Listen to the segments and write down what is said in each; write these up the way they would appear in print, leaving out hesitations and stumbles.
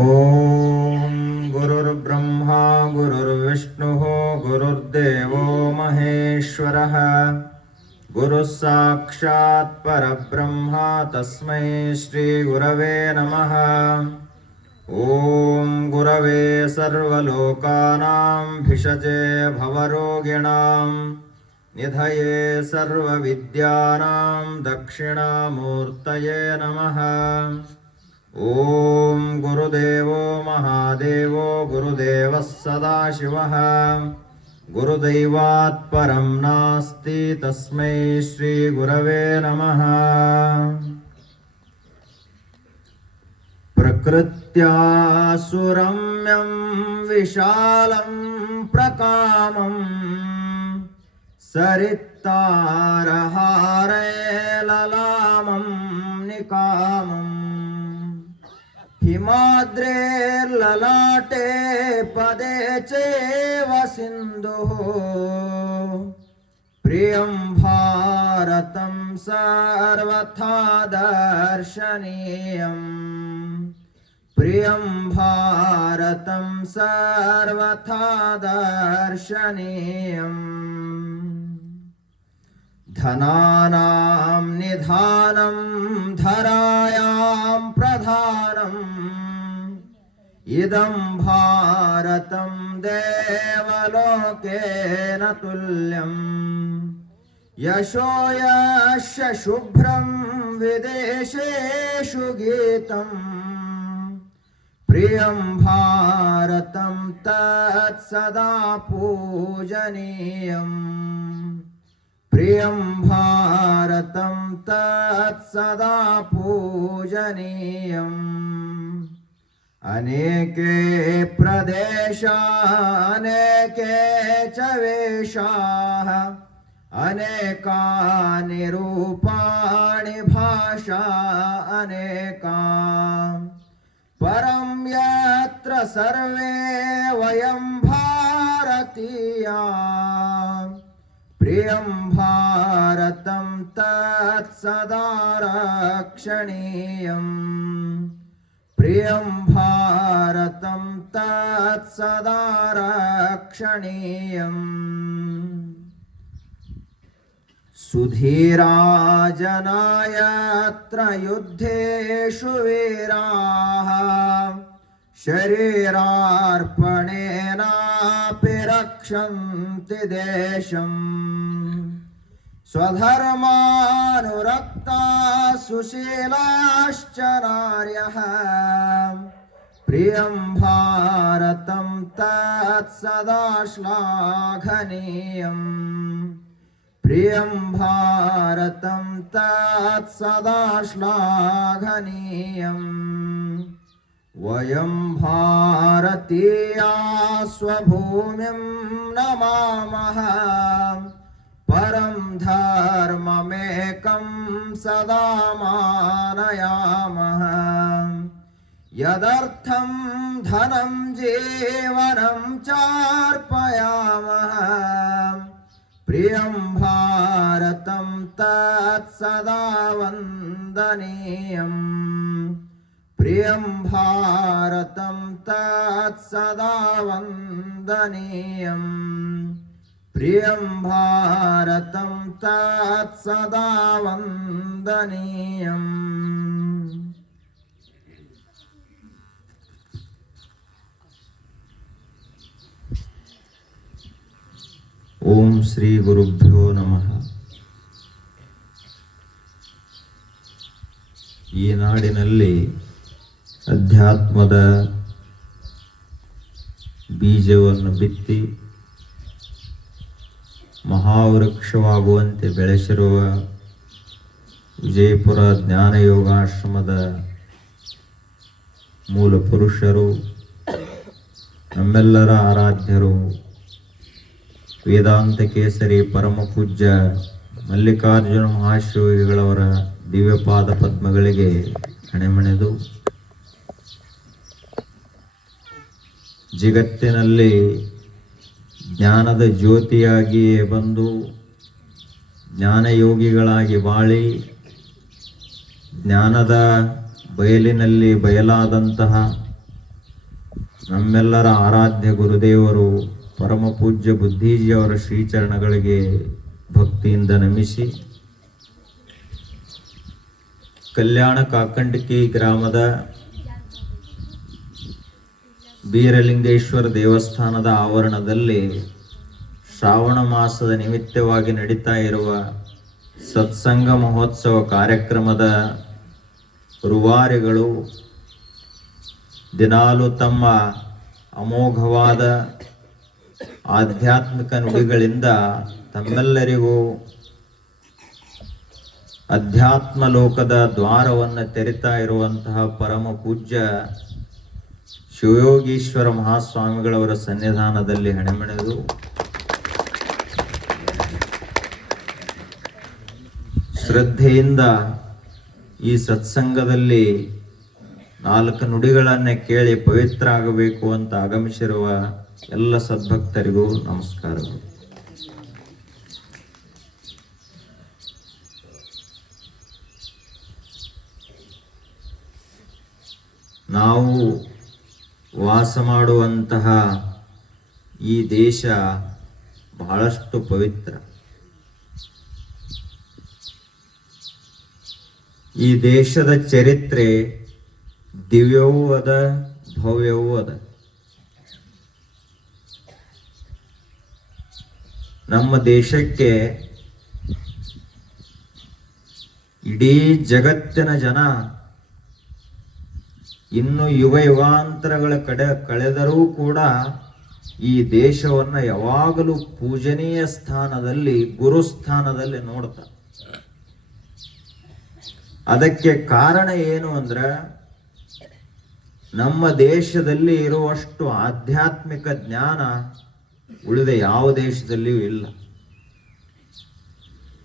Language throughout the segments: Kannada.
ಓಂ ಗುರುರ್ಬ್ರಹ್ಮ ಗುರುರ್ವಿಷ್ಣುಃ ಗುರುರ್ದೇವೋ ಮಹೇಶ್ವರಃ ಗುರುಃ ಸಾಕ್ಷಾತ್ ಪರಬ್ರಹ್ಮ ತಸ್ಮೈ ಶ್ರೀ ಗುರವೇ ನಮಃ. ಓಂ ಗುರವೇ ಸರ್ವಲೋಕಾನಾಂ ಭಿಷಜೇ ಭವರೋಗಿಣಾಂ ನಿಧಯೇ ಸರ್ವವಿದ್ಯಾನಾಂ ದಕ್ಷಿಣಾಮೂರ್ತಯೇ ನಮಃ. ಓಂ ಗುರುದೇವೋ ಮಹಾದೇವೋ ಗುರುದೇವಃ ಸದಾಶಿವಃ ಗುರುದೈವಾತ್ ಪರಂ ನಾಸ್ತಿ ತಸ್ಮೈ ಶ್ರೀ ಗುರವೇ ನಮಃ. ಪ್ರಕೃತ್ಯಾ ಸುರಮ್ಯಂ ವಿಶಾಲಂ ಪ್ರಕಾಮಂ ಸರಿತ್ತಾರಹಾರೇ ಲಲಾಮಂ ನಿಕಾಮಂ ಹಿಮಾದ್ರೇರ್ಲಲಾಟೆ ಪದೇ ಚೇವ ಸಿಂಧುಃ ಪ್ರಿಯಂ ಭಾರತಂ ಸರ್ವಥಾ ದರ್ಶನೀಯಂ ಪ್ರಿಯಂ ಭಾರತಂ ಸರ್ವಥಾ ದರ್ಶನೀಯಂ. ಧನಾನಾಂ ನಿಧಾನಂ ಧರಾಯಾಂ ಪ್ರಧಾನಂ ಇದಂ ಭಾರತಂ ದೇವಲೋಕೇನ ತುಲ್ಯಂ ಯಶೋ ಯಶ್ಯ ಶುಭ್ರಂ ವಿದೇಶೇಷು ಗೀತಂ ಪ್ರಿಯಂ ಭಾರತಂ ತತ್ ಸದಾ ಪೂಜನೀಯಂ ಪ್ರಿಯಂ ಭಾರತಂ ತತ್ ಸದಾ ಪೂಜನೀಯಂ. ಅನೇಕೆ ಪ್ರದೇಶಾ ಅನೇಕೆ ಚ ವೇಷಾಃ ಅನೇಕಾನಿ ರೂಪಾಣಿ ಭಾಷಾ ಅನೇಕಾ ಪರಂ ಯತ್ರ ಸರ್ವೇ ವಯಂ ಭಾರತೀಯಾ ಪ್ರಿಯಂ ಭಾರತಂ ತತ್ ಸದಾ ರಕ್ಷಣೀಯಂ ಪ್ರಿಯಂ ಭಾರತಂ ತತ್ ಸದಾ ರಕ್ಷಣೀಯಂ. ಸುಧೀರಾ ಜನಾಯತ್ರ ಯುದ್ಧೇಷು ವೀರಾಃ ಶರೀರಾರ್ಪಣೇನಾಪಿ ರಕ್ಷಂತಿ ದೇಶಂ ಸ್ವಧರ್ಮಾನುರಕ್ತಾ ಸುಶೀಲಾಶ್ಚ ನಾರ್ಯಃ ಪ್ರಿಯಂ ಭಾರತಂ ತತ್ ಸದಾ ಶ್ಲಾಘನೀಯಂ ಪ್ರಿಯಂ ಭಾರತಂ ತತ್ ಸದಾ ಶ್ಲಾಘನೀಯಂ. ವಯಂ ಭಾರತೀಯಾ ಸ್ವಭೂಮಿಂ ನಮಾಮಃ ಪರಂ ಧರ್ಮಮೇಕಂ ಸದಾ ಮಾನಯಾಮಃ ಯದರ್ಥಂ ಧನಂ ಜೀವನಂ ಚಾರ್ಪಯಾಮಃ ಪ್ರಿಯಂ ಭಾರತಂ ತತ್ ಸದಾ ವಂದನೀಯಂ ಪ್ರಿಯಂ ಭಾರತಂ ತತ್ ಸದಾ ವಂದನೀಯಂ ಪ್ರಿಯಂ ಭಾರತಂ ತತ್ ಸದಾ ವಂದನೀಯಂ. ಓಂ ಶ್ರೀ ಗುರುಭ್ಯೋ ನಮಃ. ಈ ನಾಡಿನಲ್ಲಿ ಅಧ್ಯಾತ್ಮದ ಬೀಜವನ್ನು ಬಿತ್ತಿ ಮಹಾವೃಕ್ಷವಾಗುವಂತೆ ಬೆಳೆಸಿರುವ ವಿಜಯಪುರ ಜ್ಞಾನಯೋಗಾಶ್ರಮದ ಮೂಲ ಪುರುಷರು, ನಮ್ಮೆಲ್ಲರ ಆರಾಧ್ಯರು, ವೇದಾಂತ ಕೇಸರಿ ಪರಮ ಪೂಜ್ಯ ಮಲ್ಲಿಕಾರ್ಜುನ ಮಹಾಶಿವಗಳವರ ದಿವ್ಯಪಾದ ಪದ್ಮಗಳಿಗೆ ಹಣೆಮಣೆದು ಜಗತ್ತಿನಲ್ಲಿ ಜ್ಞಾನದ ಜ್ಯೋತಿಯಾಗಿಯೇ ಬಂದು ಜ್ಞಾನಯೋಗಿಗಳಾಗಿ ಬಾಳಿ ಜ್ಞಾನದ ಬಯಲಿನಲ್ಲಿ ಬಯಲಾದಂತಹ ನಮ್ಮೆಲ್ಲರ ಆರಾಧ್ಯ ಗುರುದೇವರು ಪರಮ ಪೂಜ್ಯ ಬುದ್ಧೀಜಿಯವರ ಶ್ರೀಚರಣಗಳಿಗೆ ಭಕ್ತಿಯಿಂದ ನಮಿಸಿ, ಕಲ್ಯಾಣ ಕಾಕಂಡಕಿ ಗ್ರಾಮದ ಬೀರಲಿಂಗೇಶ್ವರ ದೇವಸ್ಥಾನದ ಆವರಣದಲ್ಲಿ ಶ್ರಾವಣ ಮಾಸದ ನಿಮಿತ್ತವಾಗಿ ನಡೀತಾ ಇರುವ ಸತ್ಸಂಗ ಮಹೋತ್ಸವ ಕಾರ್ಯಕ್ರಮದ ರೂವಾರಿಗಳು ದಿನಾಲು ತಮ್ಮ ಅಮೋಘವಾದ ಆಧ್ಯಾತ್ಮಿಕ ನುಡಿಗಳಿಂದ ತಮ್ಮೆಲ್ಲರಿಗೂ ಅಧ್ಯಾತ್ಮ ಲೋಕದ ದ್ವಾರವನ್ನು ತೆರಿತಾ ಇರುವಂತಹ ಪರಮ ಪೂಜ್ಯ ಶಿವಯೋಗೀಶ್ವರ ಮಹಾಸ್ವಾಮಿಗಳವರ ಸನ್ನಿಧಾನದಲ್ಲಿ ಹಣೆಮಣೆದು ಶ್ರದ್ಧೆಯಿಂದ ಈ ಸತ್ಸಂಗದಲ್ಲಿ 4 ನುಡಿಗಳನ್ನ ಕೇಳಿ ಪವಿತ್ರ ಆಗಬೇಕು ಅಂತ ಆಗಮಿಸಿರುವ ಎಲ್ಲ ಸದ್ಭಕ್ತರಿಗೂ ನಮಸ್ಕಾರಗಳು. ನಾವು ವಾಸ ಮಾಡುವಂತಹ ಈ ದೇಶ ಬಹಳಷ್ಟು ಪವಿತ್ರ. ಈ ದೇಶದ ಚರಿತ್ರೆ ದಿವ್ಯವೂ ಅದ, ಭವ್ಯವೂ ಅದ. ನಮ್ಮ ದೇಶಕ್ಕೆ ಇಡೀ ಜಗತ್ತಿನ ಜನ ಇನ್ನು ಯುಗಾಂತರಗಳ ಕಳೆದರೂ ಕೂಡ ಈ ದೇಶವನ್ನ ಯಾವಾಗಲೂ ಪೂಜನೀಯ ಸ್ಥಾನದಲ್ಲಿ, ಗುರುಸ್ಥಾನದಲ್ಲಿ ನೋಡ್ತಾರೆ. ಅದಕ್ಕೆ ಕಾರಣ ಏನು ಅಂದ್ರೆ, ನಮ್ಮ ದೇಶದಲ್ಲಿ ಇರುವಷ್ಟು ಆಧ್ಯಾತ್ಮಿಕ ಜ್ಞಾನ ಉಳಿದ ಯಾವ ದೇಶದಲ್ಲಿಯೂ ಇಲ್ಲ.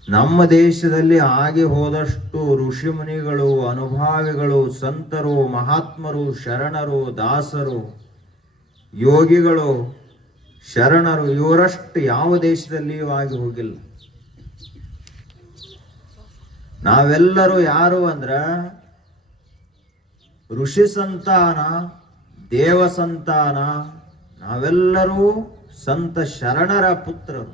ನಮ್ಮ ದೇಶದಲ್ಲಿ ಆಗಿ ಹೋದಷ್ಟು ಋಷಿಮುನಿಗಳು, ಅನುಭಾವಿಗಳು, ಸಂತರು, ಮಹಾತ್ಮರು, ಶರಣರು, ದಾಸರು, ಯೋಗಿಗಳು, ಶರಣರು ಇವರಷ್ಟು ಯಾವ ದೇಶದಲ್ಲಿಯೂ ಆಗಿ ಹೋಗಿಲ್ಲ. ನಾವೆಲ್ಲರೂ ಯಾರು ಅಂದ್ರ ಋಷಿ ಸಂತಾನ, ದೇವ ಸಂತಾನ. ನಾವೆಲ್ಲರೂ ಸಂತ ಶರಣರ ಪುತ್ರರು.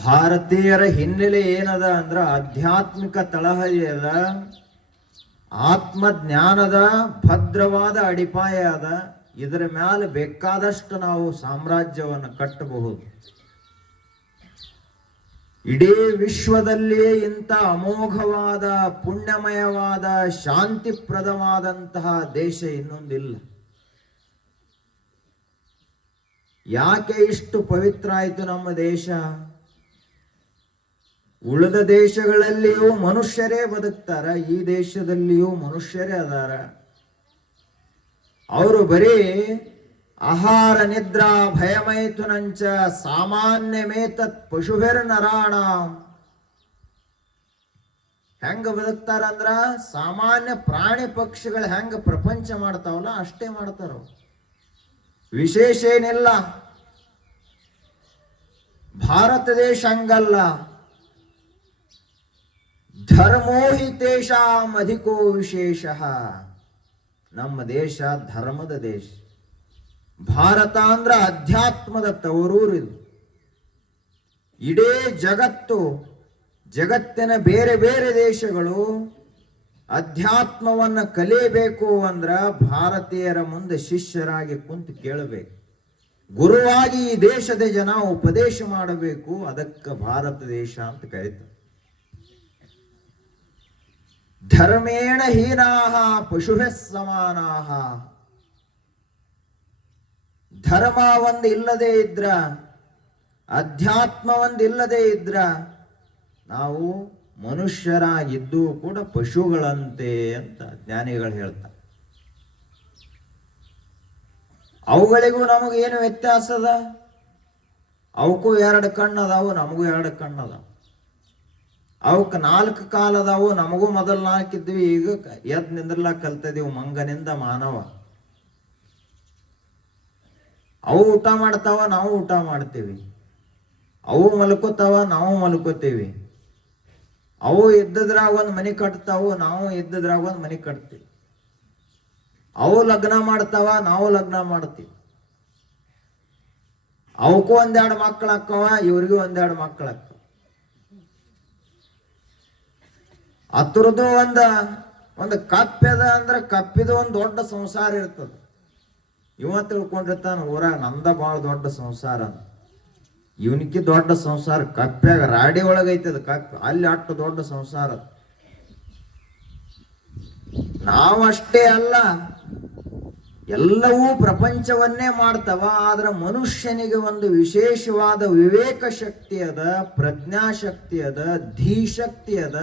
ಭಾರತೀಯರ ಹಿನ್ನೆಲೆ ಏನದ ಅಂದ್ರ ಆಧ್ಯಾತ್ಮಿಕ ತಳಹದಿ ಅದ, ಆತ್ಮಜ್ಞಾನದ ಭದ್ರವಾದ ಅಡಿಪಾಯ ಅದ. ಇದರ ಮ್ಯಾಲ ಬೇಕಾದಷ್ಟು ನಾವು ಸಾಮ್ರಾಜ್ಯವನ್ನು ಕಟ್ಟಬಹುದು. ಇಡೀ ವಿಶ್ವದಲ್ಲಿ ಇಂಥ ಅಮೋಘವಾದ, ಪುಣ್ಯಮಯವಾದ, ಶಾಂತಿಪ್ರದವಾದಂತಹ ದೇಶ ಇನ್ನೊಂದಿಲ್ಲ. ಯಾಕೆ ಇಷ್ಟು ಪವಿತ್ರ ಆಯಿತು ನಮ್ಮ ದೇಶ? ಉಳಿದ ದೇಶಗಳಲ್ಲಿಯೂ ಮನುಷ್ಯರೇ ಬದುಕ್ತಾರ, ಈ ದೇಶದಲ್ಲಿಯೂ ಮನುಷ್ಯರೇ ಅದಾರ. ಅವರು ಬರೀ ಆಹಾರ ನಿದ್ರಾ ಭಯಮೈಥುನಂಚ ಸಾಮಾನ್ಯಮೇತತ್ ಪಶುಭಿರ್ನರಾಣ. ಹೆಂಗ ಬದುಕ್ತಾರಂದ್ರ ಸಾಮಾನ್ಯ ಪ್ರಾಣಿ ಪಕ್ಷಿಗಳು ಹೆಂಗ ಪ್ರಪಂಚ ಮಾಡ್ತಾವಲ್ಲ ಅಷ್ಟೇ ಮಾಡ್ತಾರ. ವಿಶೇಷ ಏನಿಲ್ಲ. ಭಾರತ ದೇಶ ಹಂಗಲ್ಲ. ಧರ್ಮೋ ಹಿ ತೇಷಾಂ ಅಧಿಕೋ ವಿಶೇಷ. ನಮ್ಮ ದೇಶ ಧರ್ಮದ ದೇಶ. ಭಾರತ ಅಂದ್ರ ಅಧ್ಯಾತ್ಮದ ತವರೂರು. ಇದು ಇಡೀ ಜಗತ್ತಿನ ಬೇರೆ ಬೇರೆ ದೇಶಗಳು ಅಧ್ಯಾತ್ಮವನ್ನ ಕಲಿಯಬೇಕು ಅಂದ್ರ ಭಾರತೀಯರ ಮುಂದೆ ಶಿಷ್ಯರಾಗಿ ಕುಂತು ಕೇಳಬೇಕು. ಗುರುವಾಗಿ ಈ ದೇಶದ ಜನ ಉಪದೇಶ ಮಾಡಬೇಕು. ಅದಕ್ಕೆ ಭಾರತ ದೇಶ ಅಂತ ಕರೀತಾರೆ. ಧರ್ಮೇಣ ಹೀನಾಹ ಪಶುಭ್ಯ ಸಮಾನಾಹ. ಧರ್ಮ ಒಂದು ಇಲ್ಲದೆ ಇದ್ರ, ಅಧ್ಯಾತ್ಮ ಒಂದು ಇಲ್ಲದೆ ಇದ್ರ ನಾವು ಮನುಷ್ಯರಾಗಿದ್ದು ಕೂಡ ಪಶುಗಳಂತೆ ಅಂತ ಜ್ಞಾನಿಗಳು ಹೇಳ್ತಾರೆ. ಅವುಗಳಿಗೂ ನಮಗೇನು ವ್ಯತ್ಯಾಸ ಅದ? ಅವಕ್ಕೂ 2 ಕಣ್ಣು ಅದಾವು, ನಮಗೂ 2 ಕಣ್ಣು ಅದಾವ. ಅವಕ್ 4 ಕಾಲು ಅದಾವು, ನಮಗೂ ಮೊದಲು 4 ಇದ್ವಿ. ಈಗ ಎದ್ ನಿಂದ್ರಲ್ಲ ಕಲ್ತಿದೀವಿ ಮಂಗನಿಂದ ಮಾನವ. ಅವು ಊಟ ಮಾಡ್ತಾವ, ನಾವು ಊಟ ಮಾಡ್ತೀವಿ. ಅವು ಮಲ್ಕೋತಾವ, ನಾವು ಮಲ್ಕೋತೀವಿ. ಅವು ಇದ್ದದ್ರಾಗ ಒಂದು ಮನೆ ಕಟ್ತಾವು, ನಾವು ಇದ್ದದ್ರಾಗ ಒಂದು ಮನೆ ಕಟ್ತೀವಿ. ಅವು ಲಗ್ನ ಮಾಡ್ತಾವ, ನಾವು ಲಗ್ನ ಮಾಡ್ತೀವಿ. ಅವಕ್ಕೂ ಒಂದೆರಡು ಮಕ್ಕಳು ಅಕ್ಕವ, ಇವ್ರಿಗೂ ಒಂದೆರಡು ಮಕ್ಕಳು ಅಕ್ಕವ. ಅದ್ರದ್ದು ಒಂದು ಕಪ್ಪೆದ ಅಂದ್ರೆ ಕಪ್ಪಿದ ಒಂದು ದೊಡ್ಡ ಸಂಸಾರ ಇರ್ತದ. ಇವ ತಿಳ್ಕೊಂಡಿರ್ತಾನ ಊರಾಗ ನಮ್ದ ಬಹಳ ದೊಡ್ಡ ಸಂಸಾರ ಅಂತ. ಇವನಿಗೆ ದೊಡ್ಡ ಸಂಸಾರ ಕಪ್ಪ್ಯಾಗ ರಾಡಿ ಒಳಗೈತದ ಕಪ್ಪೆ, ಅಲ್ಲಿ ಅಷ್ಟು ದೊಡ್ಡ ಸಂಸಾರ. ನಾವಷ್ಟೇ ಅಲ್ಲ, ಎಲ್ಲವೂ ಪ್ರಪಂಚವನ್ನೇ ಮಾಡ್ತವ. ಆದ್ರೆ ಮನುಷ್ಯನಿಗೆ ಒಂದು ವಿಶೇಷವಾದ ವಿವೇಕ ಶಕ್ತಿ ಅದ, ಪ್ರಜ್ಞಾಶಕ್ತಿ ಅದ, ಧೀಶಕ್ತಿ ಅದ.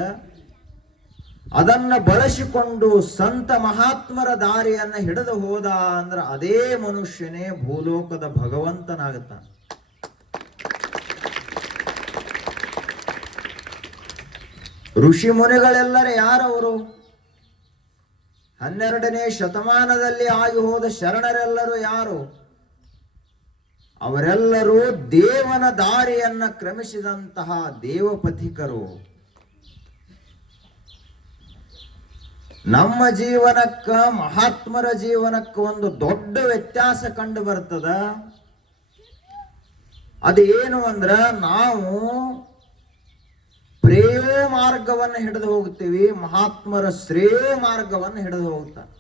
ಅದನ್ನ ಬಳಸಿಕೊಂಡು ಸಂತ ಮಹಾತ್ಮರ ದಾರಿಯನ್ನ ಹಿಡಿದು ಹೋದ ಅಂದ್ರೆ ಅದೇ ಮನುಷ್ಯನೇ ಭೂಲೋಕದ ಭಗವಂತನಾಗುತ್ತಾನೆ. ಋಷಿ ಮುನಿಗಳೆಲ್ಲರೂ ಯಾರವರು? 12ನೇ ಶತಮಾನದಲ್ಲಿ ಆಗಿ ಹೋದ ಶರಣರೆಲ್ಲರೂ ಯಾರು? ಅವರೆಲ್ಲರೂ ದೇವನ ದಾರಿಯನ್ನ ಕ್ರಮಿಸಿದಂತಹ ದೇವಪಥಿಕರು. ನಮ್ಮ ಜೀವನಕ್ಕ ಮಹಾತ್ಮರ ಜೀವನಕ್ಕ ಒಂದು ದೊಡ್ಡ ವ್ಯತ್ಯಾಸ ಕಂಡು ಬರ್ತದ. ಅದೇನು ಅಂದ್ರ, ನಾವು ಪ್ರೇಯೋ ಮಾರ್ಗವನ್ನು ಹಿಡಿದು ಹೋಗ್ತೀವಿ, ಮಹಾತ್ಮರ ಶ್ರೇಯ ಮಾರ್ಗವನ್ನು ಹಿಡಿದು ಹೋಗ್ತಾರೆ.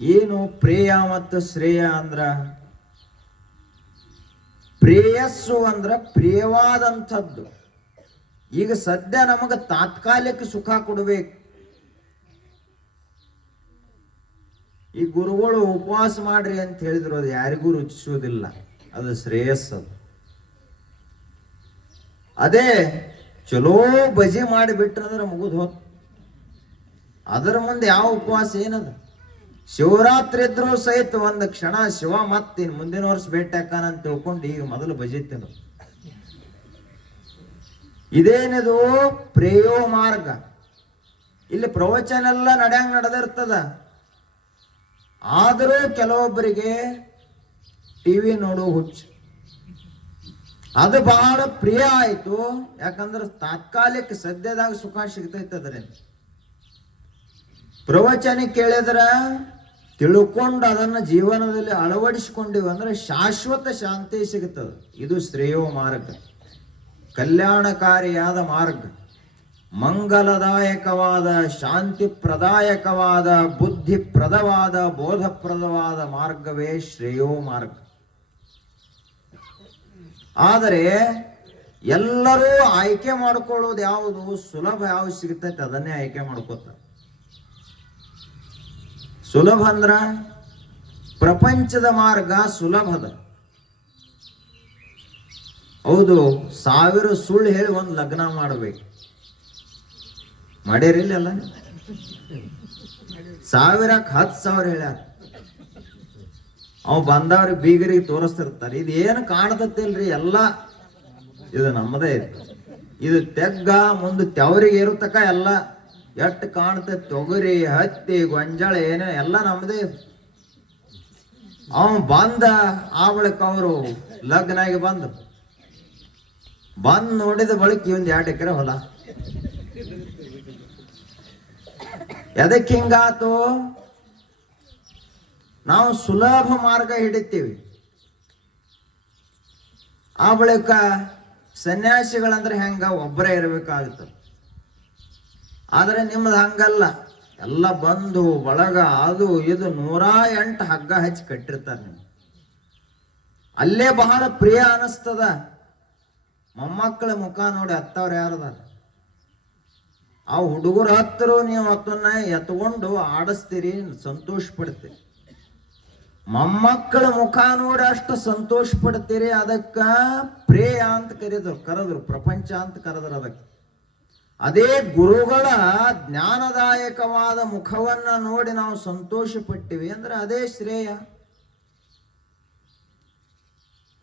ಏನು ಪ್ರೇಯ ಮತ್ತು ಶ್ರೇಯ ಅಂದ್ರ? ಪ್ರೇಯಸ್ಸು ಅಂದ್ರ ಪ್ರಿಯವಾದಂಥದ್ದು. ಈಗ ಸದ್ಯ ನಮಗ ತಾತ್ಕಾಲಿಕ ಸುಖ ಕೊಡ್ಬೇಕು. ಈ ಗುರುಗಳು ಉಪವಾಸ ಮಾಡ್ರಿ ಅಂತ ಹೇಳಿದ್ರು, ಅದು ಯಾರಿಗೂ ರುಚಿಸುವುದಿಲ್ಲ, ಅದು ಶ್ರೇಯಸ್ಸದು. ಅದೇ ಚಲೋ ಬಜಿ ಮಾಡಿಬಿಟ್ರಂದ್ರೆ ಮುಗಿದು ಹೋತ್. ಅದರ ಮುಂದೆ ಯಾವ ಉಪವಾಸ ಏನದ? ಶಿವರಾತ್ರಿ ಇದ್ರು ಸಹಿತ ಒಂದು ಕ್ಷಣ ಶಿವ ಮತ್ತಿನ್ ಮುಂದಿನ ವರ್ಷ ಭೇಟಿ ಹಾಕಾನ ಅಂತ ತಿಳ್ಕೊಂಡು ಈಗ ಮೊದಲು ಬಜಿ ತಿನ್ನೋದು. ಇದೇನಿದು? ಪ್ರೇಯೋ ಮಾರ್ಗ. ಇಲ್ಲಿ ಪ್ರವಚನ ಎಲ್ಲ ನಡೆಯಂಗ್ ನಡೆದಿರ್ತದ. ಆದರೂ ಕೆಲವೊಬ್ಬರಿಗೆ ಟಿವಿ ನೋಡೋ ಹುಚ್ಚು. ಅದು ಬಹಳ ಪ್ರಿಯ ಆಯ್ತು, ಯಾಕಂದ್ರೆ ತಾತ್ಕಾಲಿಕ ಸದ್ಯದಾಗ ಸುಖ ಸಿಗ್ತೈತೆ ಅದರಿಂದ. ಪ್ರವಚನ ಕೇಳಿದ್ರ ತಿಳ್ಕೊಂಡು ಅದನ್ನ ಜೀವನದಲ್ಲಿ ಅಳವಡಿಸಿಕೊಂಡಿವಿ ಅಂದ್ರೆ ಶಾಶ್ವತ ಶಾಂತಿ ಸಿಗುತ್ತದೆ. ಇದು ಶ್ರೇಯೋ ಮಾರ್ಗ, ಕಲ್ಯಾಣಕಾರಿಯಾದ ಮಾರ್ಗ, ಮಂಗಲದಾಯಕವಾದ, ಶಾಂತಿ ಪ್ರದಾಯಕವಾದ, ಬುದ್ಧಿಪ್ರದವಾದ, ಬೋಧಪ್ರದವಾದ ಮಾರ್ಗವೇ ಶ್ರೇಯೋ ಮಾರ್ಗ. ಆದರೆ ಎಲ್ಲರೂ ಆಯ್ಕೆ ಮಾಡ್ಕೊಳ್ಳೋದು ಯಾವುದು? ಸುಲಭ ಯಾವ್ದು ಸಿಗ್ತೈತೆ ಅದನ್ನೇ ಆಯ್ಕೆ ಮಾಡ್ಕೋತಾರೆ. ಸುಲಭ ಅಂದ್ರ ಪ್ರಪಂಚದ ಮಾರ್ಗ ಸುಲಭದ. ಹೌದು, 1000 ಸುಳ್ಳು ಹೇಳಿ ಒಂದು ಲಗ್ನ ಮಾಡಬೇಕು. ಮಾಡ್ಯಾರಿಲ್ಲ ಅಲ್ಲ? 1000ಕ್ಕೆ 10,000 ಹೇಳ್ಯಾರ. ಅವ್ ಬಂದವ್ರಿಗೆ ಬೀಗರಿಗೆ ತೋರಿಸ್ತಿರ್ತಾರೆ, ಇದು ಏನು ಕಾಣ್ತತಿಲ್ರಿ, ಎಲ್ಲ ಇದು ನಮ್ಮದೇ ಇದೆ. ಇದು ತೆಗ್ಗ ಮುಂದೆ ತೆವರಿಗೆ ಇರುತ್ತಕ ಎಲ್ಲ ಎಟ್ಟು ಕಾಣ್ತೈತಿ, ತೊಗರಿ, ಹತ್ತಿ, ಗೊಂಜಾಳ ಏನೇ ಎಲ್ಲ ನಮ್ಮದೇ. ಅವ್ ಬಂದ ಆ ಬಳಿಕ ಅವರು ಲಗ್ನಾಗಿ ಬಂದ್ ನೋಡಿದ ಬಳಿಕ ಒಂದು 2 ಎಕರೆ ಹೊಲ. ಎದಕ್ಕೆ ಹಿಂಗಾತು? ನಾವು ಸುಲಭ ಮಾರ್ಗ ಹಿಡಿತೀವಿ. ಆ ಬಳಿಕ ಸನ್ಯಾಸಿಗಳಂದ್ರೆ ಹೆಂಗ, ಒಬ್ಬರೇ ಇರಬೇಕಾಗುತ್ತೆ. ಆದ್ರೆ ನಿಮ್ದು ಹಂಗಲ್ಲ, ಎಲ್ಲ ಬಂದು ಬಳಗ ಅದು ಇದು 108 ಹಗ್ಗ ಹಚ್ಚಿ ಕಟ್ಟಿರ್ತಾರೆ. ನೀವು ಅಲ್ಲೇ ಬಹಳ ಪ್ರಿಯ ಅನಿಸ್ತದ. ಮೊಮ್ಮಕ್ಕಳ ಮುಖ ನೋಡಿ ಹತ್ತವ್ರು ಯಾರದಾರ? ಆ ಹುಡುಗರು ಹತ್ತರು, ನೀವು ಅದನ್ನ ಎತ್ಕೊಂಡು ಆಡಿಸ್ತೀರಿ, ಸಂತೋಷ ಪಡ್ತೀರಿ. ಮೊಮ್ಮಕ್ಕಳ ಮುಖ ನೋಡಿ ಅಷ್ಟು ಸಂತೋಷ ಪಡ್ತೀರಿ. ಅದಕ್ಕ ಪ್ರೇಯ ಅಂತ ಕರೆದ್ರು, ಪ್ರಪಂಚ ಅಂತ ಕರೆದ್ರು ಅದಕ್ಕೆ. ಅದೇ ಗುರುಗಳ ಜ್ಞಾನದಾಯಕವಾದ ಮುಖವನ್ನ ನೋಡಿ ನಾವು ಸಂತೋಷ ಪಟ್ಟಿವಿ ಅಂದ್ರೆ ಅದೇ ಶ್ರೇಯ.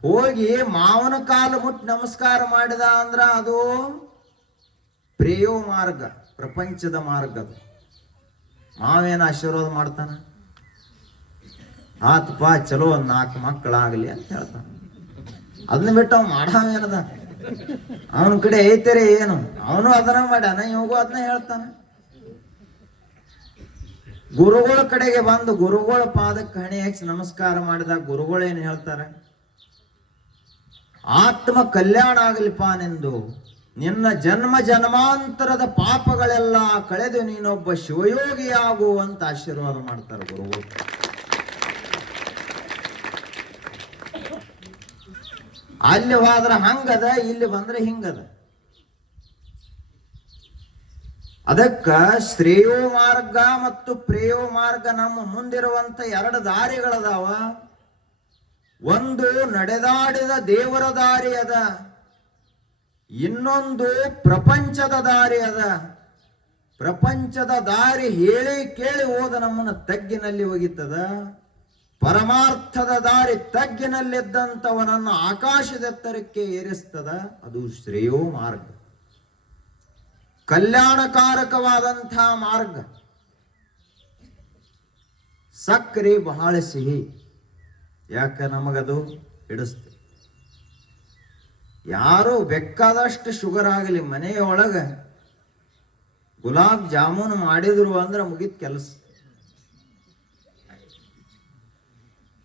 ಹೋಗಿ ಮಾವನ ಕಾಲು ಮುಟ್ಟಿ ನಮಸ್ಕಾರ ಮಾಡಿದ ಅಂದ್ರ ಅದು ಪ್ರೇಯೋ ಮಾರ್ಗ, ಪ್ರಪಂಚದ ಮಾರ್ಗ. ಮಾವೇನ ಆಶೀರ್ವಾದ ಮಾಡ್ತಾನ, ಆತಪ್ಪ ಚಲೋ 4 ಮಕ್ಕಳಾಗ್ಲಿ ಅಂತ ಹೇಳ್ತಾನ. ಅದನ್ನ ಬಿಟ್ಟು ಅವ್ ಮಾಡಾವೇನದ? ಅವನ ಕಡೆ ಐತೆರೆ ಏನು? ಅವನು ಅದನ್ನ ಮಾಡ್ಯಾನ, ಇವಾಗೂ ಅದನ್ನ ಹೇಳ್ತಾನ. ಗುರುಗಳ ಕಡೆಗೆ ಬಂದು ಗುರುಗಳ ಪಾದಕ್ಕೆ ಹಣೆ ಹಚ್ಚಿ ನಮಸ್ಕಾರ ಮಾಡಿದಾಗ ಗುರುಗಳು ಏನ್ ಹೇಳ್ತಾರೆ? ಆತ್ಮ ಕಲ್ಯಾಣ ಆಗಲಿಪಾನೆಂದು ನಿನ್ನ ಜನ್ಮ ಜನ್ಮಾಂತರದ ಪಾಪಗಳೆಲ್ಲ ಕಳೆದು ನೀನೊಬ್ಬ ಶಿವಯೋಗಿಯಾಗು ಅಂತ ಆಶೀರ್ವಾದ ಮಾಡ್ತಾರೆ ಗುರುಗಳು. ಅಲ್ಲಿ ಹೋದ್ರ ಹಂಗದ, ಇಲ್ಲಿ ಬಂದ್ರೆ ಹಿಂಗದ. ಅದಕ್ಕ ಶ್ರೇಯೋ ಮಾರ್ಗ ಮತ್ತು ಪ್ರೇಯೋ ಮಾರ್ಗ ನಮ್ಮ ಮುಂದಿರುವಂತ ಎರಡು ದಾರಿಗಳದಾವ. ಒಂದು ನಡೆದಾಡಿದ ದೇವರ ದಾರಿ ಅದ, ಇನ್ನೊಂದು ಪ್ರಪಂಚದ ದಾರಿ ಅದ. ಪ್ರಪಂಚದ ದಾರಿ ಹೇಳಿ ಕೇಳಿ ಹೋದ ನಮ್ಮನ್ನ ತಗ್ಗಿನಲ್ಲಿ ಒಗಿತದ. ಪರಮಾರ್ಥದ ದಾರಿ ತಗ್ಗಿನಲ್ಲಿದ್ದಂಥವನನ್ನು ಆಕಾಶದೆತ್ತರಕ್ಕೆ ಏರಿಸ್ತದ. ಅದು ಶ್ರೇಯೋ ಮಾರ್ಗ, ಕಲ್ಯಾಣಕಾರಕವಾದಂಥ ಮಾರ್ಗ. ಸಕ್ಕರೆ ಬಹಳ ಸಿಹಿ, ಯಾಕ ನಮಗದು ಹಿಡಿಸ್ತದೆ. ಯಾರು ಬೇಕಾದಷ್ಟು ಶುಗರ್ ಆಗಲಿ ಮನೆಯೊಳಗ ಗುಲಾಬ್ ಜಾಮೂನ್ ಮಾಡಿದ್ರು ಅಂದ್ರೆ ಮುಗಿತ್ ಕೆಲಸ.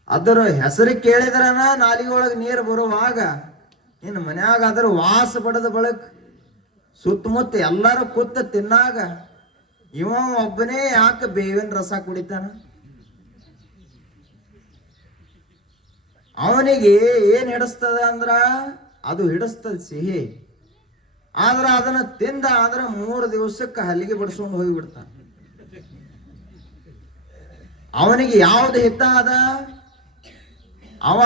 ಅದರ ಹೆಸರು ಕೇಳಿದ್ರನ ನಾಲಿಗೆಯೊಳಗೆ ನೀರು ಬರುವಾಗ ಇನ್ನು ಮನ್ಯಾಗ ಅದ್ರ ವಾಸ ಬಡದ ಬಳಕ ಸುತ್ತಮುತ್ತ ಎಲ್ಲರೂ ಕೂತ ತಿನ್ನಾಗ ಇವ ಒಬ್ಬನೇ ಯಾಕೆ ಬೇವಿನ ರಸ ಕುಡಿತಾನ? ಅವನಿಗೆ ಏನ್ ಹಿಡಿಸ್ತದ ಅಂದ್ರ ಅದು ಹಿಡಿಸ್ತದ ಸಿಹಿ. ಆದ್ರ ಅದನ್ನ ತಿಂದ ಆದ್ರ 3 ದಿವಸಕ್ಕೆ ಹಲ್ಲಿಗೆ ಬಡಿಸ್ಕೊಂಡು ಹೋಗಿಬಿಡ್ತಾನ. ಅವನಿಗೆ ಯಾವ್ದು ಹಿತ ಅದ? ಅವ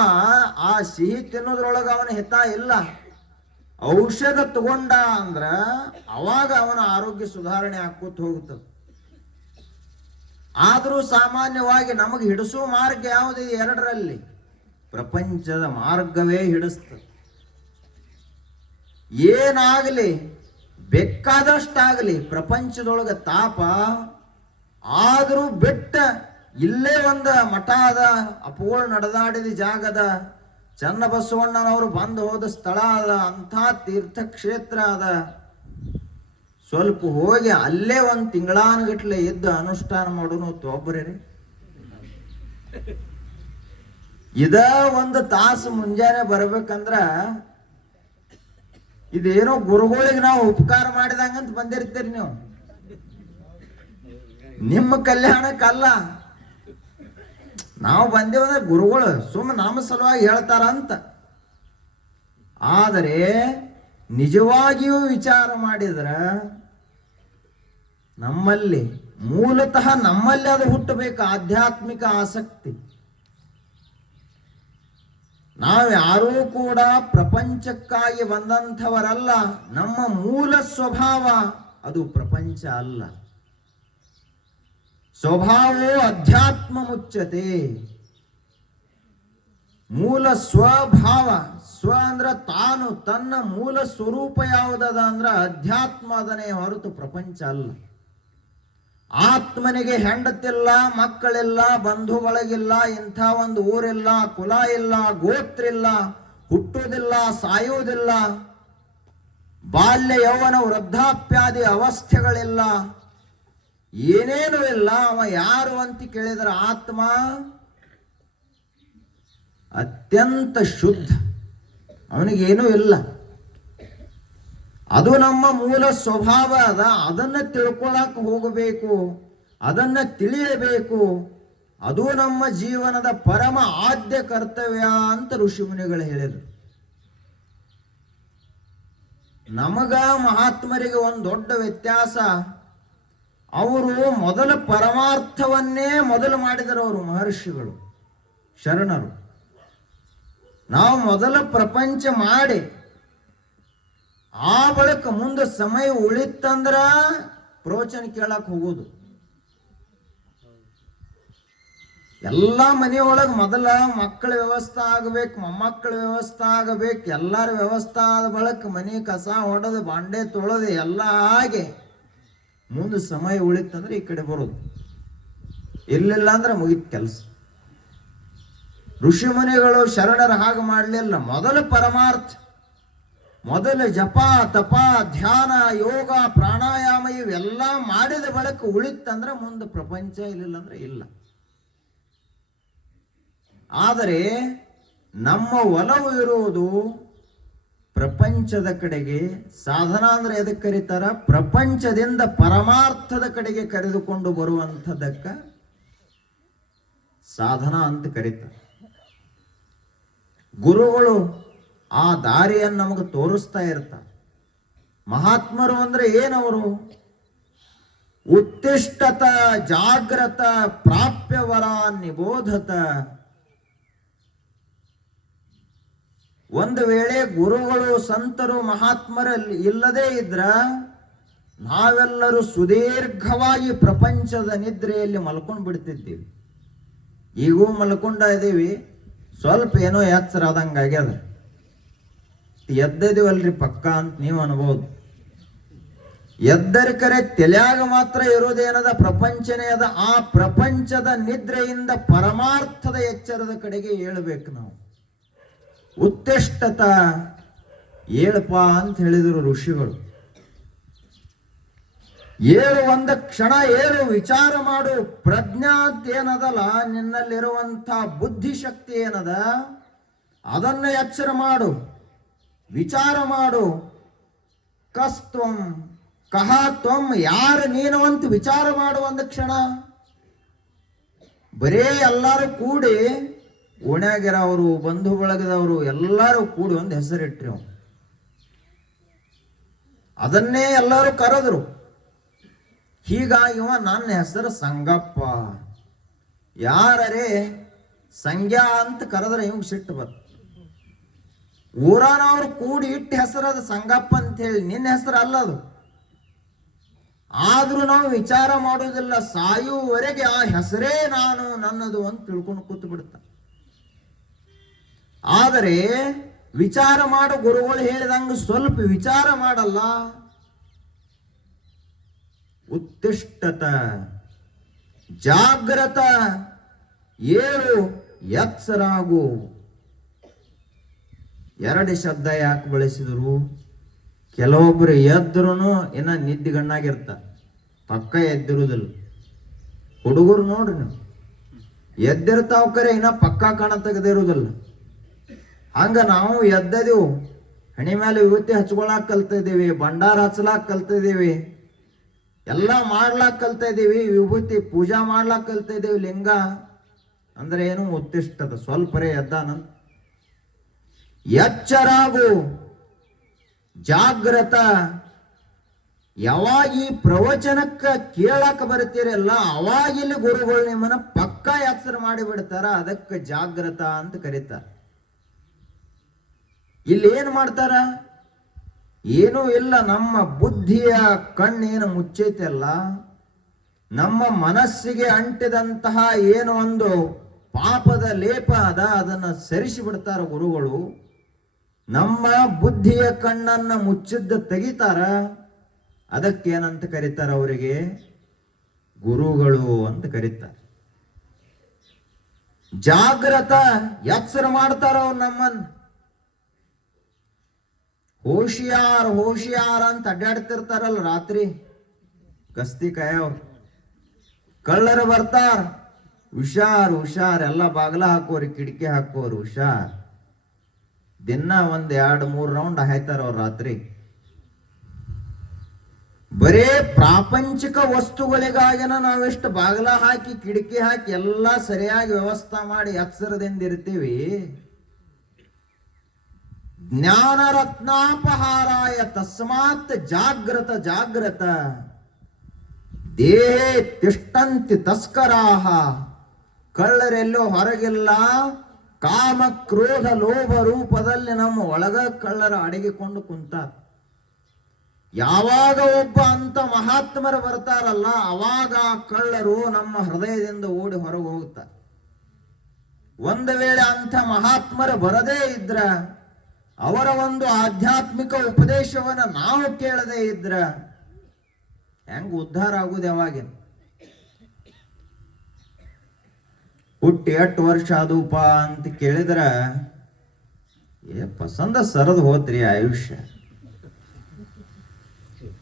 ಆ ಸಿಹಿ ತಿನ್ನೋದ್ರೊಳಗ ಅವನ ಹಿತ ಇಲ್ಲ. ಔಷಧ ತಗೊಂಡ ಅಂದ್ರ ಅವಾಗ ಅವನ ಆರೋಗ್ಯ ಸುಧಾರಣೆ ಆಕ್ಕೋತ ಹೋಗುತ್ತದೆ. ಆದ್ರೂ ಸಾಮಾನ್ಯವಾಗಿ ನಮಗೆ ಹಿಡಿಸೋ ಮಾರ್ಗ ಯಾವುದು? ಎರಡರಲ್ಲಿ ಪ್ರಪಂಚದ ಮಾರ್ಗವೇ ಹಿಡಿಸ್ತದೆ. ಏನಾಗಲಿ ಬೇಕಾದಷ್ಟಾಗಲಿ ಪ್ರಪಂಚದೊಳಗ ತಾಪ ಆದ್ರೂ ಬಿಟ್ಟ ಇಲ್ಲೇ ಒಂದು ಮಠ ಅದ, ಅಪೋಳ ನಡೆದಾಡಿದ ಜಾಗದ, ಚನ್ನಬಸವಣ್ಣನವರು ಬಂದು ಹೋದ ಸ್ಥಳ ಅದ, ಅಂಥ ತೀರ್ಥಕ್ಷೇತ್ರ ಅದ, ಸ್ವಲ್ಪ ಹೋಗಿ ಅಲ್ಲೇ ಒಂದು ತಿಂಗಳಾನಗಟ್ಲೆ ಇದ್ದು ಅನುಷ್ಠಾನ ಮಾಡೋನು ಒಬ್ಬರೇ. ಇದ ಒಂದು ತಾಸು ಮುಂಜಾನೆ ಬರ್ಬೇಕಂದ್ರ ಇದೇನೋ ಗುರುಗಳಿಗೆ ನಾವು ಉಪಕಾರ ಮಾಡಿದಂಗಂತ ಬಂದಿರ್ತೀರಿ ನೀವು. ನಿಮ್ಮ ಕಲ್ಯಾಣಕ್ಕಲ್ಲ ನಾವು ಬಂದೇವಂದ್ರೆ ಗುರುಗಳು ಸುಮ್ಮನೆ ನಮ್ಮ ಸಲುವಾಗಿ ಹೇಳ್ತಾರ ಅಂತ. ಆದರೆ ನಿಜವಾಗಿಯೂ ವಿಚಾರ ಮಾಡಿದ್ರ ನಮ್ಮಲ್ಲಿ ಮೂಲತಃ ನಮ್ಮಲ್ಲಿ ಅದು ಹುಟ್ಟಬೇಕು ಆಧ್ಯಾತ್ಮಿಕ ಆಸಕ್ತಿ. ನಾವ್ಯಾರೂ ಕೂಡ ಪ್ರಪಂಚಕ್ಕಾಗಿ ಬಂದಂಥವರಲ್ಲ. ನಮ್ಮ ಮೂಲ ಸ್ವಭಾವ ಅದು ಪ್ರಪಂಚ ಅಲ್ಲ. ಸ್ವಭಾವೋ ಅಧ್ಯಾತ್ಮ ಮುಚ್ಚತೆ. ಮೂಲ ಸ್ವಭಾವ, ಸ್ವ ಅಂದ್ರ ತಾನು, ತನ್ನ ಮೂಲ ಸ್ವರೂಪ ಯಾವುದದ ಅಂದ್ರ ಅಧ್ಯಾತ್ಮ ಅದನೇ ಹೊರತು ಪ್ರಪಂಚ ಅಲ್ಲ. ಆತ್ಮನಿಗೆ ಹೆಂಡತಿಲ್ಲ, ಮಕ್ಕಳಿಲ್ಲ, ಬಂಧು ಬಳಗಿಲ್ಲ, ಇಂಥ ಒಂದು ಊರಿಲ್ಲ, ಕುಲ ಇಲ್ಲ, ಗೋತ್ರ ಇಲ್ಲ, ಹುಟ್ಟುವುದಿಲ್ಲ, ಸಾಯುವುದಿಲ್ಲ, ಬಾಲ್ಯ ಯೌವನ ವೃದ್ಧಾಪ್ಯಾದಿ ಅವಸ್ಥೆಗಳಿಲ್ಲ, ಏನೇನೂ ಇಲ್ಲ. ಅವ ಯಾರು ಅಂತ ಕೇಳಿದ್ರೆ ಆತ್ಮ ಅತ್ಯಂತ ಶುದ್ಧ, ಅವನಿಗೇನೂ ಇಲ್ಲ. ಅದು ನಮ್ಮ ಮೂಲ ಸ್ವಭಾವ ಅದ. ಅದನ್ನ ತಿಳ್ಕೊಳಕ್ ಹೋಗಬೇಕು, ಅದನ್ನ ತಿಳಿಯಬೇಕು. ಅದು ನಮ್ಮ ಜೀವನದ ಪರಮ ಆದ್ಯ ಕರ್ತವ್ಯ ಅಂತ ಋಷಿಮುನಿಗಳು ಹೇಳಿದರು. ನಮಗ ಮಹಾತ್ಮರಿಗೆ ಒಂದು ದೊಡ್ಡ ವ್ಯತ್ಯಾಸ. ಅವರು ಮೊದಲ ಪರಮಾರ್ಥವನ್ನೇ ಮೊದಲು ಮಾಡಿದರು. ಅವರು ಮಹರ್ಷಿಗಳು, ಶರಣರು. ನಾವು ಮೊದಲ ಪ್ರಪಂಚ ಮಾಡಿ ಆ ಬಳಿಕ ಮುಂದೆ ಸಮಯ ಉಳಿತಂದ್ರ ಪ್ರವಚನ ಕೇಳಕ್ ಹೋಗುದು. ಎಲ್ಲ ಮನೆಯೊಳಗೆ ಮೊದಲ ಮಕ್ಕಳ ವ್ಯವಸ್ಥೆ ಆಗಬೇಕು, ಮೊಮ್ಮಕ್ಕಳ ವ್ಯವಸ್ಥೆ ಆಗಬೇಕು, ಎಲ್ಲರ ವ್ಯವಸ್ಥೆ ಆದ ಬಳಿಕ ಮನೆ ಕಸ ಹೊಡೆದು ಬಾಂಡೆ ತೊಳೆದು ಎಲ್ಲ ಆಗಿ ಮುಂದೆ ಸಮಯ ಉಳಿತಂದ್ರೆ ಈ ಕಡೆ ಬರೋದು. ಇರ್ಲಿಲ್ಲ ಅಂದ್ರೆ ಮುಗಿತ್ ಕೆಲಸ. ಋಷಿ ಮುನಿಗಳು ಶರಣರ ಹಾಗೆ ಮಾಡಲಿಲ್ಲ. ಮೊದಲು ಪರಮಾರ್ಥ, ಮೊದಲು ಜಪ ತಪ ಧ್ಯಾನ ಯೋಗ ಪ್ರಾಣಾಯಾಮ ಇವೆಲ್ಲ ಮಾಡಿದ ಬಳಿಕ ಉಳಿತಂದ್ರೆ ಮುಂದೆ ಪ್ರಪಂಚ ಇರಲಿಲ್ಲ ಅಂದ್ರೆ ಇಲ್ಲ. ಆದರೆ ನಮ್ಮ ಒಲವು ಇರುವುದು ಪ್ರಪಂಚದ ಕಡೆಗೆ. ಸಾಧನ ಅಂದ್ರೆ ಎದಕ್ಕೆ ಕರೀತಾರ? ಪ್ರಪಂಚದಿಂದ ಪರಮಾರ್ಥದ ಕಡೆಗೆ ಕರೆದುಕೊಂಡು ಬರುವಂಥದಕ್ಕ ಸಾಧನ ಅಂತ ಕರೀತಾರೆ. ಗುರುಗಳು ಆ ದಾರಿಯನ್ನು ನಮಗೆ ತೋರಿಸ್ತಾ ಇರ್ತಾರೆ. ಮಹಾತ್ಮರು ಅಂದ್ರೆ ಏನವರು? ಉತ್ತಿಷ್ಠತ ಜಾಗ್ರತ ಪ್ರಾಪ್ಯವರ ನಿಬೋಧತ. ಒಂದು ವೇಳೆ ಗುರುಗಳು ಸಂತರು ಮಹಾತ್ಮರಲ್ಲಿ ಇಲ್ಲದೇ ಇದ್ರ ನಾವೆಲ್ಲರೂ ಸುದೀರ್ಘವಾಗಿ ಪ್ರಪಂಚದ ನಿದ್ರೆಯಲ್ಲಿ ಮಲ್ಕೊಂಡು ಬಿಡ್ತಿದ್ದೀವಿ. ಈಗೂ ಮಲ್ಕೊಂಡ ಇದ್ದೀವಿ, ಸ್ವಲ್ಪ ಏನೋ ಎಚ್ಚರ ಆದಂಗ ಆಗ್ಯದ. ಎದ್ದಿದೀವಲ್ರಿ ಪಕ್ಕ ಅಂತ ನೀವು ಅನ್ಬೋದು. ಎದ್ದರ ಕರೆ ತಲೆಯಾಗ ಮಾತ್ರ ಇರೋದೇನದ ಪ್ರಪಂಚನೇ ಅದ. ಆ ಪ್ರಪಂಚದ ನಿದ್ರೆಯಿಂದ ಪರಮಾರ್ಥದ ಎಚ್ಚರದ ಕಡೆಗೆ ಏಳಬೇಕು ನಾವು. ಉತ್ತಿಷ್ಠತ ಏಳಪ್ಪ ಅಂತ ಹೇಳಿದರು ಋಷಿಗಳು. ಏಳು, ಒಂದು ಕ್ಷಣ ಏಳು, ವಿಚಾರ ಮಾಡು. ಪ್ರಜ್ಞಾತ್ ಏನದಲ್ಲ, ನಿನ್ನಲ್ಲಿರುವಂಥ ಬುದ್ಧಿಶಕ್ತಿ ಏನದ ಅದನ್ನು ಎಚ್ಚರ ಮಾಡು, ವಿಚಾರ ಮಾಡು. ಕಸ್ತ್ವಂ ಕಹ ತ್ವಂ, ಯಾರು ನೀನು ಅಂತ ವಿಚಾರ ಮಾಡು. ಒಂದು ಕ್ಷಣ ಬರೇ ಎಲ್ಲರೂ ಕೂಡಿ, ಓಣ್ಯಾಗಿರೋರು ಬಂಧು ಬಳಗದವರು ಎಲ್ಲರೂ ಕೂಡಿ ಒಂದು ಹೆಸರಿಟ್ರಿ. ಅದನ್ನೇ ಎಲ್ಲರೂ ಕರೆದ್ರು. ಹೀಗಾಗಿ ಇವ ನನ್ನ ಹೆಸರು ಸಂಗಪ್ಪ. ಯಾರೇ ಸಂಜ್ಞಾ ಅಂತ ಕರೆದ್ರೆ ಇವ್ ಸಿಟ್ಟು ಬತ್ತು. ಊರಾನವ್ರು ಕೂಡಿ ಇಟ್ಟು ಹೆಸರದ ಸಂಗಪ್ಪ ಅಂತ ಹೇಳಿ, ನಿನ್ನ ಹೆಸರು ಅಲ್ಲದು. ಆದ್ರೂ ನಾವು ವಿಚಾರ ಮಾಡೋದಿಲ್ಲ. ಸಾಯುವವರೆಗೆ ಆ ಹೆಸರೇ ನಾನು ನನ್ನದು ಅಂತ ತಿಳ್ಕೊಂಡು ಕೂತು ಬಿಡ್ತ. ಆದರೆ ವಿಚಾರ ಮಾಡೋ ಗುರುಗಳು ಹೇಳಿದಂಗ ಸ್ವಲ್ಪ ವಿಚಾರ ಮಾಡಲ್ಲ. ಉತ್ತಿಷ್ಠತ ಜಾಗ್ರತ, ಏಳು, ಎಚ್ಚರಾಗು. ಎರಡು ಶಬ್ದ ಯಾಕೆ ಬಳಸಿದ್ರು? ಕೆಲವೊಬ್ರು ಎದ್ರು ಇನ್ನ ನಿದ್ದಿಗಣ್ಣಾಗಿರ್ತ, ಪಕ್ಕ ಎದ್ದಿರುವುದಿಲ್ಲ. ಹುಡುಗರು ನೋಡ್ರಿ ನೀವು, ಎದ್ದಿರ್ತಾವ ಕರೆ ಇನ್ನ ಪಕ್ಕ ಕಾಣ ತೆಗೆದಿರುವುದಿಲ್ಲ. ಹಂಗ ನಾವು ಎದ್ದದೆವು, ಹಣಿ ಮೇಲೆ ವಿಭೂತಿ ಹಚ್ಕೊಳಕ್ ಕಲ್ತಿದ್ದೀವಿ, ಭಂಡಾರ ಹಚ್ಚಲಾಕ್ ಕಲ್ತಿದ್ದೀವಿ, ಎಲ್ಲ ಮಾಡ್ಲಾಕ್ ಕಲ್ತಾ ಇದ್ದೀವಿ, ವಿಭೂತಿ ಪೂಜಾ ಮಾಡ್ಲಾಕ್ ಕಲ್ತಾ ಇದ್ದೀವಿ. ಲಿಂಗ ಅಂದ್ರೆ ಏನು? ಉತ್ತಿಷ್ಠದ ಸ್ವಲ್ಪರೇ ಎದ್ದಾನ. ಎಚ್ಚರಾಗು, ಜಾಗ್ರತ. ಯಾವಾಗ ಈ ಪ್ರವಚನಕ್ಕ ಕೇಳಕ್ ಬರ್ತೀರಲ್ಲ ಅವಾಗಿಲ್ಲಿ ಗುರುಗಳು ನಿಮ್ಮನ್ನ ಪಕ್ಕ ಎಚ್ಚರ ಮಾಡಿ ಬಿಡ್ತಾರ. ಅದಕ್ಕೆ ಜಾಗ್ರತ ಅಂತ ಕರೀತಾರ. ಇಲ್ಲಿ ಏನ್ ಮಾಡ್ತಾರ? ಏನೂ ಇಲ್ಲ. ನಮ್ಮ ಬುದ್ಧಿಯ ಕಣ್ಣೇನು ಮುಚ್ಚೈತಲ್ಲ, ನಮ್ಮ ಮನಸ್ಸಿಗೆ ಅಂಟಿದಂತಹ ಏನು ಒಂದು ಪಾಪದ ಲೇಪ ಅದ, ಅದನ್ನ ಸರಿಸಿ ಬಿಡ್ತಾರ ಗುರುಗಳು. ನಮ್ಮ ಬುದ್ಧಿಯ ಕಣ್ಣನ್ನ ಮುಚ್ಚಿದ್ದ ತೆಗಿತಾರ. ಅದಕ್ಕೇನಂತ ಕರೀತಾರ? ಅವರಿಗೆ ಗುರುಗಳು ಅಂತ ಕರೀತಾರೆ. ಜಾಗ್ರತ, ಎಚ್ಚರ ಮಾಡ್ತಾರ ಅವ್ರು ನಮ್ಮನ್ನ. ಹೋಶಿಯಾರ್ ಹೋಶಿಯಾರ್ ಅಂತ ಅಡ್ಡಾಡ್ತಿರ್ತಾರಲ್ಲ ರಾತ್ರಿ ಗಸ್ತಿ ಕಾಯವ್ರು. ಕಳ್ಳರು ಬರ್ತಾರ, ಹುಷಾರ್ ಹುಷಾರ್, ಎಲ್ಲ ಬಾಗ್ಲ ಹಾಕೋರಿ, ಕಿಟಕಿ ಹಾಕೋರು, ಹುಷಾರ್. ದಿನ 1-2-3 ರೌಂಡ್ ಹಾಯ್ತಾರ ಅವ್ರ ರಾತ್ರಿ. ಬರೇ ಪ್ರಾಪಂಚಿಕ ವಸ್ತುಗಳಿಗಾಗಿನ ನಾವೆಷ್ಟು ಬಾಗ್ಲ ಹಾಕಿ ಕಿಟಕಿ ಹಾಕಿ ಎಲ್ಲ ಸರಿಯಾಗಿ ವ್ಯವಸ್ಥೆ ಮಾಡಿ ಎಚ್ಚರದಿಂದ ಇರ್ತೀವಿ. ಜ್ಞಾನ ರತ್ನಾಪಹಾರಾಯ ತಸ್ಮಾತ್ ಜಾಗ್ರತ ಜಾಗ್ರತ. ದೇಹೇ ತಿಷ್ಟಂತಿ ತಸ್ಕರಾಹ. ಕಳ್ಳರೆಲ್ಲೋ ಹೊರಗಿಲ್ಲ, ಕಾಮ ಕ್ರೋಧ ಲೋಭ ರೂಪದಲ್ಲಿ ನಮ್ಮ ಒಳಗ ಕಳ್ಳರ ಅಡಗಿಕೊಂಡು ಕುಂತ. ಯಾವಾಗ ಒಬ್ಬ ಅಂತ ಮಹಾತ್ಮರು ಬರ್ತಾರಲ್ಲ ಅವಾಗ ಕಳ್ಳರು ನಮ್ಮ ಹೃದಯದಿಂದ ಓಡಿ ಹೊರಗೆ ಹೋಗ್ತಾರೆ. ಒಂದು ವೇಳೆ ಅಂಥ ಮಹಾತ್ಮರು ಬರದೇ ಇದ್ರ, ಅವರ ಒಂದು ಆಧ್ಯಾತ್ಮಿಕ ಉಪದೇಶವನ್ನ ನಾವು ಕೇಳದೇ ಇದ್ರ ಹೆಂಗ ಉದ್ಧಾರ ಆಗುದು? ಯಾವಾಗಿನ ಹುಟ್ಟಿ 8 ವರ್ಷ ಆದೂಪ ಅಂತ ಕೇಳಿದ್ರ ಪಸಂದ ಸರದ್ ಹೋತ್ರಿ ಆಯುಷ್ಯ.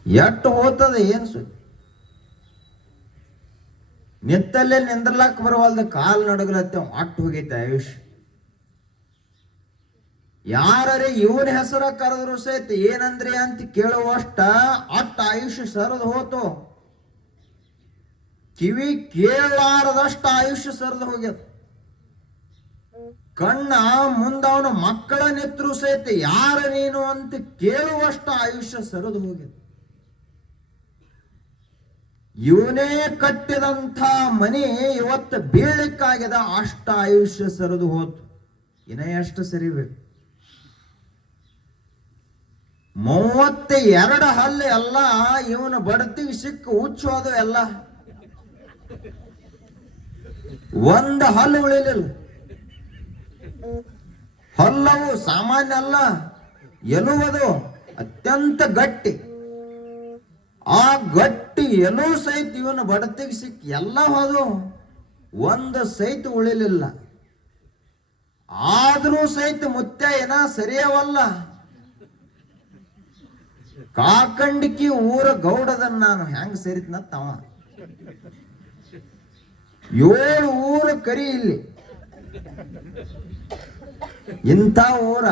ಎಟ್ಟು ಹೋಗ್ತದ ಏನ್ ಸುದ್ದಿ? ನಿತ್ತಲ್ಲೇ ನಿಂದ್ರಲಾಕ್ ಬರವಲ್ದ, ಕಾಲ್ ನಡಗಲತ್ತೇವ್, ಅಟ್ಟು ಹೋಗೈತೆ ಆಯುಷ್. ಯಾರೇ ಇವನ ಹೆಸರ ಕರೆದ್ರು ಸಹಿತ ಏನಂದ್ರೆ ಅಂತ ಕೇಳುವಷ್ಟ ಅಟ್ಟ ಆಯುಷ್ಯ ಸರದು ಹೋತು. ಕಿವಿ ಕೇಳಾರದಷ್ಟ ಆಯುಷ್ಯ ಸರದು ಹೋಗ್ಯದ. ಕಣ್ಣ ಮುಂದವನ ಮಕ್ಕಳ ನೆತ್ತರು ಸಹಿತ ಯಾರ ನೀನು ಅಂತ ಕೇಳುವಷ್ಟ ಆಯುಷ್ಯ ಸರದು ಹೋಗ್ಯದ. ಇವನೇ ಕಟ್ಟಿದಂಥ ಮನೆ ಇವತ್ತು ಬೀಳಕ್ಕಾಗ್ಯದ, ಅಷ್ಟ ಆಯುಷ್ಯ ಸರಿದು ಹೋತು. ಇನ್ನ ಎಷ್ಟು ಸರಿಬೇಕು? 32 ಹಲ್ಲು ಎಲ್ಲ ಇವನ ಬಡತಿಗೆ ಸಿಕ್ಕ ಹುಚ್ಚೋದು ಎಲ್ಲ. ಒಂದು ಹಲ್ಲು ಉಳಿಲಿಲ್ಲ. ಹಲ್ಲವು ಸಾಮಾನ್ಯ ಅಲ್ಲ, ಎಲುವುದು ಅತ್ಯಂತ ಗಟ್ಟಿ. ಆ ಗಟ್ಟಿ ಎಲ್ಲೂ ಸಹಿತ ಇವನ ಬಡತಿಗೆ ಸಿಕ್ಕಿ ಎಲ್ಲ ಹೋದು, ಒಂದು ಸಹಿತ ಉಳಿಲಿಲ್ಲ. ಆದ್ರೂ ಸಹಿತ ಮುತ್ಯ ಏನ ಸರಿಯವಲ್ಲ. ಕಾಕಂಡಿಕಿ ಊರ ಗೌಡದನ್ನ ನಾನು ಹೆಂಗ್ ಸೇರಿತ್ನ ತವ 7 ಊರ ಕರಿ ಇಲ್ಲಿ. ಇಂಥ ಊರ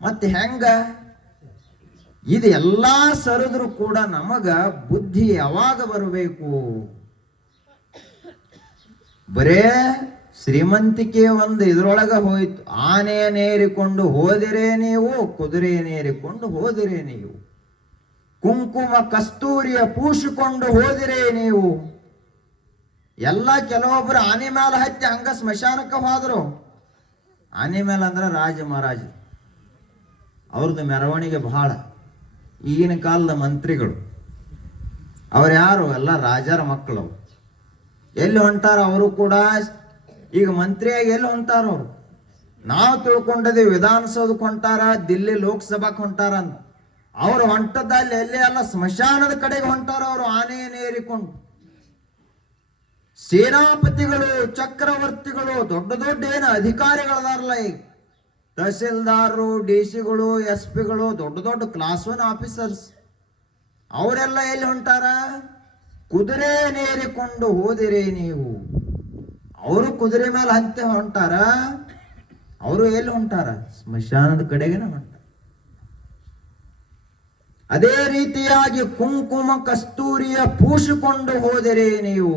ಮತ್ತೆ ಹೆಂಗ? ಇದು ಎಲ್ಲಾ ಸರಿದ್ರು ಕೂಡ ನಮಗ ಬುದ್ಧಿ ಯಾವಾಗ ಬರಬೇಕು? ಬರೇ ಶ್ರೀಮಂತಿಕೆ ಒಂದು ಇದ್ರೊಳಗ ಹೋಯ್ತು. ಆನೆಯನ್ನೇರಿಕೊಂಡು ಹೋದಿರೇ ನೀವು, ಕುದುರೆಯನ್ನೇರಿಕೊಂಡು ಹೋದಿರೇ ನೀವು, ಕುಂಕುಮ ಕಸ್ತೂರಿಯ ಪೂಸಿಕೊಂಡು ಹೋದಿರೇ ನೀವು. ಎಲ್ಲ ಕೆಲವೊಬ್ರು ಆನೆ ಮೇಲೆ ಹತ್ತಿ ಹಂಗ ಸ್ಮಶಾನಕ್ಕೆ ಹೋದ್ರು. ಆನೆ ಮೇಲೆ ಅಂದ್ರ ರಾಜ ಮಹಾರಾಜ, ಅವ್ರದ್ದು ಮೆರವಣಿಗೆ ಬಹಳ. ಈಗಿನ ಕಾಲದ ಮಂತ್ರಿಗಳು ಅವ್ರು ಯಾರು? ಎಲ್ಲ ರಾಜರ ಮಕ್ಕಳು. ಎಲ್ಲಿ ಹೊಂಟಾರ ಅವರು ಕೂಡ? ಈಗ ಮಂತ್ರಿಯಾಗಿ ಎಲ್ಲಿ ಹೊಂಟಾರ ಅವರು? ನಾವು ತಿಳ್ಕೊಂಡಿದ್ದೀವಿ ವಿಧಾನಸೌಧಕ್ಕೆ ಹೊಂಟಾರ, ದಿಲ್ಲಿ ಲೋಕಸಭಾಕ್ ಹೊಂಟಾರ ಅಂತ. ಅವ್ರು ಹೊಂಟದಲ್ಲಿ ಎಲ್ಲಿ ಅಲ್ಲ, ಸ್ಮಶಾನದ ಕಡೆಗೆ ಹೊಂಟಾರ ಅವರು ಆನೆಯನ್ನೇರಿಕೊಂಡು. ಸೇನಾಪತಿಗಳು, ಚಕ್ರವರ್ತಿಗಳು, ದೊಡ್ಡ ದೊಡ್ಡ ಏನು ಅಧಿಕಾರಿಗಳದಾರಲ್ಲ, ಈಗ ತಹಸೀಲ್ದಾರರು, DC ಗಳು, SP ಗಳು, ದೊಡ್ಡ ದೊಡ್ಡ ಕ್ಲಾಸ್ 1 ಆಫೀಸರ್ಸ್, ಅವರೆಲ್ಲ ಎಲ್ಲಿ ಹೊಂಟಾರ? ಕುದುರೆ ನೇರಿಕೊಂಡು ಹೋದಿರೇ ನೀವು. ಅವರು ಕುದುರೆ ಮೇಲೆ ಹತ್ತಿ ಹೊಂಟಾರ. ಅವರು ಎಲ್ಲಿ ಹೊಂಟಾರ? ಸ್ಮಶಾನದ ಕಡೆಗೆ ಹೊಂಟಾರ. ಅದೇ ರೀತಿಯಾಗಿ ಕುಂಕುಮ ಕಸ್ತೂರಿಯ ಪೂಸಿಕೊಂಡು ಹೋದಿರೇ ನೀವು.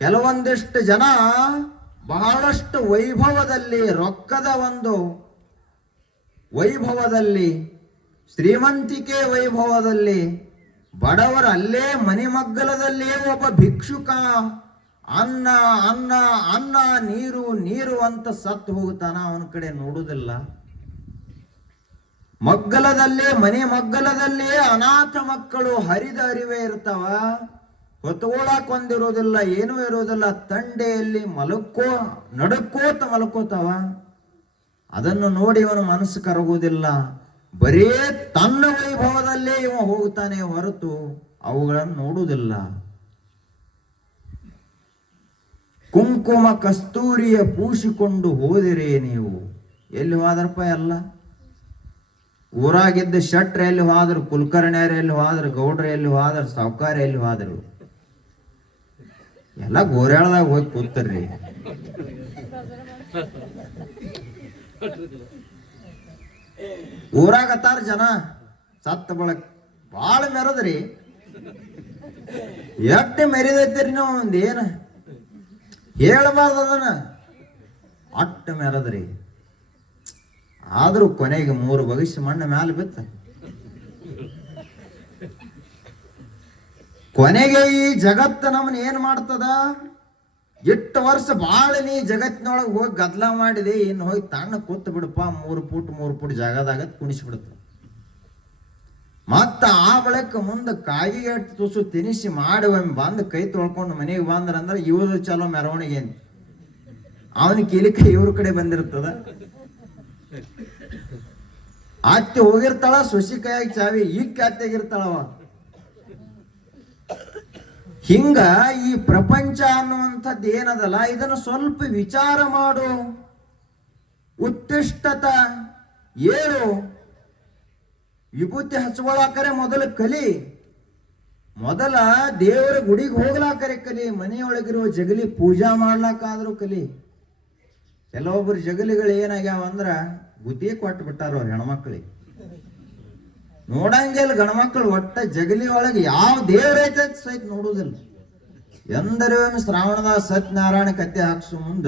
ಕೆಲವೊಂದಿಷ್ಟು ಜನ ಬಹಳಷ್ಟು ವೈಭವದಲ್ಲಿ, ರೊಕ್ಕದ ಒಂದು ವೈಭವದಲ್ಲಿ, ಶ್ರೀಮಂತಿಕೆ ವೈಭವದಲ್ಲಿ, ಬಡವರ ಅಲ್ಲೇ ಮನೆಮಗ್ಗಲದಲ್ಲೇ ಒಬ್ಬ ಭಿಕ್ಷುಕ ಅನ್ನ ಅನ್ನ ಅನ್ನ ನೀರು ನೀರು ಅಂತ ಸತ್ತು ಹೋಗುತ್ತಾನ. ಅವನ ಕಡೆ ನೋಡುವುದಿಲ್ಲ. ಮಗ್ಗಲದಲ್ಲೇ, ಮನೆ ಮಗ್ಗಲದಲ್ಲೇ ಅನಾಥ ಮಕ್ಕಳು ಹರಿದ ಅರಿವೇ ಇರ್ತಾವ. ಹೊತ್ಕೊಳಕ್ ಒಂದಿರೋದಿಲ್ಲ, ಏನೂ ಇರೋದಿಲ್ಲ. ತಂಡೆಯಲ್ಲಿ ನಡುಕೋತ ಮಲ್ಕೋತಾವ. ಅದನ್ನು ನೋಡಿ ಇವನ ಮನಸ್ಸು ಕರಗುವುದಿಲ್ಲ. ಬರೇ ತನ್ನ ವೈಭವದಲ್ಲೇ ಇವ ಹೋಗ್ತಾನೆ ಹೊರತು ಅವುಗಳನ್ನು ನೋಡುವುದಿಲ್ಲ. ಕುಂಕುಮ ಕಸ್ತೂರಿಯ ಪೂಸಿಕೊಂಡು ಹೋದಿರೇ ನೀವು. ಎಲ್ಲಿ ಹೋದ್ರಪ್ಪ? ಎಲ್ಲ ಊರಾಗಿದ್ದ ಶಟ್ರ ಎಲ್ಲಿ ಹೋದ್ರು, ಕುಲಕರ್ಣಿಯರು ಎಲ್ಲಿ ಹೋದ್ರು, ಗೌಡ್ರ ಎಲ್ಲಿ ಹೋದ್ರು, ಸಾವುಕಾರ ಎಲ್ಲಿ ಹೋದ್ರು? ಎಲ್ಲ ಗೋರ್ಯಾಳದಾಗ ಹೋಗಿ ಕೂತರ್ರಿ. ಊರಾಗತ್ತಾರ ಜನ ಸತ್ತ ಬಳಕ್ ಬಾಳ ಮೆರದ್ರಿ. ಎಟ್ಟು ಮೆರಿದೈತಿರಿ ನೀವು, ಒಂದೇನ ಹೇಳಬಾರ್ದು ಅದನ್ನ, ಅಟ್ಟು ಮೆರದ್ರಿ. ಆದ್ರೂ ಕೊನೆಗೆ 3 ಬಗಸಿ ಮಣ್ಣ ಮ್ಯಾಲ ಬಿತ್ತ. ಕೊನೆಗೆ ಈ ಜಗತ್ತು ನಮ್ಮನ್ನ ಏನ್ ಮಾಡ್ತದ? 8 ವರ್ಷ ಬಾಳ ನೀ ಜಗತ್ತಿನೊಳಗೆ ಹೋಗಿ ಗದ್ಲ ಮಾಡಿದೆ, ಇನ್ನು ಹೋಗಿ ತಣ್ಣ ಕೂತ್ ಬಿಡಪ್ಪ, 3 ಫುಟ್ ಜಾಗದಾಗ ಕುಣಿಸ್ಬಿಡುತ್ತ. ಮತ್ತ ಆ ಬಳಿಕ ಮುಂದೆ ಕಾಯಿಗೆ ತುಸು ತಿನಿಸಿ ಮಾಡಿ ಬಂದು ಕೈ ತೊಳ್ಕೊಂಡು ಮನೆಗೆ ಬಂದ್ರಂದ್ರೆ ಇವರು ಚಲೋ ಮೆರವಣಿಗೆ ಅಂತ ಅವನ ಕಿಲಿಕ ಇವ್ರ ಕಡೆ ಬಂದಿರ್ತದ. ಅತ್ತಿ ಹೋಗಿರ್ತಾಳ, ಸೊಸಿ ಕೈಯಾಗಿ ಚಾವಿ ಈಗ ಅತ್ತೆಗಿರ್ತಾಳವ. ಹಿಂಗ ಈ ಪ್ರಪಂಚ ಅನ್ನುವಂಥದ್ದು ಏನದಲ್ಲ, ಇದನ್ನು ಸ್ವಲ್ಪ ವಿಚಾರ ಮಾಡು. ಉತ್ತಿಷ್ಟತ ಏಳು, ವಿಭೂತಿ ಹಚ್ಕೊಳಕರೆ ಮೊದಲು ಕಲಿ. ಮೊದಲ ದೇವರ ಗುಡಿಗೆ ಹೋಗ್ಲಾಕರೆ ಕಲಿ. ಮನೆಯೊಳಗಿರುವ ಜಗಲಿ ಪೂಜಾ ಮಾಡ್ಲಾಕಾದ್ರೂ ಕಲಿ. ಕೆಲವೊಬ್ಬರು ಜಗಲಿಗಳು ಏನಾಗ್ಯಾವ ಅಂದ್ರ ಬುದ್ಧಿ ಕೊಟ್ಟು ಬಿಟ್ಟಾರ ಅವ್ರ ಹೆಣ್ಮಕ್ಳಿಗೆ. ನೋಡಂಗಿಲ್ಲ ಗಣಮಕ್ಳು ಒಟ್ಟ ಜಗಲಿ ಒಳಗೆ ಯಾವ ದೇವರೈತೆ ಸಹಿತ ನೋಡುದಿಲ್ಲ. ಎಂದರೇನು ಶ್ರಾವಣದಾಗ ಸತ್ಯನಾರಾಯಣ ಕತ್ತೆ ಹಾಕ್ಸು ಮುಂದ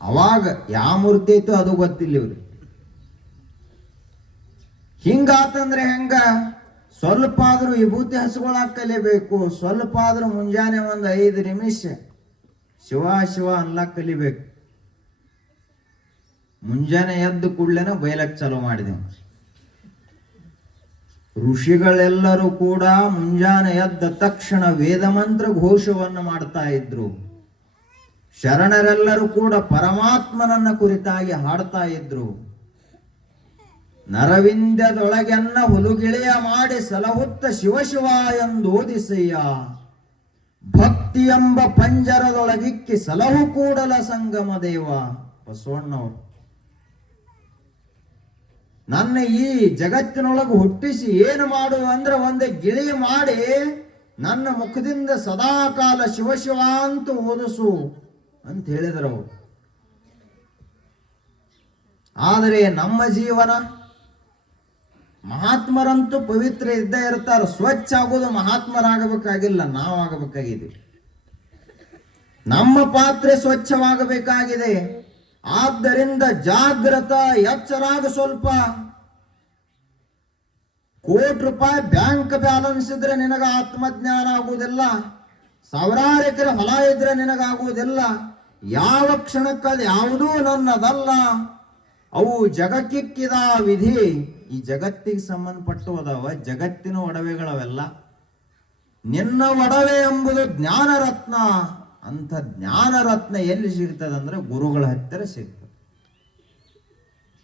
ಅವಾಗ ಯಾವ ಮೂರ್ತಿ ಐತೋ ಅದು ಗೊತ್ತಿಲ್ಲ ಇವ್ರಿಗೆ. ಹಿಂಗಾತಂದ್ರೆ ಹೆಂಗ? ಸ್ವಲ್ಪ ಆದ್ರೂ ವಿಭೂತಿ ಹಚ್ಕೊಳಕ್ ಕಲಿಬೇಕು. ಸ್ವಲ್ಪ ಆದ್ರೂ ಮುಂಜಾನೆ 5 ನಿಮಿಷ ಶಿವ ಶಿವ ಅನ್ಲಾಕ್ ಕಲಿಬೇಕು. ಮುಂಜಾನೆ ಎದ್ದು ಕೂಡ್ಲೇನ ಬಯಲಕ್ ಚಾಲೂ ಮಾಡಿದೆವು. ಋಷಿಗಳೆಲ್ಲರೂ ಕೂಡ ಮುಂಜಾನೆ ಎದ್ದ ತಕ್ಷಣ ವೇದ ಮಂತ್ರ ಘೋಷವನ್ನು ಮಾಡ್ತಾ ಇದ್ರು. ಶರಣರೆಲ್ಲರೂ ಕೂಡ ಪರಮಾತ್ಮನನ್ನ ಕುರಿತಾಗಿ ಹಾಡ್ತಾ ಇದ್ರು. ನರವಿಂದ್ಯದೊಳಗೆನ್ನ ಹುಲುಗಿಳೆಯ ಮಾಡಿ ಸಲಹುತ್ತ ಶಿವಶಿವ ಎಂದೋದಿಸಯ್ಯ. ಭಕ್ತಿ ಎಂಬ ಪಂಜರದೊಳಗಿಕ್ಕಿ ಸಲಹು ಕೂಡಲ ಸಂಗಮ ದೇವ. ಬಸವಣ್ಣವರು ನನ್ನ ಈ ಜಗತ್ತಿನೊಳಗೆ ಹುಟ್ಟಿಸಿ ಏನು ಮಾಡು ಅಂದ್ರೆ ಒಂದೇ ಗಿಳಿ ಮಾಡಿ ನನ್ನ ಮುಖದಿಂದ ಸದಾಕಾಲ ಶಿವಶಿವ ಅಂತ ಓದಿಸು ಅಂತ ಹೇಳಿದರು. ಆದರೆ ನಮ್ಮ ಜೀವನ ಮಹಾತ್ಮರಂತೂ ಪವಿತ್ರ ಇದ್ದೇ ಇರ್ತಾರೆ. ಸ್ವಚ್ಛ ಆಗೋದು ಮಹಾತ್ಮರಾಗಬೇಕಾಗಿಲ್ಲ, ನಾವಾಗಬೇಕಾಗಿದೆ. ನಮ್ಮ ಪಾತ್ರೆ ಸ್ವಚ್ಛವಾಗಬೇಕಾಗಿದೆ. ಆದ್ದರಿಂದ ಜಾಗೃತ, ಎಚ್ಚರಾಗ. ಸ್ವಲ್ಪ ₹1,00,00,000 ಬ್ಯಾಂಕ್ ಬ್ಯಾಲೆನ್ಸ್ ಇದ್ರೆ ನಿನಗ ಆತ್ಮಜ್ಞಾನ ಆಗುವುದಿಲ್ಲ. ಸಾವಿರಾರು ಎಕರೆ ಹೊಲ ಇದ್ರೆ ನಿನಗಾಗುವುದಿಲ್ಲ. ಯಾವ ಕ್ಷಣಕ್ಕದು ಯಾವುದೂ ನನ್ನದಲ್ಲ, ಅವು ಜಗಕ್ಕಿಕ್ಕಿದ ವಿಧಿ. ಈ ಜಗತ್ತಿಗೆ ಸಂಬಂಧಪಟ್ಟು ಅದಾವ, ಜಗತ್ತಿನ ಒಡವೆಗಳವೆಲ್ಲ. ನಿನ್ನ ಒಡವೆ ಎಂಬುದು ಜ್ಞಾನರತ್ನ. ಅಂತ ಜ್ಞಾನರತ್ನ ಎಲ್ಲಿ ಸಿಗ್ತದಂದ್ರೆ ಗುರುಗಳ ಹತ್ತಿರ ಸಿಗ್ತದೆ.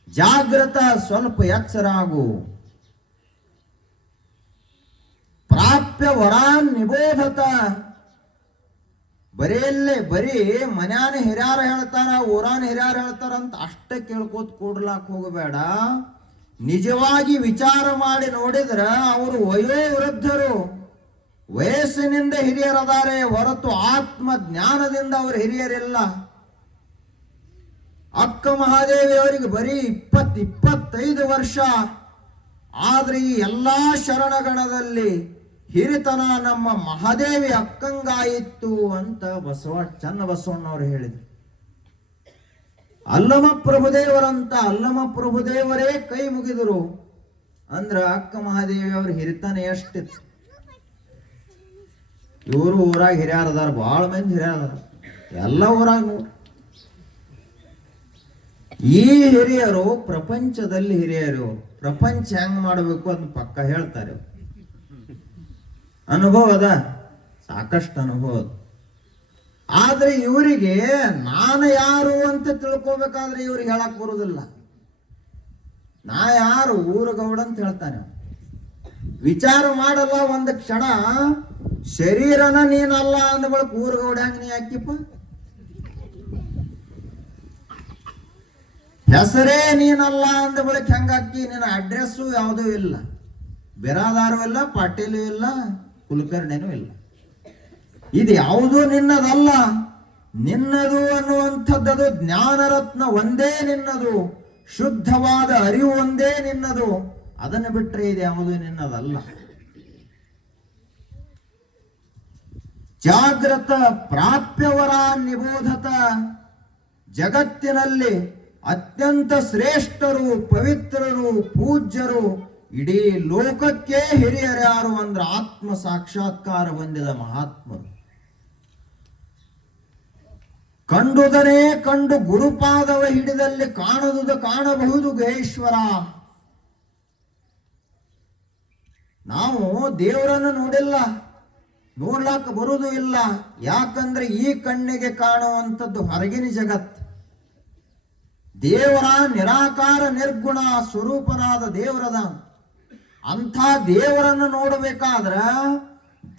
ಜಾಗೃತ, ಸ್ವಲ್ಪ ಎಚ್ಚರ ಆಗು. ಪ್ರಾಪ್ಯ ವರಾನ್ ನಿಬೋಧತ. ಬರೀ ಮನ್ಯಾನ ಹಿರಿಯಾರ ಹೇಳ್ತಾರ, ಊರಾನ ಹಿರಿಯಾರ ಹೇಳ್ತಾರ ಅಂತ ಅಷ್ಟೇ ಕೇಳ್ಕೋತ ಕೂಡ್ಲಾಕ್ ಹೋಗಬೇಡ. ನಿಜವಾಗಿ ವಿಚಾರ ಮಾಡಿ ನೋಡಿದ್ರ ಅವರು ವಯೋವೃದ್ಧರು, ವಯಸ್ಸಿನಿಂದ ಹಿರಿಯರದಾರೆ ಹೊರತು ಆತ್ಮ ಜ್ಞಾನದಿಂದ ಅವರು ಹಿರಿಯರಿಲ್ಲ. ಅಕ್ಕ ಮಹಾದೇವಿ ಅವರಿಗೆ ಬರೀ 20-25 ವರ್ಷ. ಆದ್ರೆ ಈ ಎಲ್ಲಾ ಶರಣಗಣದಲ್ಲಿ ಹಿರಿತನ ನಮ್ಮ ಮಹಾದೇವಿ ಅಕ್ಕಂಗಾಯಿತು ಅಂತ ಚನ್ನ ಬಸವಣ್ಣವರು ಹೇಳಿದ್ರು. ಅಲ್ಲಮ ಪ್ರಭುದೇವರಂತ ಅಲ್ಲಮ ಪ್ರಭುದೇವರೇ ಕೈ ಮುಗಿದರು ಅಂದ್ರ ಅಕ್ಕ ಮಹಾದೇವಿ ಅವ್ರ ಹಿರಿತನ ಎಷ್ಟಿತ್ತು. ಇವರು ಊರಾಗ ಹಿರಿಯಾರದಾರ, ಬಹಳ ಮಂದಿ ಹಿರಿಯಾರ, ಎಲ್ಲ ಊರಾಗ. ಈ ಹಿರಿಯರು ಪ್ರಪಂಚದಲ್ಲಿ ಹಿರಿಯರು. ಪ್ರಪಂಚ ಹೆಂಗ್ ಮಾಡಬೇಕು ಅಂತ ಪಕ್ಕ ಹೇಳ್ತಾರೆ. ಅನುಭವ ಅದ, ಸಾಕಷ್ಟು ಅನುಭವ. ಆದ್ರೆ ಇವರಿಗೆ ನಾನು ಯಾರು ಅಂತ ತಿಳ್ಕೋಬೇಕಾದ್ರೆ ಇವ್ರಿಗೆ ಹೇಳಕ್ ಬರುದಿಲ್ಲ. ನಾ ಯಾರು? ಊರುಗೌಡ ಅಂತ ಹೇಳ್ತಾನೆ. ವಿಚಾರ ಮಾಡಲ್ಲ ಒಂದು ಕ್ಷಣ. ಶರೀರನ ನೀನಲ್ಲ ಅಂದ ಬಳಕ ಊರುಗೌಡ ಹೆಂಗ್ ನೀ ಹಾಕಿಪ್ಪ? ಹೆಸರೇ ನೀನಲ್ಲ ಅಂದ ಬಳಕ ಹೆಂಗಾಕಿ? ನಿನ್ನ ಅಡ್ರೆಸ್ಸು ಯಾವುದೂ ಇಲ್ಲ, ಬಿರಾದಾರು ಇಲ್ಲ, ಪಾಟೀಲು ಇಲ್ಲ, ಕುಲಕರ್ಣಿನೂ ಇಲ್ಲ. ಇದು ಯಾವುದೂ ನಿನ್ನದಲ್ಲ. ನಿನ್ನದು ಅನ್ನುವಂಥದ್ದು ಜ್ಞಾನರತ್ನ ಒಂದೇ ನಿನ್ನದು, ಶುದ್ಧವಾದ ಅರಿವು ಒಂದೇ ನಿನ್ನದು. ಅದನ್ನು ಬಿಟ್ಟರೆ ಇದು ಯಾವುದೂ ನಿನ್ನದಲ್ಲ. ಜಾಗೃತ ಪ್ರಾಪ್ಯವರ ನಿಬೋಧತ. ಜಗತ್ತಿನಲ್ಲಿ ಅತ್ಯಂತ ಶ್ರೇಷ್ಠರು, ಪವಿತ್ರರು, ಪೂಜ್ಯರು, ಇಡೀ ಲೋಕಕ್ಕೆ ಹಿರಿಯರ್ಯಾರು ಅಂದ್ರೆ ಆತ್ಮ ಸಾಕ್ಷಾತ್ಕಾರ ಹೊಂದಿದ ಮಹಾತ್ಮರು. ಕಂಡುದನೇ ಕಂಡು ಗುರುಪಾದವ ಹಿಡಿದಲ್ಲಿ ಕಾಣದುದು ಕಾಣಬಹುದು ಗುಹೇಶ್ವರ. ನಾವು ದೇವರನ್ನು ನೋಡಿಲ್ಲ, ನೋಡ್ಲಾಕ ಬರುವುದು ಇಲ್ಲ. ಯಾಕಂದ್ರೆ ಈ ಕಣ್ಣಿಗೆ ಕಾಣುವಂಥದ್ದು ಹೊರಗಿನ ಜಗತ್. ದೇವರ ನಿರಾಕಾರ ನಿರ್ಗುಣ ಸ್ವರೂಪನಾದ ದೇವರದ ಅಂಥ ದೇವರನ್ನು ನೋಡಬೇಕಾದ್ರ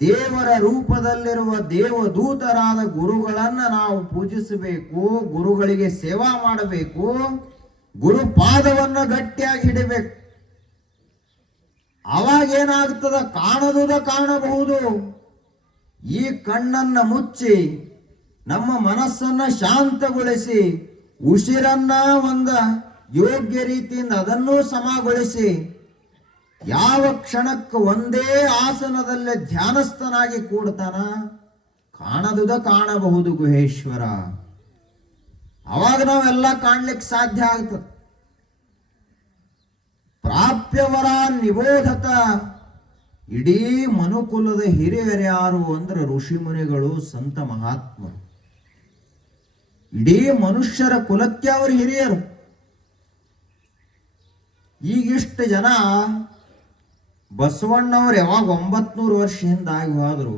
ದೇವರ ರೂಪದಲ್ಲಿರುವ ದೇವದೂತರಾದ ಗುರುಗಳನ್ನ ನಾವು ಪೂಜಿಸಬೇಕು, ಗುರುಗಳಿಗೆ ಸೇವಾ ಮಾಡಬೇಕು, ಗುರುಪಾದವನ್ನ ಗಟ್ಟಿಯಾಗಿ ಹಿಡಿಬೇಕು. ಅವಾಗ ಏನಾಗ್ತದ? ಕಾಣದುದ ಕಾಣಬಹುದು. ಈ ಕಣ್ಣನ್ನ ಮುಚ್ಚಿ ನಮ್ಮ ಮನಸ್ಸನ್ನ ಶಾಂತಗೊಳಿಸಿ ಉಸಿರನ್ನ ಒಂದು ಯೋಗ್ಯ ರೀತಿಯಿಂದ ಅದನ್ನೂ ಸಮಗೊಳಿಸಿ ಯಾವ ಕ್ಷಣಕ್ಕೆ ಒಂದೇ ಆಸನದಲ್ಲೇ ಧ್ಯಾನಸ್ಥನಾಗಿ ಕೂಡ್ತಾನ, ಕಾಣದುದ ಕಾಣಬಹುದು ಗುಹೇಶ್ವರ. ಅವಾಗ ನಾವೆಲ್ಲ ಕಾಣ್ಲಿಕ್ಕೆ ಸಾಧ್ಯ ಆಗ್ತದೆ. ಪ್ರಾಪ್ಯವರ ನಿಬೋಧತ. ಇಡೀ ಮನುಕುಲದ ಹಿರಿಯರು ಯಾರು ಅಂದ್ರೆ ಋಷಿ ಮುನಿಗಳು, ಸಂತ ಮಹಾತ್ಮರು. ಇಡೀ ಮನುಷ್ಯರ ಕುಲಕ್ಕೆ ಅವರು ಹಿರಿಯರು. ಈಗಿಷ್ಟು ಜನ ಬಸವಣ್ಣವ್ರು ಯಾವಾಗ 900 ವರ್ಷ ಹಿಂದೆ ಆಗಿ ಹೋದ್ರು,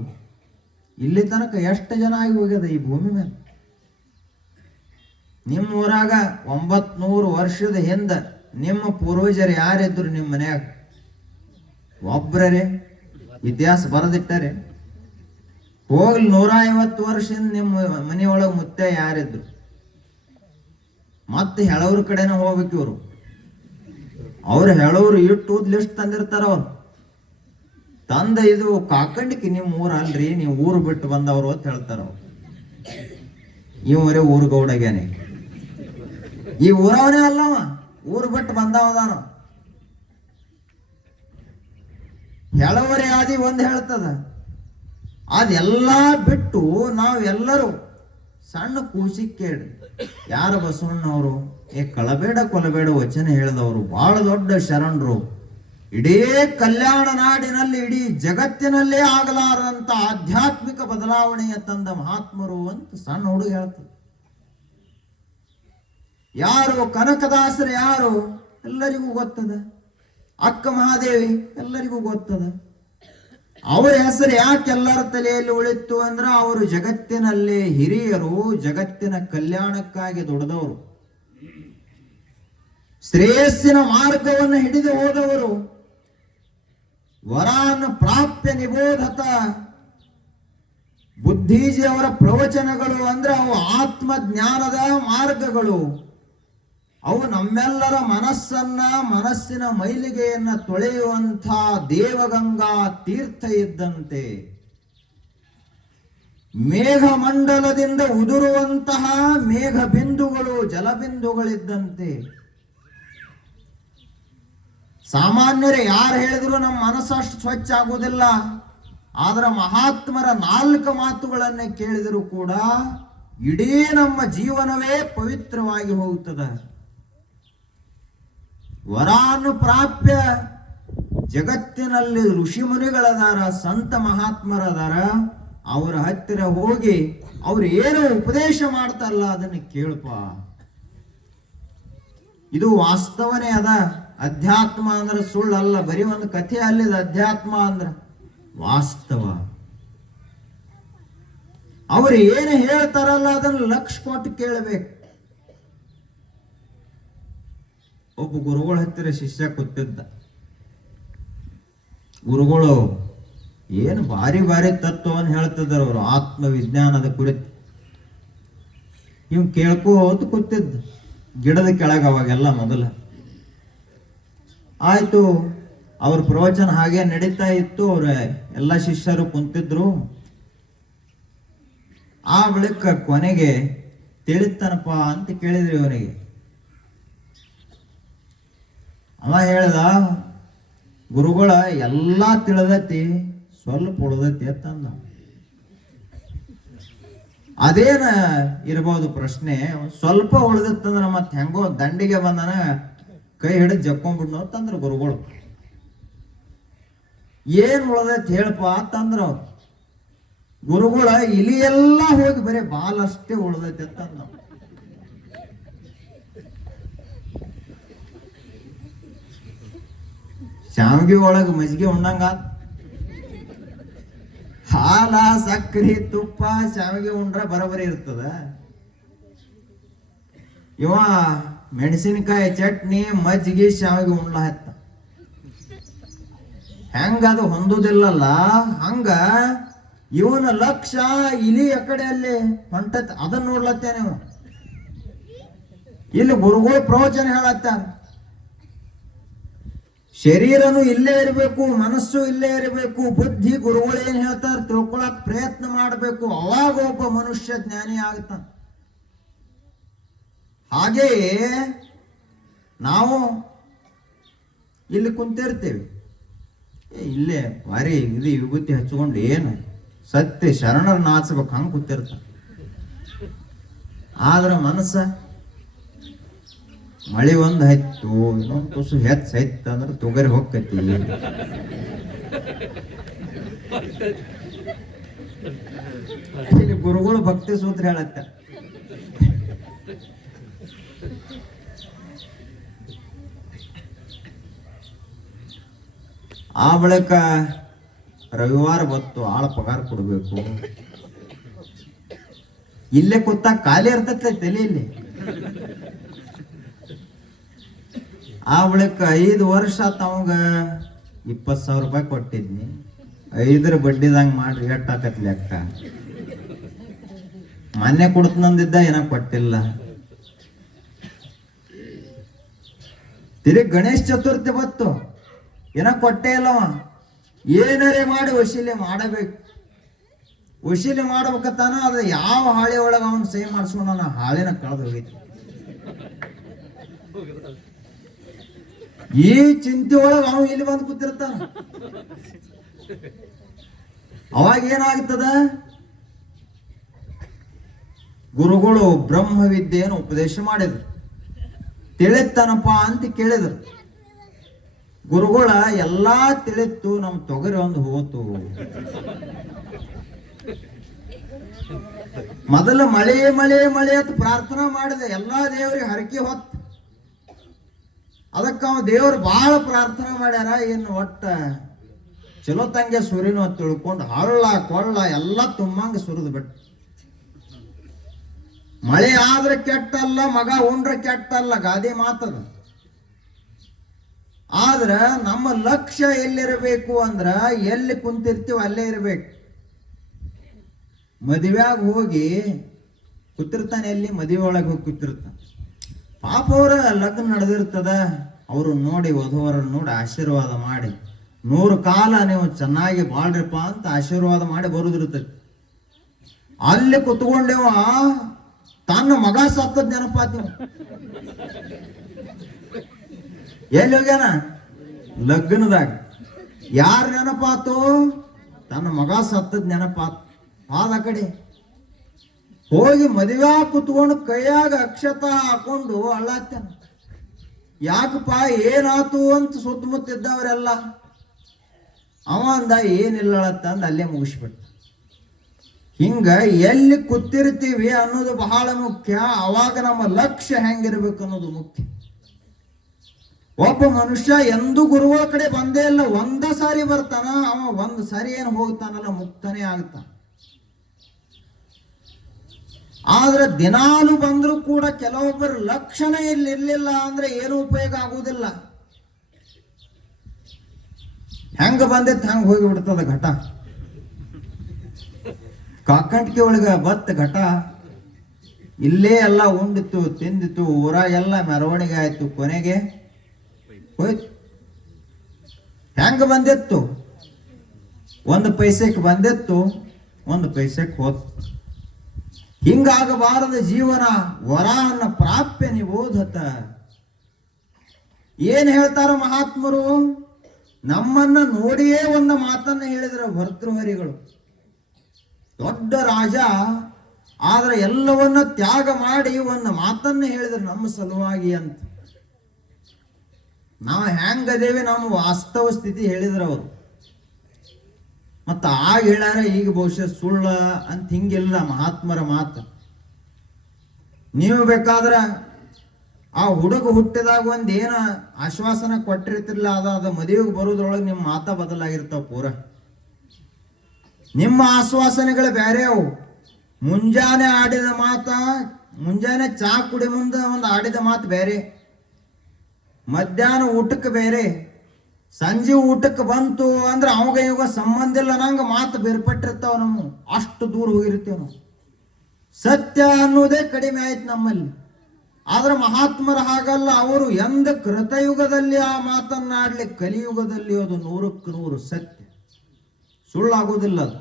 ಇಲ್ಲಿ ತನಕ ಎಷ್ಟು ಜನ ಆಗಿ ಹೋಗ್ಯದ ಈ ಭೂಮಿ ಮೇಲೆ? ನಿಮ್ಮ ಊರಾಗ 900 ವರ್ಷದ ಹಿಂದೆ ನಿಮ್ಮ ಪೂರ್ವಜರು ಯಾರಿದ್ರು ನಿಮ್ಮ ಮನ್ಯಾಗ? ಒಬ್ರೇ ಇತಿಹಾಸ ಬರೆದಿಟ್ಟಾರೆ. ಹೋಗ್ಲಿ 150 ವರ್ಷದಿಂದ ನಿಮ್ಮ ಮನೆಯೊಳಗೆ ಮುತ್ತೆ ಯಾರಿದ್ರು? ಮತ್ತೆ ಹೇಳೋರ ಕಡೆನ ಹೋಗ್ಬೇಕು ಇವ್ರು. ಅವ್ರು ಹೇಳೋರು ಇಟ್ಟು ಲಿಸ್ಟ್ ತಂದಿರ್ತಾರ. ಅವ್ರು ತಂದ ಇದು ಕಾಕಂಡಿಕೆ ನಿಮ್ಮ ಊರ ಅಲ್ರಿ, ನೀವು ಊರು ಬಿಟ್ಟು ಬಂದವರು ಅಂತ ಹೇಳ್ತಾರ. ಅವ್ರು ಇವರೇ ಊರು ಗೌಡಗ್ಯಾನೆ, ಈ ಊರವನೇ ಅಲ್ಲವ, ಊರು ಬಿಟ್ಟು ಬಂದವದಾನ. ಹೇಳವರೇ ಆದಿ ಒಂದ್ ಹೇಳ್ತದ. ಅದೆಲ್ಲ ಬಿಟ್ಟು ನಾವೆಲ್ಲರೂ ಸಣ್ಣ ಕೂಸಿ ಕೇಳಿ ಯಾರ ಬಸವಣ್ಣವರು ಕಳಬೇಡ ಕೊಲಬೇಡ ವಚನ ಹೇಳಿದವರು, ಬಹಳ ದೊಡ್ಡ ಶರಣರು. ಇಡೀ ಕಲ್ಯಾಣ ನಾಡಿನಲ್ಲಿ, ಇಡೀ ಜಗತ್ತಿನಲ್ಲೇ ಆಗಲಾರದಂತ ಆಧ್ಯಾತ್ಮಿಕ ಬದಲಾವಣೆಯ ತಂದ ಮಹಾತ್ಮರು ಅಂತ ಸಣ್ಣ ಹುಡುಗ ಹೇಳ್ತದೆ. ಯಾರು ಕನಕದಾಸರು ಯಾರು ಎಲ್ಲರಿಗೂ ಗೊತ್ತದ. ಅಕ್ಕ ಮಹಾದೇವಿ ಎಲ್ಲರಿಗೂ ಗೊತ್ತದ. ಅವರ ಹೆಸರು ಯಾಕೆ ಎಲ್ಲರ ತಲೆಯಲ್ಲಿ ಉಳಿತು ಅಂದ್ರೆ ಅವರು ಜಗತ್ತಿನಲ್ಲಿ ಹಿರಿಯರು, ಜಗತ್ತಿನ ಕಲ್ಯಾಣಕ್ಕಾಗಿ ದುಡಿದವರು, ಶ್ರೇಯಸ್ಸಿನ ಮಾರ್ಗವನ್ನು ಹಿಡಿದು ಹೋದವರು. ವರಾನ್ ಪ್ರಾಪ್ಯ ನಿಬೋಧತ. ಬುದ್ಧೀಜಿಯವರ ಪ್ರವಚನಗಳು ಅಂದ್ರೆ ಅವು ಆತ್ಮಜ್ಞಾನದ ಮಾರ್ಗಗಳು. ಅವು ನಮ್ಮೆಲ್ಲರ ಮನಸ್ಸಿನ ಮೈಲಿಗೆಯನ್ನ ತೊಳೆಯುವಂಥ ದೇವಗಂಗಾ ತೀರ್ಥ ಇದ್ದಂತೆ, ಮೇಘಮಂಡಲದಿಂದ ಉದುರುವಂತಹ ಮೇಘ ಬಿಂದುಗಳು, ಜಲಬಿಂದುಗಳಿದ್ದಂತೆ. ಸಾಮಾನ್ಯರೇ ಯಾರು ಹೇಳಿದ್ರು ನಮ್ಮ ಮನಸ್ಸು ಅಷ್ಟು ಸ್ವಚ್ಛ ಆಗುವುದಿಲ್ಲ. ಆದ್ರೆ ಮಹಾತ್ಮರ 4 ಮಾತುಗಳನ್ನೇ ಕೇಳಿದರೂ ಕೂಡ ಇಡೀ ನಮ್ಮ ಜೀವನವೇ ಪವಿತ್ರವಾಗಿ ಹೋಗುತ್ತದೆ. ವರಾನು ಪ್ರಾಪ್ಯ. ಜಗತ್ತಿನಲ್ಲಿ ಋಷಿ ಮುನಿಗಳದಾರ, ಸಂತ ಮಹಾತ್ಮರದಾರ. ಅವರ ಹತ್ತಿರ ಹೋಗಿ ಅವ್ರು ಏನು ಉಪದೇಶ ಮಾಡ್ತಾರಲ್ಲ ಅದನ್ನು ಕೇಳಪ್ಪ. ಇದು ವಾಸ್ತವನೇ ಅದ. ಅಧ್ಯಾತ್ಮ ಅಂದ್ರೆ ಸುಳ್ಳಲ್ಲ, ಬರೀ ಒಂದು ಕಥೆ ಅಲ್ಲಿದ. ಅಧ್ಯಾತ್ಮ ಅಂದ್ರ ವಾಸ್ತವ. ಅವ್ರು ಏನು ಹೇಳ್ತಾರಲ್ಲ ಅದನ್ನು ಲಕ್ಷ ಕೊಟ್ಟು ಕೇಳಬೇಕು. ಒಬ್ಬ ಗುರುಗಳ ಹತ್ತಿರ ಶಿಷ್ಯ ಕೂತಿದ್ದ. ಗುರುಗಳು ಏನು ಭಾರಿ ಭಾರಿ ತತ್ವವನ್ನು ಹೇಳ್ತಿದ್ದಾರೆ ಅವರು, ಆತ್ಮವಿಜ್ಞಾನದ ಕುರಿತು. ಇವ್ ಕೇಳ್ಕೋತ ಕೂತಿದ್ದ ಗಿಡದ ಕೆಳಗ. ಅವಾಗೆಲ್ಲ ಮೊದಲ ಆಯ್ತು, ಅವ್ರ ಪ್ರವಚನ ಹಾಗೆ ನಡೀತಾ ಇತ್ತು. ಅವ್ರ ಎಲ್ಲ ಶಿಷ್ಯರು ಕುಂತಿದ್ರು. ಆ ಬಳಿಕ ಕೊನೆಗೆ ತಿಳಿತನಪ್ಪ ಅಂತ ಕೇಳಿದ್ರಿ ಅವನಿಗೆ. ಅವ ಹೇಳ್ದ, ಗುರುಗಳ ಎಲ್ಲಾ ತಿಳಿದತಿ, ಸ್ವಲ್ಪ ಉಳ್ದತಿ ಅಂತಂದ. ಅದೇನ ಇರ್ಬೋದು ಪ್ರಶ್ನೆ. ಸ್ವಲ್ಪ ಉಳ್ದತ್ತಂದ್ರ ಮತ್ ಹೆಂಗೋ ದಂಡಿಗೆ ಬಂದನ ಕೈ ಹಿಡಿದು ಜಕ್ಕೊಂಡ್ಬಿಡ್ನು ಅಂತಂದ್ರ ಗುರುಗಳು. ಏನ್ ಉಳ್ದೈತಿ ಹೇಳಪ್ಪ ಅಂತಂದ್ರ ಅವ್ರು. ಗುರುಗಳ ಇಲಿ ಎಲ್ಲ ಹೋಗಿ ಬರೀ ಬಾಲಷ್ಟೇ ಉಳ್ದೈತಿ ಅಂತಂದ. ಶಾವಿಗೆ ಒಳಗ ಮಜ್ಜಿಗೆ ಉಣ್ಣಂಗ, ಹಾಲ ಸಕ್ಕರೆ ತುಪ್ಪ ಶಾವಿಗೆ ಉಂಡ್ರ ಬರಬರಿ ಇರ್ತದ. ಇವ ಮೆಣಸಿನಕಾಯಿ ಚಟ್ನಿ ಮಜ್ಜಿಗೆ ಶಾವಿಗೆ ಉಣ್ಲ ಹತ್ತ. ಹೆಂಗ ಅದು ಹೊಂದುದಿಲ್ಲಲ್ಲ, ಹಂಗ ಇವನ ಲಕ್ಷ ಇಲಿ ಎಕಡೆ ಅಲ್ಲಿ ಹೊಂಟತ್ ಅದನ್ನ ನೋಡ್ಲತ್ತೇನೆ. ಇಲ್ಲಿ ಗುರುಗಳು ಪ್ರವಚನ ಹೇಳತ್ತಾರ. ಶರೀರನು ಇಲ್ಲೇ ಇರಬೇಕು, ಮನಸ್ಸು ಇಲ್ಲೇ ಇರಬೇಕು, ಬುದ್ಧಿ ಗುರುಗಳು ಏನ್ ಹೇಳ್ತಾರೆ ತಿಳ್ಕೊಳಕ್ ಪ್ರಯತ್ನ ಮಾಡಬೇಕು. ಅವಾಗ ಒಬ್ಬ ಮನುಷ್ಯ ಜ್ಞಾನಿ ಆಗ್ತಾನೆ. ಹಾಗೆಯೇ ನಾವು ಇಲ್ಲಿ ಕುಂತಿರ್ತೇವೆ, ಇಲ್ಲೇ ಭಾರಿ ಇದು ವಿಭೂತಿ ಹಚ್ಕೊಂಡು ಏನು ಸತ್ಯ ಶರಣರ ನಾಚಬೇಕು ಹಂಗ ಕೂತಿರ್ತ. ಆದ್ರ ಮನಸ್ಸ ಮಳಿ ಒಂದ್ ಹತ್ತು ಇನ್ನೊಂದು ತುಸು ಹೆಚ್ಚ ಅಂದ್ರೆ ತೊಗರಿ ಹೋಗ್ತೈತಿ. ಇಲ್ಲಿ ಗುರುಗಳು ಭಕ್ತಿ ಸೂತ್ರ ಹೇಳತ್ತ, ಆ ಬಳಿಕ ರವಿವಾರ ಬತ್ತು ಆಳ ಪಗಾರ ಕೊಡ್ಬೇಕು. ಇಲ್ಲೇ ಕೂತಾಗ ಖಾಲಿ ಇರ್ತೈತೆ ತಲೆಯಲ್ಲಿ. ಆ ಬಳಿಕ 5 ವರ್ಷ ತಮಗ 20,000 ರೂಪಾಯಿ ಕೊಟ್ಟಿದ್ನಿ, 5 ಬಡ್ಡಿದಂಗ ಮಾಡ್ರಿ ಎಟ್ಟಾಕತ್ ಲೆಕ್ಕ. ಮೊನ್ನೆ ಕೊಡ್ತನಂದಿದ್ದ ಏನ ಕೊಟ್ಟಿಲ್ಲ. ತಿರುಗಿ ಗಣೇಶ ಚತುರ್ಥಿ ಬತ್ತು, ಏನ ಕೊಟ್ಟೇ ಇಲ್ಲವ. ಏನರೇ ಮಾಡಿ ವಶೀಲಿ ಮಾಡಬೇಕು. ವಶೀಲಿ ಮಾಡ್ಬೇಕತ್ತಾನ, ಅದ ಯಾವ ಹಾಳಿ ಒಳಗ ಅವನ್ ಸಹಿ ಮಾಡಿಸ್ಕೊಂಡ ಹಾಳಿನ ಕಳೆದು ಹೋಗೈತಿ. ಈ ಚಿಂತೆ ಒಳಗ ಅವನು ಇಲ್ಲಿ ಬಂದು ಕೂತಿರ್ತಾನ. ಅವಾಗ ಏನಾಗ್ತದ, ಗುರುಗಳು ಬ್ರಹ್ಮವಿದ್ಯೆಯನ್ನು ಉಪದೇಶ ಮಾಡಿದ್ರು. ತಿಳಿತನಪ್ಪ ಅಂತ ಕೇಳಿದ್ರು. ಗುರುಗಳ ಎಲ್ಲಾ ತಿಳಿತ್ತು, ನಮ್ ತೊಗರಿ ಒಂದು ಹೋತು. ಮೊದಲು ಮಳೆ ಮಳೆ ಮಳೆ ಅಂತ ಪ್ರಾರ್ಥನಾ ಮಾಡಿದೆ, ಎಲ್ಲಾ ದೇವರಿಗೆ ಹರಕೆ ಹೊತ್ತು. ಅದಕ್ಕ ಅವ ದೇವ್ರು ಬಹಳ ಪ್ರಾರ್ಥನೆ ಮಾಡ್ಯಾರ. ಏನು ಒಟ್ಟ ಚಲೋ ತಂಗೆ ಸುರಿನೋ ತಿಳ್ಕೊಂಡು ಹಳ್ಳ ಕೊಳ್ಳ ಎಲ್ಲ ತುಂಬಂಗ ಸುರಿದು ಬಿಟ್ಟು. ಮಳೆ ಆದ್ರೆ ಕೆಟ್ಟಲ್ಲ, ಮಗ ಉಂಡ್ರೆ ಕೆಟ್ಟಲ್ಲ, ಗಾದೆ ಮಾತದ. ಆದ್ರ ನಮ್ಮ ಲಕ್ಷ್ಯ ಎಲ್ಲಿರಬೇಕು ಅಂದ್ರ ಎಲ್ಲಿ ಕುಂತಿರ್ತೀವ ಅಲ್ಲೇ ಇರ್ಬೇಕು. ಮದುವೆಯಾಗ ಹೋಗಿ ಕೂತಿರ್ತಾನೆ, ಎಲ್ಲಿ ಮದುವೆ ಒಳಗೆ ಹೋಗಿ ಕೂತಿರ್ತಾನೆ. ಪಾಪ ಅವರ ಲಗ್ನ ನಡೆದಿರ್ತದ, ಅವರು ನೋಡಿ ವಧುವರ ನೋಡಿ ಆಶೀರ್ವಾದ ಮಾಡಿ 100 ಕಾಲ ನೀವು ಚೆನ್ನಾಗಿ ಬಾಳ್ರಿಪ್ಪ ಅಂತ ಆಶೀರ್ವಾದ ಮಾಡಿ ಬರುದಿರ್ತದೆ. ಅಲ್ಲಿ ಕುತ್ಕೊಂಡೇವ ತನ್ನ ಮಗ ಸತ್ತದ ನೆನಪಾತೀವ. ಎಲ್ಲಿ ಹೋಗ್ಯಾನ? ಲಗ್ನದಾಗ. ಯಾರ ನೆನಪಾತು? ತನ್ನ ಮಗ ಸತ್ತದ ನೆನಪಾತು. ಆದ ಕಡೆ ಹೋಗಿ ಮದುವೆ ಕುತ್ಕೊಂಡು ಕೈಯಾಗ ಅಕ್ಷತ ಹಾಕೊಂಡು ಅಳ್ಳಾತ್ತಾನ. ಯಾಕಪ್ಪ ಏನಾತು ಅಂತ ಸುತ್ತಮುತ್ತ ಇದ್ದವರೆಲ್ಲ. ಅವ ಅಂದ ಏನಿಲ್ಲತ್ತಂದ ಅಲ್ಲೇ ಮುಗಿಸ್ಬಿಟ್ಟ. ಹಿಂಗ ಎಲ್ಲಿ ಕೂತಿರ್ತೀವಿ ಅನ್ನೋದು ಬಹಳ ಮುಖ್ಯ. ಅವಾಗ ನಮ್ಮ ಲಕ್ಷ್ಯ ಹೆಂಗಿರ್ಬೇಕು ಅನ್ನೋದು ಮುಖ್ಯ. ಒಬ್ಬ ಮನುಷ್ಯ ಎಂದೂ ಗುರುಗಳ ಕಡೆ ಬಂದೇ ಇಲ್ಲ, ಒಂದ ಸಾರಿ ಬರ್ತಾನ. ಅವ ಒಂದ್ ಸಾರಿ ಏನು ಹೋಗ್ತಾನಲ್ಲ ಮುಕ್ತನೇ ಆಗ್ತಾನ. ಆದ್ರೆ ದಿನಾಲು ಬಂದ್ರು ಕೂಡ ಕೆಲವೊಬ್ಬರ ಲಕ್ಷಣ ಇರ್ಲಿಲ್ಲ ಅಂದ್ರೆ ಏನು ಉಪಯೋಗ ಆಗುವುದಿಲ್ಲ. ಹೆಂಗ ಬಂದಿತ್ತು ಹಂಗ ಹೋಗಿ ಬಿಡ್ತದ ಘಟ. ಕಾಕಂಟಿಕೆ ಒಳಗ ಬತ್ ಘಟ. ಇಲ್ಲೇ ಎಲ್ಲ ಉಂಡಿತ್ತು ತಿಂದಿತ್ತು, ಊರಾಗೆಲ್ಲ ಮೆರವಣಿಗೆ ಆಯ್ತು, ಕೊನೆಗೆ ಹೋಯ್ತು. ಹೆಂಗ ಬಂದಿತ್ತು? 1 ಪೈಸೆಗೆ ಬಂದಿತ್ತು, 1 ಪೈಸೆಗೆ ಹೋತ್. ಹಿಂಗಾಗಬಾರದ ಜೀವನ. ವರಾನ್ನ ಪ್ರಾಪ್ಯ ನಿಬೋಧತ. ಏನ್ ಹೇಳ್ತಾರ ಮಹಾತ್ಮರು? ನಮ್ಮನ್ನ ನೋಡಿಯೇ ಒಂದು ಮಾತನ್ನ ಹೇಳಿದ್ರ ಭರ್ತೃಹರಿಗಳು. ದೊಡ್ಡ ರಾಜ ಆದ್ರೆ ಎಲ್ಲವನ್ನ ತ್ಯಾಗ ಮಾಡಿ ಒಂದು ಮಾತನ್ನ ಹೇಳಿದ್ರು ನಮ್ಮ ಸಲುವಾಗಿ ಅಂತ. ನಾವು ಹೆಂಗದೇವಿ ನಮ್ಮ ವಾಸ್ತವ ಸ್ಥಿತಿ ಹೇಳಿದ್ರ ಅವರು. ಮತ್ತ ಆಗ ಹೇಳ್ಯಾರ, ಈಗ ಬಹುಶಃ ಸುಳ್ಳ ಅಂತ ಹಿಂಗಿಲ್ಲ ಮಹಾತ್ಮರ ಮಾತು. ನೀವು ಬೇಕಾದ್ರ ಆ ಹುಡುಗ ಹುಟ್ಟಿದಾಗ ಒಂದೇನ ಆಶ್ವಾಸನ ಕೊಟ್ಟಿರ್ತಿರ್ಲಿಲ್ಲ, ಅದ ಮದುವೆಗೆ ಬರೋದ್ರೊಳಗೆ ನಿಮ್ಮ ಮಾತ ಬದಲಾಗಿರ್ತಾವ ಪೂರ. ನಿಮ್ಮ ಆಶ್ವಾಸನೆಗಳು ಬೇರೆ ಅವು. ಮುಂಜಾನೆ ಆಡಿದ ಮಾತ, ಮುಂಜಾನೆ ಚಾ ಕುಡಿ ಮುಂದೆ ಒಂದು ಆಡಿದ ಮಾತು ಬೇರೆ, ಮಧ್ಯಾಹ್ನ ಊಟಕ್ಕೆ ಬೇರೆ, ಸಂಜೆ ಊಟಕ್ಕೆ ಬಂತು ಅಂದ್ರೆ ಅವಾಗ ಇವಾಗ ಸಂಬಂಧ ಇಲ್ಲ ನಂಗ ಮಾತು ಬೇರ್ಪಟ್ಟಿರ್ತಾವ. ನಮ್ಮ ಅಷ್ಟು ದೂರ ಹೋಗಿರ್ತೇವೆ ನಾವು. ಸತ್ಯ ಅನ್ನೋದೇ ಕಡಿಮೆ ಆಯ್ತು ನಮ್ಮಲ್ಲಿ. ಆದ್ರೆ ಮಹಾತ್ಮರ ಹಾಗಲ್ಲ. ಅವರು ಎಂದ ಕೃತಯುಗದಲ್ಲಿ ಆ ಮಾತನ್ನಾಡ್ಲಿ, ಕಲಿಯುಗದಲ್ಲಿ ಅದು 100% ಸತ್ಯ, ಸುಳ್ಳಾಗುವುದಿಲ್ಲ ಅದು.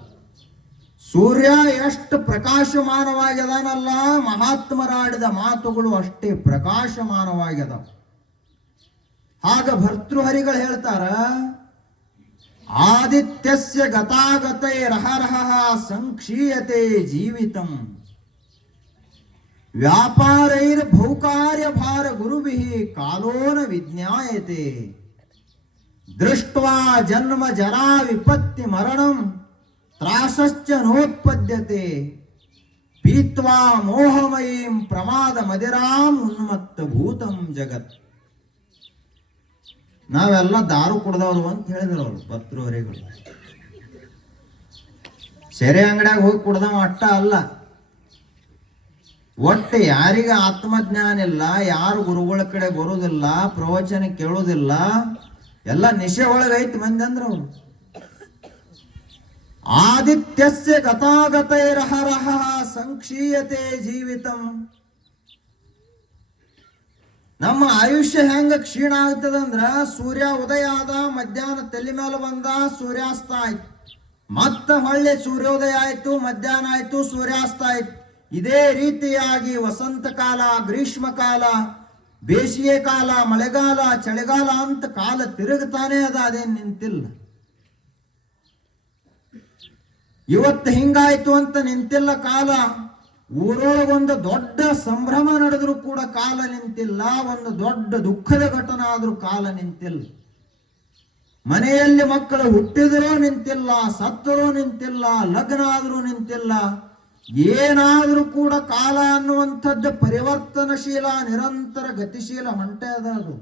ಸೂರ್ಯ ಎಷ್ಟು ಪ್ರಕಾಶಮಾನವಾಗ್ಯದಾನಲ್ಲ, ಮಹಾತ್ಮರಾಡಿದ ಮಾತುಗಳು ಅಷ್ಟೇ ಪ್ರಕಾಶಮಾನವಾಗ್ಯದ. ಆಗ ಭರ್ತೃಹರಿಗಳು ಹೇಳ್ತಾರ, ಆದಿತ್ಯಸ್ಯ ಗತಾಗತೈ ರಹರಹ ಸಂಕ್ಷೀಯತೆ ಜೀವಿತಂ ವ್ಯಾಪಾರೈರ್ ಭೌಕಾರ್ಯ ಭಾರ ಗುರುಭಿಃ ಕಾಲೋನ ವಿಜ್ಞಾಯತೆ ದೃಷ್ಟ್ವಾ ಜನ್ಮ ಜರಾ ವಿಪತ್ತಿ ಮರಣಂ ತ್ರಾಸಶ್ಚ ನೋತ್ಪದ್ಯತೆ ಪೀತ್ವಾ ಮೋಹಮಯೀಂ ಪ್ರಮಾದ ಮದಿರಾಂ ಉನ್ಮತ್ತ ಭೂತಂ ಜಗತ್. ನಾವೆಲ್ಲ ದಾರು ಕುಡ್ದವ್ರು ಅಂತ ಹೇಳಿದ್ರು ಅವರು ಭರ್ತೃಹರಿಗಳು. ಸೆರೆ ಅಂಗಡಿಯಾಗ ಹೋಗಿ ಕುಡ್ದವ ಅಟ್ಟ ಅಲ್ಲ, ಒಟ್ಟು ಯಾರಿಗ ಆತ್ಮಜ್ಞಾನ ಇಲ್ಲ, ಯಾರು ಗುರುಗಳ ಕಡೆ ಬರುವುದಿಲ್ಲ, ಪ್ರವಚನ ಕೇಳುವುದಿಲ್ಲ, ಎಲ್ಲ ನಿಶೆ ಒಳಗೈತಿ ಮಂದಿ ಅಂದ್ರ ಅವ್ರು. ಆದಿತ್ಯಸ್ಯ ಗತಾಗತೈರಹರಹ ಸಂಕ್ಷೀಯತೆ ಜೀವಿತಂ. ನಮ್ಮ ಆಯುಷ್ಯ ಹೆಂಗ ಕ್ಷೀಣ ಆಗ್ತದಂದ್ರ, ಸೂರ್ಯ ಉದಯ ಆದ, ಮಧ್ಯಾಹ್ನ ತಲೆ ಮೇಲೆ ಬಂದ, ಸೂರ್ಯಾಸ್ತ ಆಯ್ತು, ಮತ್ತ ಹೊಳ್ಳಿ ಸೂರ್ಯೋದಯ ಆಯ್ತು, ಮಧ್ಯಾಹ್ನ ಆಯ್ತು, ಸೂರ್ಯಾಸ್ತ ಆಯ್ತು. ಇದೇ ರೀತಿಯಾಗಿ ವಸಂತ ಕಾಲ, ಗ್ರೀಷ್ಮ ಕಾಲ, ಬೇಸಿಗೆ ಕಾಲ, ಮಳೆಗಾಲ, ಚಳಿಗಾಲ ಅಂತ ಕಾಲ ತಿರುಗುತ್ತಾನೆ ಅದ, ಅದೇನ್ ನಿಂತಿಲ್ಲ. ಇವತ್ತು ಹಿಂಗಾಯ್ತು ಅಂತ ನಿಂತಿಲ್ಲ ಕಾಲ. ಊರೊಳಗೊಂದು ದೊಡ್ಡ ಸಂಭ್ರಮ ನಡೆದ್ರು ಕೂಡ ಕಾಲ ನಿಂತಿಲ್ಲ, ಒಂದು ದೊಡ್ಡ ದುಃಖದ ಘಟನೆ ಆದ್ರೂ ಕಾಲ ನಿಂತಿಲ್ಲ. ಮನೆಯಲ್ಲಿ ಮಕ್ಕಳು ಹುಟ್ಟಿದರೂ ನಿಂತಿಲ್ಲ, ಸತ್ತರೂ ನಿಂತಿಲ್ಲ, ಲಗ್ನ ಆದ್ರೂ ನಿಂತಿಲ್ಲ. ಏನಾದ್ರೂ ಕೂಡ ಕಾಲ ಅನ್ನುವಂಥದ್ದು ಪರಿವರ್ತನಶೀಲ, ನಿರಂತರ ಗತಿಶೀಲ ಹೊಂಟೆ ಅದ. ಅದು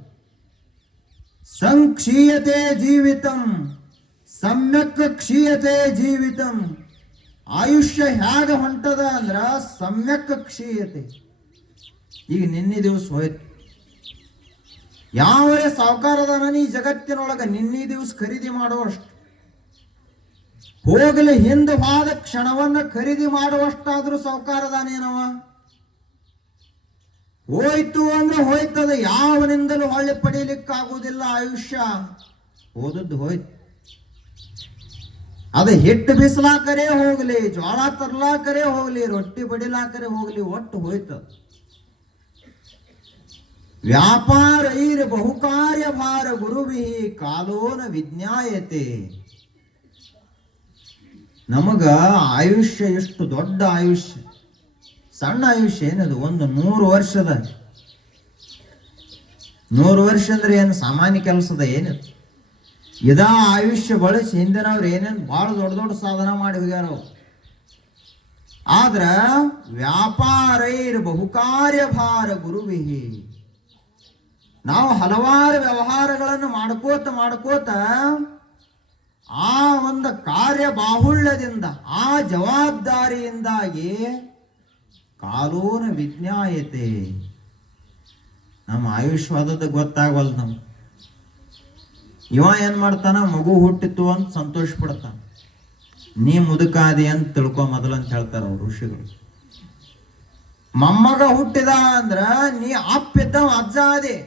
ಸಂಕ್ಷೀಯತೆ ಜೀವಿತಂ ಸಮ್ಯಕ್ ಕ್ಷೀಯತೆ ಜೀವಿತಂ. ಆಯುಷ್ಯ ಹೇಗ ಹೊಂಟದ ಅಂದ್ರ ಸಮ್ಯಕ್ ಕ್ಷೀಯತೆ. ಈಗ ನಿನ್ನೆ ದಿವಸ ಹೋಯ್ತು, ಯಾವೇ ಸಾವುಕಾರದಾನ ಈ ಜಗತ್ತಿನೊಳಗ ನಿನ್ನೆ ದಿವಸ ಖರೀದಿ ಮಾಡುವಷ್ಟು, ಹೋಗಲಿ ಹಿಂದೆ ಹೋದ ಕ್ಷಣವನ್ನ ಖರೀದಿ ಮಾಡುವಷ್ಟಾದ್ರೂ ಸಾವುಕಾರದಾನೇನವ. ಹೋಯ್ತು ಅಂದ್ರೆ ಹೋಯ್ತದ, ಯಾವನಿಂದಲೂ ಹೊಳ್ಳಿ ಪಡೀಲಿಕ್ಕಾಗುವುದಿಲ್ಲ. ಆಯುಷ್ಯ ಹೋದದ್ದು ಹೋಯ್ತು. ಅದು ಹಿಟ್ಟು ಬಿಸಲಾಕರೇ ಹೋಗ್ಲಿ, ಜ್ವಾಳ ತರ್ಲಾಕರೇ ಹೋಗ್ಲಿ, ರೊಟ್ಟಿ ಬಡಿಲಾಕರೇ ಹೋಗ್ಲಿ, ಒಟ್ಟು ಹೋಯ್ತು. ವ್ಯಾಪಾರೈರ್ ಬಹುಕಾರ್ಯ ಭಾರ ಗುರುಭಿಃ ಕಾಲೋನ ವಿಜ್ಞಾಯತೆ. ನಮಗ ಆಯುಷ್ಯ ಎಷ್ಟು ದೊಡ್ಡ ಆಯುಷ್ಯ, ಸಣ್ಣ ಆಯುಷ್ಯ ಏನದು, ಒಂದು 100 ವರ್ಷದ. 100 ವರ್ಷ ಅಂದ್ರೆ ಏನು ಸಾಮಾನ್ಯ ಕೆಲಸದ ಏನದು. ಇದಾ ಆಯುಷ್ಯ ಬಳಸಿ ಹಿಂದಿನವ್ರು ಏನೇನು ಬಹಳ ದೊಡ್ಡ ದೊಡ್ಡ ಸಾಧನ ಮಾಡಿ ಹೋಗ್ಯಾರ. ಆದ್ರ ವ್ಯಾಪಾರೈರ್ ಬಹುಕಾರ್ಯ ಭಾರ ಗುರುಭಿಃ, ನಾವು ಹಲವಾರು ವ್ಯವಹಾರಗಳನ್ನು ಮಾಡ್ಕೋತ ಆ ಒಂದು ಕಾರ್ಯ ಬಾಹುಳ್ಯದಿಂದ, ಆ ಜವಾಬ್ದಾರಿಯಿಂದಾಗಿ ಕಾಲೋನ ವಿಜ್ಞಾಯತೆ, ನಮ್ಮ ಆಯುಷ್ವಾದದ ಗೊತ್ತಾಗವಲ್. ನಮ್ಗೆ ಇವ ಏನ್ ಮಾಡ್ತಾನ, ಮಗು ಹುಟ್ಟಿತ್ತು ಅಂತ ಸಂತೋಷ ಪಡ್ತಾನ. ನೀ ಮುದುಕಾದಿ ಅಂತ ತಿಳ್ಕೊ ಮೊದಲಂತ ಹೇಳ್ತಾರ ಅವ್ರು ಋಷಿಗಳು. ಮೊಮ್ಮಗ ಹುಟ್ಟಿದ ಅಂದ್ರ ನೀ ಅಪ್ಪಿದ್ದ ಅಜ್ಜ ಆದಿ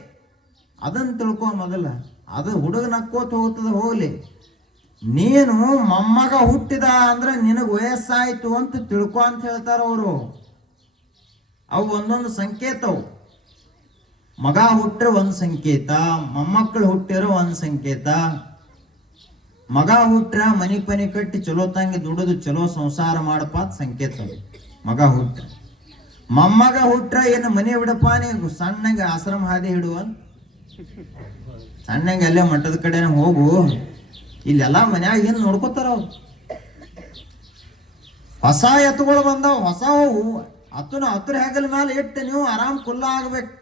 ಅದನ್ನ ತಿಳ್ಕೊ ಮೊದಲ. ಅದು ಹುಡುಗ ನಕ್ಕೋತ ಹೋಗ್ತದ ಹೋಗ್ಲಿ, ನೀನು ಮೊಮ್ಮಗ ಹುಟ್ಟಿದ ಅಂದ್ರ ನಿನಗ ವಯಸ್ಸಾಯ್ತು ಅಂತ ತಿಳ್ಕೊ ಅಂತ ಹೇಳ್ತಾರ ಅವರು. ಅವು ಒಂದೊಂದು ಸಂಕೇತವು. ಮಗ ಹುಟ್ಟ್ರೆ ಒಂದು ಸಂಕೇತ, ಮೊಮ್ಮಕ್ಕಳು ಹುಟ್ಟಿರೋ ಒಂದು ಸಂಕೇತ. ಮಗ ಹುಟ್ರ ಮನಿ ಪನಿ ಕಟ್ಟಿ ಚಲೋ ತಂಗಿ ದುಡಿದು ಚಲೋ ಸಂಸಾರ ಮಾಡಪ್ಪ ಸಂಕೇತ ಮಗ ಹುಟ್ಟ. ಮೊಮ್ಮಗ ಹುಟ್ರ ಏನು ಮನೆ ಬಿಡಪ್ಪ, ನೀವು ಸಣ್ಣಂಗೆ ಆಶ್ರಮ ಹಾದಿ ಹಿಡುವ, ಸಣ್ಣಂಗೆ ಅಲ್ಲೇ ಮಠದ ಕಡೆ ಹೋಗು, ಇಲ್ಲೆಲ್ಲ ಮನ್ಯಾಗ ಏನ್ ನೋಡ್ಕೋತಾರ ಅವ್ರು. ಹೊಸ ಎತ್ತುಗಳು ಬಂದಾವ, ಹೊಸ ಹತ್ರ ಹೆಗಲ ಮೇಲೆ ಇಟ್ಟು ನೀವು ಆರಾಮ್ ಕುಲ್ಲ ಆಗ್ಬೇಕು.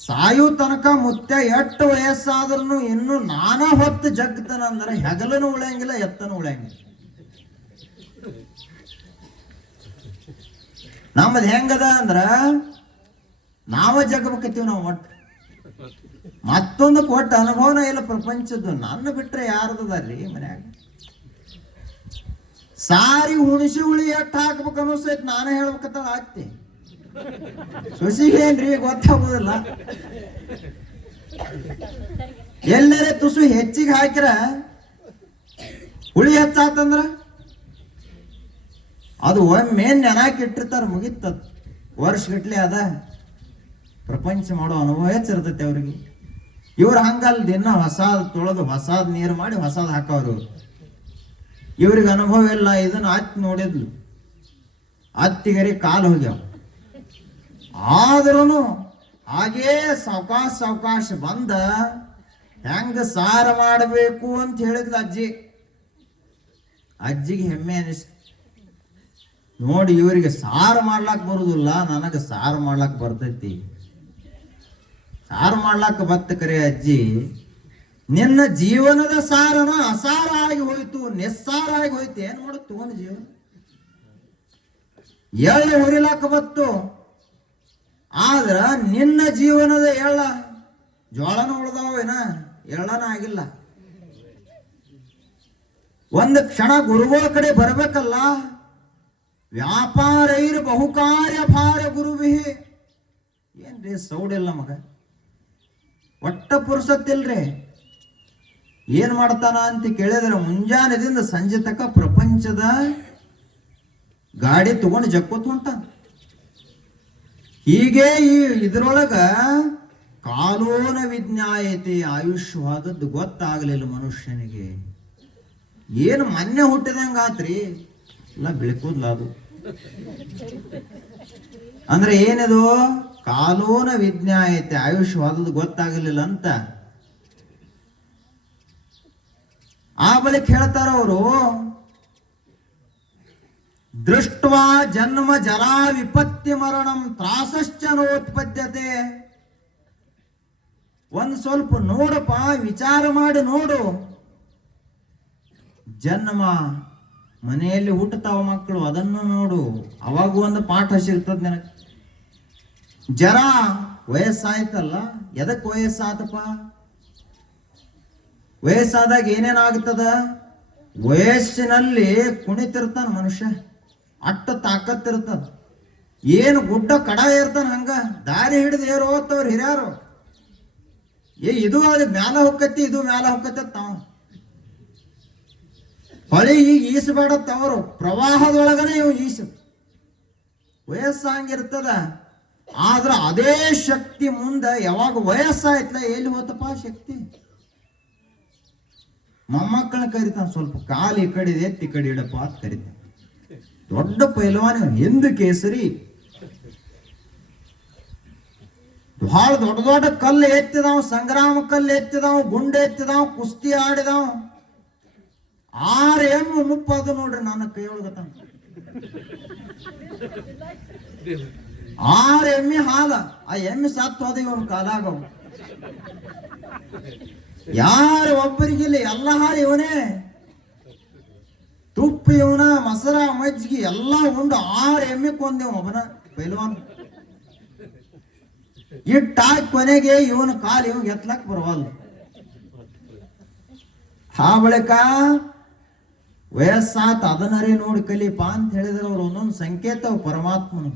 ಸಾಯು ತನಕ ಮುತ್ಯ ಎಷ್ಟು ವಯಸ್ಸಾದ್ರೂ ಇನ್ನು ನಾನಾ ಹೊತ್ತು ಜಗ್ತನಂದ್ರೆ ಹೆಗಲನು ಉಳಿಯಂಗಿಲ್ಲ, ಎತ್ತನು ಉಳಿಯಂಗಿಲ್ಲ. ನಮ್ಮದು ಹೆಂಗದ ಅಂದ್ರ ನಾವ ಜಗಬೇಕತ್ತೀವಿ. ನಾವು ಒಟ್ಟು ಮತ್ತೊಂದು ಕೊಟ್ಟ ಅನುಭವನ ಇಲ್ಲ ಪ್ರಪಂಚದ್ದು. ನನ್ನ ಬಿಟ್ರೆ ಯಾರದರಿ ಮನ್ಯಾಗ ಸಾರಿ ಹುಣಸಿ ಹುಳಿ ಎಟ್ಟು ಹಾಕ್ಬೇಕು ಅನ್ನಿಸ್ತೈತಿ. ನಾನೇ ಹೇಳ್ಬೇಕಂತ ಆಯ್ತಿ. ಸೊಸಿಗೇನ್ರಿ ಗೊತ್ತಾಗೋದಿಲ್ಲ. ಎಲ್ಲರೇ ತುಸು ಹೆಚ್ಚಿಗೆ ಹಾಕಿರ ಹುಳಿ ಹೆಚ್ಚಾತಂದ್ರ ಅದು ಒಮ್ಮೆ ನೆನಾಕಿ ಇಟ್ಟಿರ್ತಾರ, ಮುಗಿತದ. ವರ್ಷಗಟ್ಲೆ ಅದ ಪ್ರಪಂಚ ಮಾಡೋ ಅನುಭವ ಹೆಚ್ಚಿರ್ತೈತಿ ಅವ್ರಿಗೆ. ಇವ್ರ ಹಂಗಲ್ ದಿನ ಹೊಸಾದ್ ತೊಳೆದು ಹೊಸಾದ್ ನೀರು ಮಾಡಿ ಹೊಸಾದ್ ಹಾಕವ್ರು. ಇವ್ರಿಗೆ ಅನುಭವ ಇಲ್ಲ. ಇದನ್ನ ಅತ್ತಿ ನೋಡಿದ್ಲು, ಅತ್ತಿಗರಿ ಕಾಲು ಹೋಗ್ಯಾವ. ಆದ್ರೂ ಹಾಗೇ ಸಾವಕಾಶ ಬಂದ ಹೆಂಗ ಸಾರ ಮಾಡಬೇಕು ಅಂತ ಹೇಳಿದ್ಲು ಅಜ್ಜಿ. ಅಜ್ಜಿಗೆ ಹೆಮ್ಮೆ ಅನಿಸ್ತು. ನೋಡಿ, ಇವರಿಗೆ ಸಾರು ಮಾಡ್ಲಾಕ್ ಬರುದಿಲ್ಲ, ನನಗ ಸಾರು ಮಾಡ್ಲಾಕ್ ಬರ್ತೈತಿ. ಸಾರು ಮಾಡ್ಲಾಕ ಬತ್ತ ಕರೆ ಅಜ್ಜಿ, ನಿನ್ನ ಜೀವನದ ಸಾರನ ಅಸಾರ ಆಗಿ ಹೋಯ್ತು, ನಿಸ್ಸಾರ ಆಗಿ ಹೋಯ್ತು. ಏನ್ ಮಾಡುತ್ತ ತಗೊಂಡು ಜೀವನ? ಎಳ್ಳು ಹುರಿಲಾಕ ಬತ್ತು, ಆದ್ರ ನಿನ್ನ ಜೀವನದ ಎಳ್ಳ ಜೋಳನ ಉಳ್ದಾವೇನ, ಎಳ್ಳನ ಆಗಿಲ್ಲ. ಒಂದು ಕ್ಷಣ ಗುರುಗಳ ಕಡೆ ಬರ್ಬೇಕಲ್ಲ. ವ್ಯಾಪಾರೈರ್ ಬಹುಕಾರ್ಯ ಭಾರ ಗುರುವಿ. ಏನ್ರಿ ಸೌಡಿಲ್ಲ ಮಗ, ಒಟ್ಟ ಪುರುಸತ್ತಿಲ್ರಿ. ಏನ್ ಮಾಡ್ತಾನ ಅಂತ ಕೇಳಿದ್ರೆ ಮುಂಜಾನೆದಿಂದ ಸಂಜೆ ತಕ ಪ್ರಪಂಚದ ಗಾಡಿ ತಗೊಂಡು ಜಕ್ಕೋತ್ ಹೊಂಟಾನ. ಹೀಗೆ ಇದ್ರೊಳಗ ಕಾಲೋನ ವಿಜ್ಞಾಯತೆ ಆಯುಷ್ಯವಾದದ್ದು ಗೊತ್ತಾಗಲಿಲ್ಲ ಮನುಷ್ಯನಿಗೆ. ಏನು ಮೊನ್ನೆ ಹುಟ್ಟಿದಂಗ ಆತ್ರಿ, ಇಲ್ಲ ಬೆಳಕುದ್ಲ ಅದು. ಅಂದ್ರೆ ಏನಿದು? ಕಾಲೋನ ವಿಜ್ಞಾಯತೆ, ಆಯುಷ್ಯವಾದದ್ದು ಗೊತ್ತಾಗಲಿಲ್ಲ ಅಂತ. ಆ ಬಳಿಕ ಹೇಳ್ತಾರ ಅವರು, ದೃಷ್ಟ್ವಾ ಜನ್ಮ ಜರಾ ವಿಪತ್ತಿ ಮರಣಂ ತ್ರಾಸಶ್ಚ ನೋತ್ಪದ್ಯತೆ. ಒಂದ್ ಸ್ವಲ್ಪ ನೋಡಪ್ಪ, ವಿಚಾರ ಮಾಡಿ ನೋಡು. ಜನ್ಮ, ಮನೆಯಲ್ಲಿ ಹುಟ್ಟುತ್ತಾವ ಮಕ್ಕಳು, ಅದನ್ನು ನೋಡು. ಅವಾಗ ಒಂದು ಪಾಠ ಸಿಗ್ತದ ನನಗೆ. ಜರ, ವಯಸ್ಸಾಯ್ತಲ್ಲ. ಎದಕ್ ವಯಸ್ಸಾತಪ್ಪ? ವಯಸ್ಸಾದಾಗ ಏನೇನಾಗ್ತದ? ವಯಸ್ಸಿನಲ್ಲಿ ಕುಣಿತಿರ್ತಾನ ಮನುಷ್ಯ, ಅಟ್ಟ ತಾಕತ್ತಿರ್ತದ. ಏನು ಗುಡ್ಡ ಕಡ ಇರ್ತಾನ, ಹಂಗ ದಾರಿ ಹಿಡಿದು ಏರು ಹೋಗ್ತವ್ರು ಹಿರಿಯಾರು. ಇದು ಅದು ಮ್ಯಾಲ ಹೊಕ್ಕತ್ತಿ, ಇದು ಮ್ಯಾಲ ಹೊಕ್ಕತ್ತ ತಾವು. ಹೊಳಿ ಈಗ ಈಸಬೇಡತ್ತವರು, ಪ್ರವಾಹದೊಳಗನೆ ಇವು ಈಸು. ವಯಸ್ಸಾಗಿರ್ತದ. ಆದ್ರ ಅದೇ ಶಕ್ತಿ ಮುಂದೆ ಯಾವಾಗ ವಯಸ್ಸಾಯ್ತಲ್ಲ, ಎಲ್ಲಿ ಹೋತಪ್ಪ ಶಕ್ತಿ? ಮೊಮ್ಮಕ್ಕಳನ್ನ ಕರಿತಾನ, ಸ್ವಲ್ಪ ಕಾಲು ಈ ಕಡೆ ಎತ್ತಿ ಕಡೆ ಇಡಪ್ಪ ಅಂತ ಕರಿತಾನ. ದೊಡ್ಡ ಪೈಲವಾನ, ಹಿಂದ ಕೇಸರಿ, ಬಹಳ ದೊಡ್ಡ ದೊಡ್ಡ ಕಲ್ಲು ಎತ್ತಿದಾವ್, ಸಂಗ್ರಾಮ ಕಲ್ಲು ಎತ್ತಿದಾವ್, ಗುಂಡೆ ಎತ್ತಿದಾವ್, ಕುಸ್ತಿ ಆಡಿದಾವ್. 6 ಎಮ್ಮೆ ಮುಪ್ಪದು ನೋಡ್ರಿ ನನ್ನ ಕೈಯೊಳಗತ. 6 ಎಮ್ಮೆ ಹಾಲ, ಆ ಎಮ್ಮೆ ಸತ್ತು ಹೋದ ಇವನು ಕಾಲಾಗವ. ಯಾರು ಒಬ್ಬರಿಗಿಲ್ಲ, ಎಲ್ಲ ಹಾಲು ಇವನೇ. ತುಪ್ಪ ಇವನ, ಮೊಸರ ಮಜ್ಜಿಗೆ ಎಲ್ಲ ಉಂಡು 6 ಎಮ್ಮೆ ಕೊಂದೇವ ಒಬ್ಬನ ಪೈಲ್ವಾನ್. ಇಟ್ಟಾಕಿ ಕೊನೆಗೆ ಇವನ ಕಾಲು ಇವ್ ಎತ್ಲಕ್ ಬರವಲ್ಲ. ಆ ಬಳಿಕ ವಯಸ್ಸಾತ, ಅದನ್ನರೇ ನೋಡಿ ಕಲಿಪ ಅಂತ ಹೇಳಿದ್ರೆ ಅವ್ರು ಒಂದೊಂದು ಸಂಕೇತ ಪರಮಾತ್ಮನು.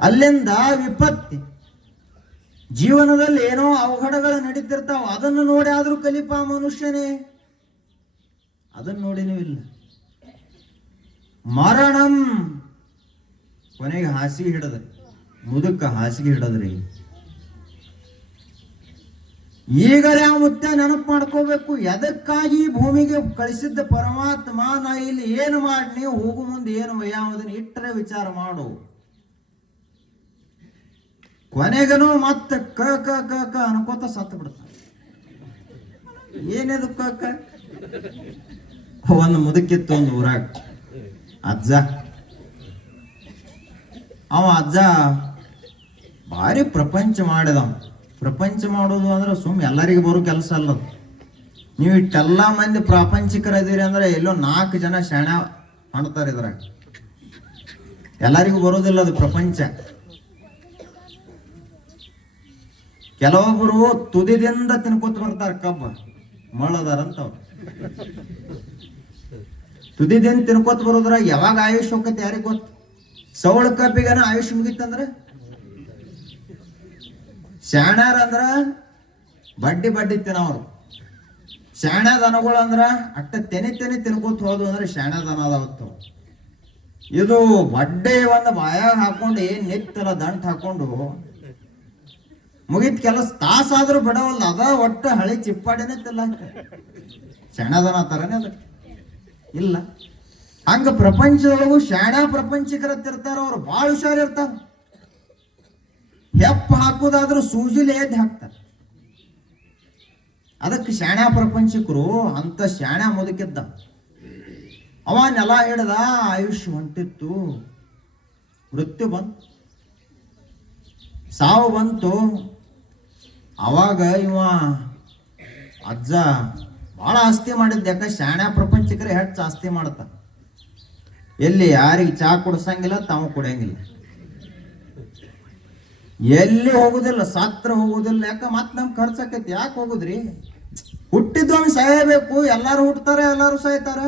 ಅಲ್ಲಿಂದ ವಿಪತ್ತಿ, ಜೀವನದಲ್ಲಿ ಏನೋ ಅವಘಡಗಳು ನಡೀತಿರ್ತಾವ, ಅದನ್ನು ನೋಡಿ ಆದ್ರೂ ಕಲಿಪ ಮನುಷ್ಯನೇ. ಅದನ್ನು ನೋಡಿನೂ ಇಲ್ಲ. ಮರಣಂ, ಕೊನೆಗೆ ಹಾಸಿಗೆ ಹಿಡದ್ರಿ, ಮುದುಕ ಹಾಸಿಗೆ ಹಿಡದ್ರಿ. ಈಗಲೇ ಆ ಮುತ್ತ ನೆನಪು ಮಾಡ್ಕೋಬೇಕು, ಎದಕ್ಕಾಗಿ ಭೂಮಿಗೆ ಕಳಿಸಿದ್ದ ಪರಮಾತ್ಮ. ನಾ ಇಲ್ಲಿ ಏನು ಮಾಡಿ, ನೀವು ಹೋಗು ಮುಂದೆ ಏನು ಯಾವುದನ್ನ ಇಟ್ಟರೆ ವಿಚಾರ ಮಾಡು. ಕೊನೆಗನು ಮತ್ತೆ ಕ ಕ ಕ ಕ ಅನ್ಕೋತ ಸತ್ತು ಬಿಡ್ತ. ಏನಿದು ಕ ಕ? ಒಂದು ಮುದುಕಿತ್ತು ಒಂದು ಊರಾಗ ಅಜ್ಜ. ಅವ ಅಜ್ಜ ಭಾರಿ ಪ್ರಪಂಚ ಮಾಡಿದವ. ಪ್ರಪಂಚ ಮಾಡೋದು ಅಂದ್ರೆ ಸುಮ್ ಎಲ್ಲರಿಗೂ ಬರೋ ಕೆಲಸ ಅಲ್ಲ. ನೀವು ಇಷ್ಟೆಲ್ಲಾ ಮಂದಿ ಪ್ರಾಪಂಚಿಕರದಿರಿ ಅಂದ್ರೆ ಎಲ್ಲೋ 4 ಜನ ಶಾಣ ಮಾಡ್ತಾರೆ ಇದ್ರಾಗ. ಎಲ್ಲರಿಗೂ ಬರೋದಿಲ್ಲ ಅದು ಪ್ರಪಂಚ. ಕೆಲವೊಬ್ಬರು ತುದಿದಿಂದ ತಿನ್ಕೊತ ಬರ್ತಾರೆ, ಕಬ್ಬ ಮಳ್ಳದಾರಂತ. ತುದಿದಿಂದ ತಿನ್ಕೊತ ಬರೋದ್ರಾಗ ಯಾವಾಗ ಆಯುಷ್ ಹೋಗತ್ತೆ ಯಾರಿಗೆ ಗೊತ್ತು? ಸೌಳ ಕಬ್ಬಿಗನ ಆಯುಷ್ ಮುಗಿತಂದ್ರ ಶಾಣ್ಯಾರ ಅಂದ್ರ ಬಡ್ಡಿ ಬಡ್ಡಿ ತಿನ್ನವ್ರು. ಶಾಣ್ಯ ದನಗಳು ಅಂದ್ರ ಅಟ್ಟ ತೆನಿ ತಿನ್ಕೋತ ಹೋದು ಅಂದ್ರೆ ಶಾಣ್ಯ ದನ ಅದಾವತ್ತು. ಇದು ಬಡ್ಡೆ ಒಂದು ಬಾಯಾಗ ಹಾಕೊಂಡು ಏನ್ ನಿತ್ತಲ್ಲ ದಂಟ್ ಹಾಕೊಂಡು ಮುಗಿತ್ ಕೆಲಸ ತಾಸಾದ್ರೂ ಬಿಡವಲ್ಲ. ಅದ ಒಟ್ಟ ಹಳಿ ಚಿಪ್ಪಾಡಿನೇ ತಿಲ್ಲ ಶಾಣ್ಯ ದನ ತರನೇ ಅದ ಇಲ್ಲ. ಹಂಗ ಪ್ರಪಂಚದೊಳಗು ಶಾಣ್ಯ ಪ್ರಪಂಚಿಕರ ತಿರ್ತಾರ. ಅವ್ರು ಬಾಳ ಹುಷಾರಿರ್ತಾರ. ಹೆಪ್ಪ ಹಾಕುದಾದ್ರೂ ಸೂಜಿಲೆ ಎದ್ದು ಹಾಕ್ತಾರ. ಅದಕ್ಕೆ ಶಾಣ್ಯ ಪ್ರಪಂಚಿಕರು ಅಂತ ಶಾಣ್ಯ ಮುದುಕಿದ್ದ. ಅವ ನೆಲ ಹಿಡ್ದ, ಆಯುಷ್ಯ ಹೊಂಟಿತ್ತು, ಮೃತ್ಯು ಬಂತು, ಸಾವು ಬಂತು. ಅವಾಗ ಇವ ಅಜ್ಜ ಬಹಳ ಆಸ್ತಿ ಮಾಡಿದ್ದ. ಯಾಕ ಶಾಣ್ಯ ಪ್ರಪಂಚಿಕರೇ ಹೆಚ್ಚು ಆಸ್ತಿ ಮಾಡ್ತ. ಎಲ್ಲಿ ಯಾರಿಗೆ ಚಾ ಕುಡ್ಸಂಗಿಲ್ಲ, ತಾವು ಕುಡಿಯಂಗಿಲ್ಲ, ಎಲ್ಲಿ ಹೋಗುದಿಲ್ಲ, ಸತ್ರ ಹೋಗುದಿಲ್ಲ. ಯಾಕ ಮತ್ ನಮ್ ಖರ್ಚಾಕೈತಿ. ಯಾಕೆ ಹೋಗುದ್ರಿ? ಹುಟ್ಟಿದ್ವನ್ ಸಾಯಬೇಕು. ಎಲ್ಲಾರು ಹುಟ್ಟತಾರ, ಎಲ್ಲಾರು ಸಾಯ್ತಾರ.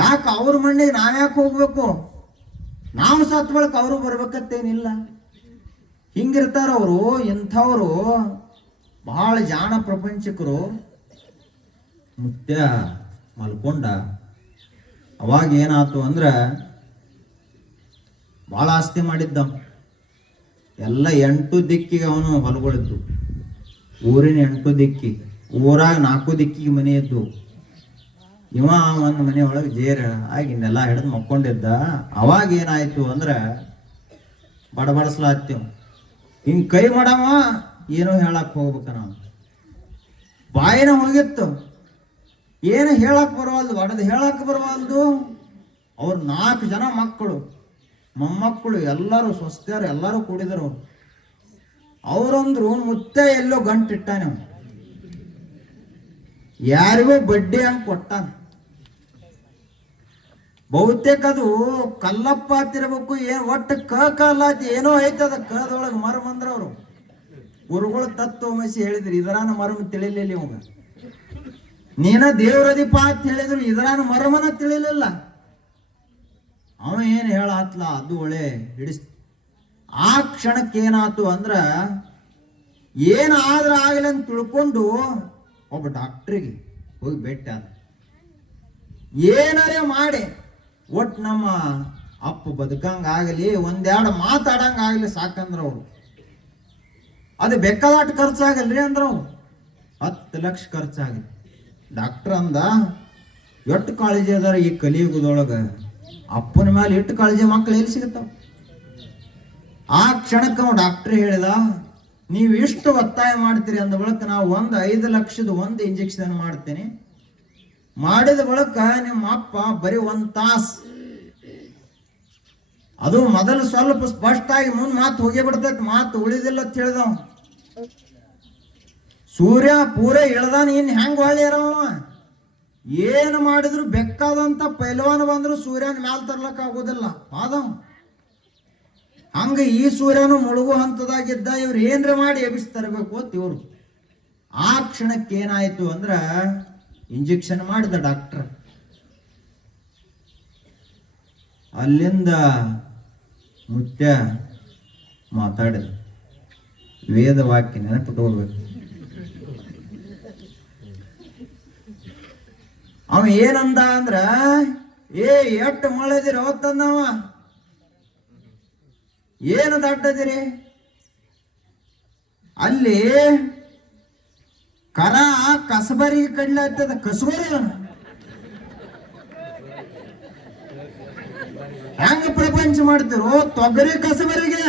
ಯಾಕ ಅವ್ರ ಮಣ್ಣಿಗೆ ನಾವ್ಯಾಕೆ ಹೋಗ್ಬೇಕು? ನಾವು ಸತ್ ಬಳಕ ಅವರು ಬರ್ಬೇಕತ್ತೇನಿಲ್ಲ. ಹಿಂಗಿರ್ತಾರ ಅವರು. ಇಂಥವ್ರು ಬಹಳ ಜಾಣ ಪ್ರಪಂಚಿಕರು. ಮುತ್ಯ ಮಲ್ಕೊಂಡ. ಅವಾಗ ಏನಾತು ಅಂದ್ರ ಬಹಳ ಆಸ್ತಿ ಮಾಡಿದ್ದ. ಎಲ್ಲ 8 ದಿಕ್ಕಿಗೆ ಅವನು ಹೊಲಗಳಿದ್ದು. ಊರಿನ 8 ದಿಕ್ಕಿಗೆ, ಊರಾಗ 4 ದಿಕ್ಕಿಗೆ ಮನೆ ಇದ್ದು. ಇವ ಒಂದು ಮನೆ ಒಳಗೆ ಜೇರ ಆಗಿ ನೆಲ ಹಿಡಿದು ಮಕ್ಕೊಂಡಿದ್ದ. ಅವಾಗ ಏನಾಯ್ತು ಅಂದ್ರ ಬಡಬಡಸ್ಲಾತ್ತೇವ್. ಹಿಂಗ್ ಕೈ ಮಾಡವ ಏನೋ ಹೇಳಕ್ ಹೋಗ್ಬೇಕ. ನಾವು ಬಾಯಿನ ಹೋಗಿತ್ತು, ಏನು ಹೇಳಕ್ ಬರವಲ್ದು, ಒಡದು ಹೇಳಕ್ ಬರವಲ್ದು. ಅವ್ರ 4 ಜನ ಮಕ್ಕಳು, ಮೊಮ್ಮಕ್ಕಳು ಎಲ್ಲರೂ ಸ್ವಸ್ಥರು, ಎಲ್ಲರೂ ಕೂಡಿದರು. ಅವ್ರಂದ್ರು ಮುತ್ತೆ ಎಲ್ಲೋ ಗಂಟಿಟ್ಟಾನೆ. ಯಾರಿಗೂ ಬಡ್ಡಿ ಹಂಗ ಕೊಟ್ಟಾನ. ಬಹುತೇಕ ಅದು ಕಲ್ಲಪ್ಪ ತಿರ್ಬೇಕು. ಒಟ್ಟು ಕಲ್ಲಾತಿ ಏನೋ ಐತದ. ಕದೊಳಗೆ ಮರಮ ಅಂದ್ರ ಅವ್ರು ಗುರುಗಳು ತತ್ವಮಸಿ ಹೇಳಿದ್ರು. ಇದರಾನ ಮರಮ ತಿಳಿಲಿಲ್ಲ ಇವಾಗ. ನೀನ ದೇವ್ರದಿಪ ಅಂತ ಹೇಳಿದ್ರು. ಇದರಾನ ಮರಮನ ತಿಳಿಲಿಲ್ಲ. ಅವ ಏನ್ ಹೇಳತ್ಲ ಅದು ಒಳ್ಳೆ ಹಿಡಿಸ್. ಆ ಕ್ಷಣಕ್ಕೆ ಏನಾತು ಅಂದ್ರ ಏನಾದ್ರ ಆಗಲಿ ಅಂತ ತಿಳ್ಕೊಂಡು ಒಬ್ಬ ಡಾಕ್ಟ್ರಿಗೆ ಹೋಗಿ ಭೇಟಿ ಆದ. ಏನಾರೇ ಮಾಡಿ ಒಟ್ಟು ನಮ್ಮ ಅಪ್ಪ ಬದುಕಂಗ ಆಗಲಿ, ಒಂದೆರಡು ಮಾತಾಡಂಗ ಆಗ್ಲಿ ಸಾಕಂದ್ರ ಅವ್ರು. ಅದು ಬೇಕಾದಷ್ಟು ಖರ್ಚಾಗಲ್ರಿ ಅಂದ್ರ ಅವ್ರು 10 ಲಕ್ಷ ಖರ್ಚಾಗಲಿ. ಡಾಕ್ಟರ್ ಅಂದ, ಎಷ್ಟು ಕಾಳಜಿ ಅದಾರ ಈ ಕಲಿಯುಗದೊಳಗ. ಅಪ್ಪನ ಮೇಲೆ ಎಷ್ಟು ಕಾಳಜಿ ಮಕ್ಳು ಎಲ್ಲಿ ಸಿಗತ್ತಾವ? ಆ ಕ್ಷಣಕ್ಕೆ ಅವ ಡಾಕ್ಟರ್ ಹೇಳಿದ, ನೀವು ಇಷ್ಟು ಒತ್ತಾಯ ಮಾಡ್ತೀರಿ ಅಂದ ಬಳಿಕ ನಾವು 5 ಲಕ್ಷದ 1 ಇಂಜೆಕ್ಷನ್ ಮಾಡ್ತೇನೆ. ಮಾಡಿದ ಬಳಿಕ ನಿಮ್ಮ ಅಪ್ಪ ಬರೀ 1 ತಾಸು, ಅದು ಮೊದಲು ಸ್ವಲ್ಪ ಸ್ಪಷ್ಟ ಆಗಿ ಮುಂದ್ ಮಾತು ಹೋಗಿ ಬಿಡ್ತೈತಿ, ಮಾತು ಉಳಿದಿಲ್ಲ ಅಂತ ಹೇಳಿದವ. ಸೂರ್ಯ ಪೂರ ಇಳ್ದಾನ. ಇನ್ ಹೆಂಗ್ ಹೊಳ್ಳಿರವ? ಏನು ಮಾಡಿದ್ರು ಬೆಕ್ಕಾದಂತ ಪೈಲ್ವಾನ ಬಂದ್ರು ಸೂರ್ಯನ ಮ್ಯಾಲ ತರ್ಲಕ್ ಆಗೋದಿಲ್ಲ ಆದವ. ಹಂಗ ಈ ಸೂರ್ಯನು ಮುಳುಗು ಹಂತದಾಗಿದ್ದ. ಇವ್ರು ಏನ್ರ ಮಾಡಿ ಎಬಿಸ್ ತರಬೇಕು ಅಂತ ಇವ್ರು. ಆ ಕ್ಷಣಕ್ಕೆ ಏನಾಯ್ತು ಅಂದ್ರ ಇಂಜೆಕ್ಷನ್ ಮಾಡಿದ ಡಾಕ್ಟರ್. ಅಲ್ಲಿಂದ ಮುತ್ಯ ಮಾತಾಡಿದ. ವೇದ ವಾಕ್ಯ ನೆನಪಿಟ್ಕೋಬೇಕು. ಅವ ಏನಂದ ಅಂದ್ರ, ಎಷ್ಟು ಮಳೆದಿರಿ ಅವತ್ತಂದವ, ಏನು ದಡ್ಡದಿರಿ ಅಲ್ಲಿ ಕರ ಕಸಬರಿಗೆ ಕಡ್ಲಾಗ್ತದ. ಕಸಬರಿ ಹೆಂಗ ಪ್ರಪಂಚ ಮಾಡ್ತಿರೋ? ತೊಗರಿ ಕಸಬರಿಗೆ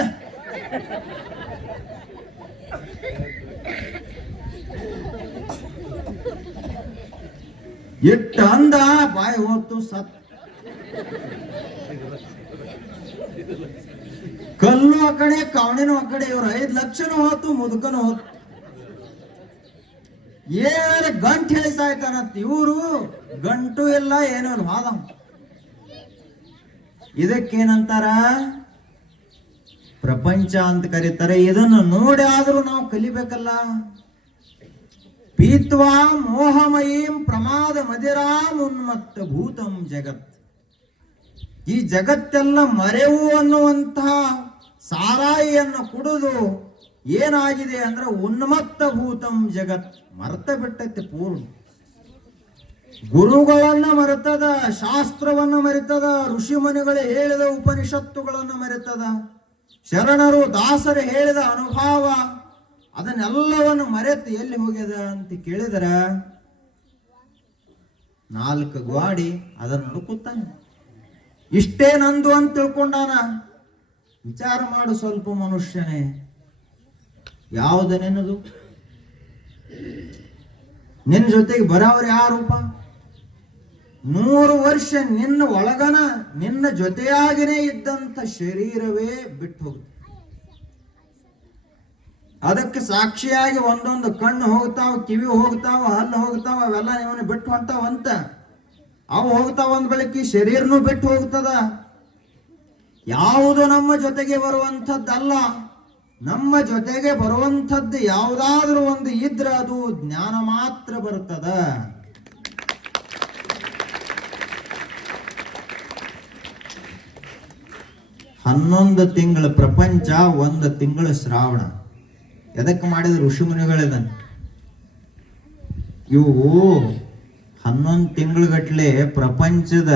ಇಟ್ಟ ಅಂದ. ಬಾಯಿ ಹೋತು ಸತ್. ಕಲ್ಲು ಆ ಕಡೆ, ಕವಣಿನೂ ಆ ಕಡೆ. ಇವ್ರು 5 ಲಕ್ಷನೂ ಹೋತು, ಮುದುಕನು ಹೋತು. ಏನ ಗಂಟು ಹೇಳಿಸಾಯ್ತಾನತ್. ಇವರು ಗಂಟು ಇಲ್ಲ, ಏನೋ ವಾದ. ಇದಕ್ಕೇನಂತಾರ? ಪ್ರಪಂಚ ಅಂತ ಕರೀತಾರೆ. ಇದನ್ನು ನೋಡಿ ಆದ್ರೂ ನಾವು ಕಲಿಬೇಕಲ್ಲ. ಪೀತ್ವಾ ಮೋಹಮಯೀಂ ಪ್ರಮಾದ ಮದಿರಾಂ ಉನ್ಮತ್ತ ಭೂತಂ ಜಗತ್. ಈ ಜಗತ್ತೆಲ್ಲ ಮರೆವು ಅನ್ನುವಂತಹ ಸಾರಾಯಿಯನ್ನು ಕುಡಿದು ಏನಾಗಿದೆ ಅಂದ್ರೆ ಉನ್ಮತ್ತ ಭೂತಂ ಜಗತ್, ಮರ್ತ ಬಿಟ್ಟೈತೆ ಪೂರ್ಣ. ಗುರುಗಳನ್ನ ಮರೆತದ, ಶಾಸ್ತ್ರವನ್ನ ಮರೆತದ, ಋಷಿ ಮುನಿಗಳು ಹೇಳಿದ ಉಪನಿಷತ್ತುಗಳನ್ನು ಮರೆತದ, ಶರಣರು ದಾಸರು ಹೇಳಿದ ಅನುಭವ ಅದನ್ನೆಲ್ಲವನ್ನು ಮರೆತು ಎಲ್ಲಿ ಹೋಗ್ಯದ ಅಂತ ಕೇಳಿದ್ರ 4 ಗ್ವಾಡಿ ಅದನ್ನ ಹುಡುಕುತ್ತಾನೆ. ಇಷ್ಟೇ ನಂದು ಅಂತ ತಿಳ್ಕೊಂಡಾನ. ವಿಚಾರ ಮಾಡು ಸ್ವಲ್ಪ ಮನುಷ್ಯನೇ, ಯಾವುದು ನಿನ್ನದು? ನಿನ್ನ ಜೊತೆಗೆ ಬರೋರು ಯಾರೂಪ? 100 ವರ್ಷ ನಿನ್ನ ಒಳಗನ ನಿನ್ನ ಜೊತೆಯಾಗಿನೇ ಇದ್ದಂತ ಶರೀರವೇ ಬಿಟ್ಟು ಹೋಗುತ್ತೆ. ಅದಕ್ಕೆ ಸಾಕ್ಷಿಯಾಗಿ ಒಂದೊಂದು ಕಣ್ಣು ಹೋಗ್ತಾವ, ಕಿವಿ ಹೋಗ್ತಾವ, ಹಲ್ಲು ಹೋಗ್ತಾವ, ಅವೆಲ್ಲ ಇವನು ಬಿಟ್ಟು ಹೊಂಟಾವಂತ. ಅವು ಹೋಗ್ತಾವ ಒಂದ್ ಬೆಳಕಿ ಶರೀರನೂ ಬಿಟ್ಟು ಹೋಗ್ತದ. ಯಾವುದು ನಮ್ಮ ಜೊತೆಗೆ ಬರುವಂಥದ್ದಲ್ಲ. ನಮ್ಮ ಜೊತೆಗೆ ಬರುವಂಥದ್ದು ಯಾವುದಾದ್ರೂ ಒಂದು ಇದ್ರೆ ಅದು ಜ್ಞಾನ ಮಾತ್ರ ಬರುತ್ತದ. ಹನ್ನೊಂದು ತಿಂಗಳ ಪ್ರಪಂಚ, 1 ತಿಂಗಳು ಶ್ರಾವಣ. ಎದಕ್ಕೆ ಮಾಡಿದ ಋಷಿ ಮುನಿಗಳಿದಾನೆ. ಇವು 11 ತಿಂಗಳಗಟ್ಲೆ ಪ್ರಪಂಚದ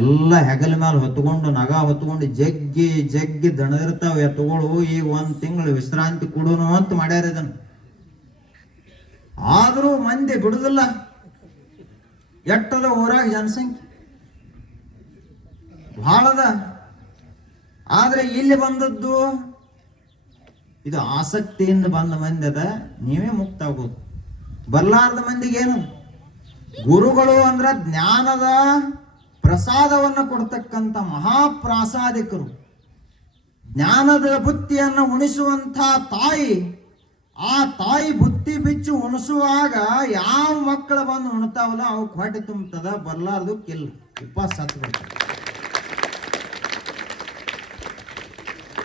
ಎಲ್ಲ ಹೆಗಲ ಮೇಲೆ ಹೊತ್ಕೊಂಡು, ನಗ ಹೊತ್ಕೊಂಡು ಜಗ್ಗಿ ಜಗ್ಗಿ ದಣದಿರ್ತಾವ ಎತ್ತುಗಳು. ಈಗ 1 ತಿಂಗಳು ವಿಶ್ರಾಂತಿ ಕೊಡೋನು ಅಂತ ಮಾಡ್ಯಾರ ಇದನ್ನ. ಆದ್ರೂ ಮಂದಿ ಬಿಡುದಿಲ್ಲ. ಎಟ್ಟದ ಊರಾಗ ಜನಸಂಖ್ಯೆ ಬಹಳದ. ಆದ್ರೆ ಇಲ್ಲಿ ಬಂದದ್ದು ಇದು ಆಸಕ್ತಿಯಿಂದ ಬಂದ ಮಂದಿ ಅದ. ನೀವೇ ಮುಕ್ತ ಆಗೋದು. ಬರ್ಲಾರ್ದ ಮಂದಿಗೇನು? ಗುರುಗಳು ಅಂದ್ರ ಜ್ಞಾನದ ಪ್ರಸಾದವನ್ನು ಕೊಡ್ತಕ್ಕಂಥ ಮಹಾಪ್ರಾಸಾದಿಕರು. ಜ್ಞಾನದ ಬುತ್ತಿಯನ್ನು ಉಣಿಸುವಂತ ತಾಯಿ. ಆ ತಾಯಿ ಬುತ್ತಿ ಬಿಚ್ಚು ಉಣಿಸುವಾಗ ಯಾವ ಮಕ್ಕಳು ಬಂದು ಉಣ್ತಾವಲ್ಲ ಅವಕ್ಕೆ ಹೊಟ್ಟೆ ತುಂಬತದ. ಬರ್ಲಾರ್ದು ಕಿಲ್ಲ, ಉಪವಾಸ ಸತ್ತು ಬಿಡ್ತದೆ.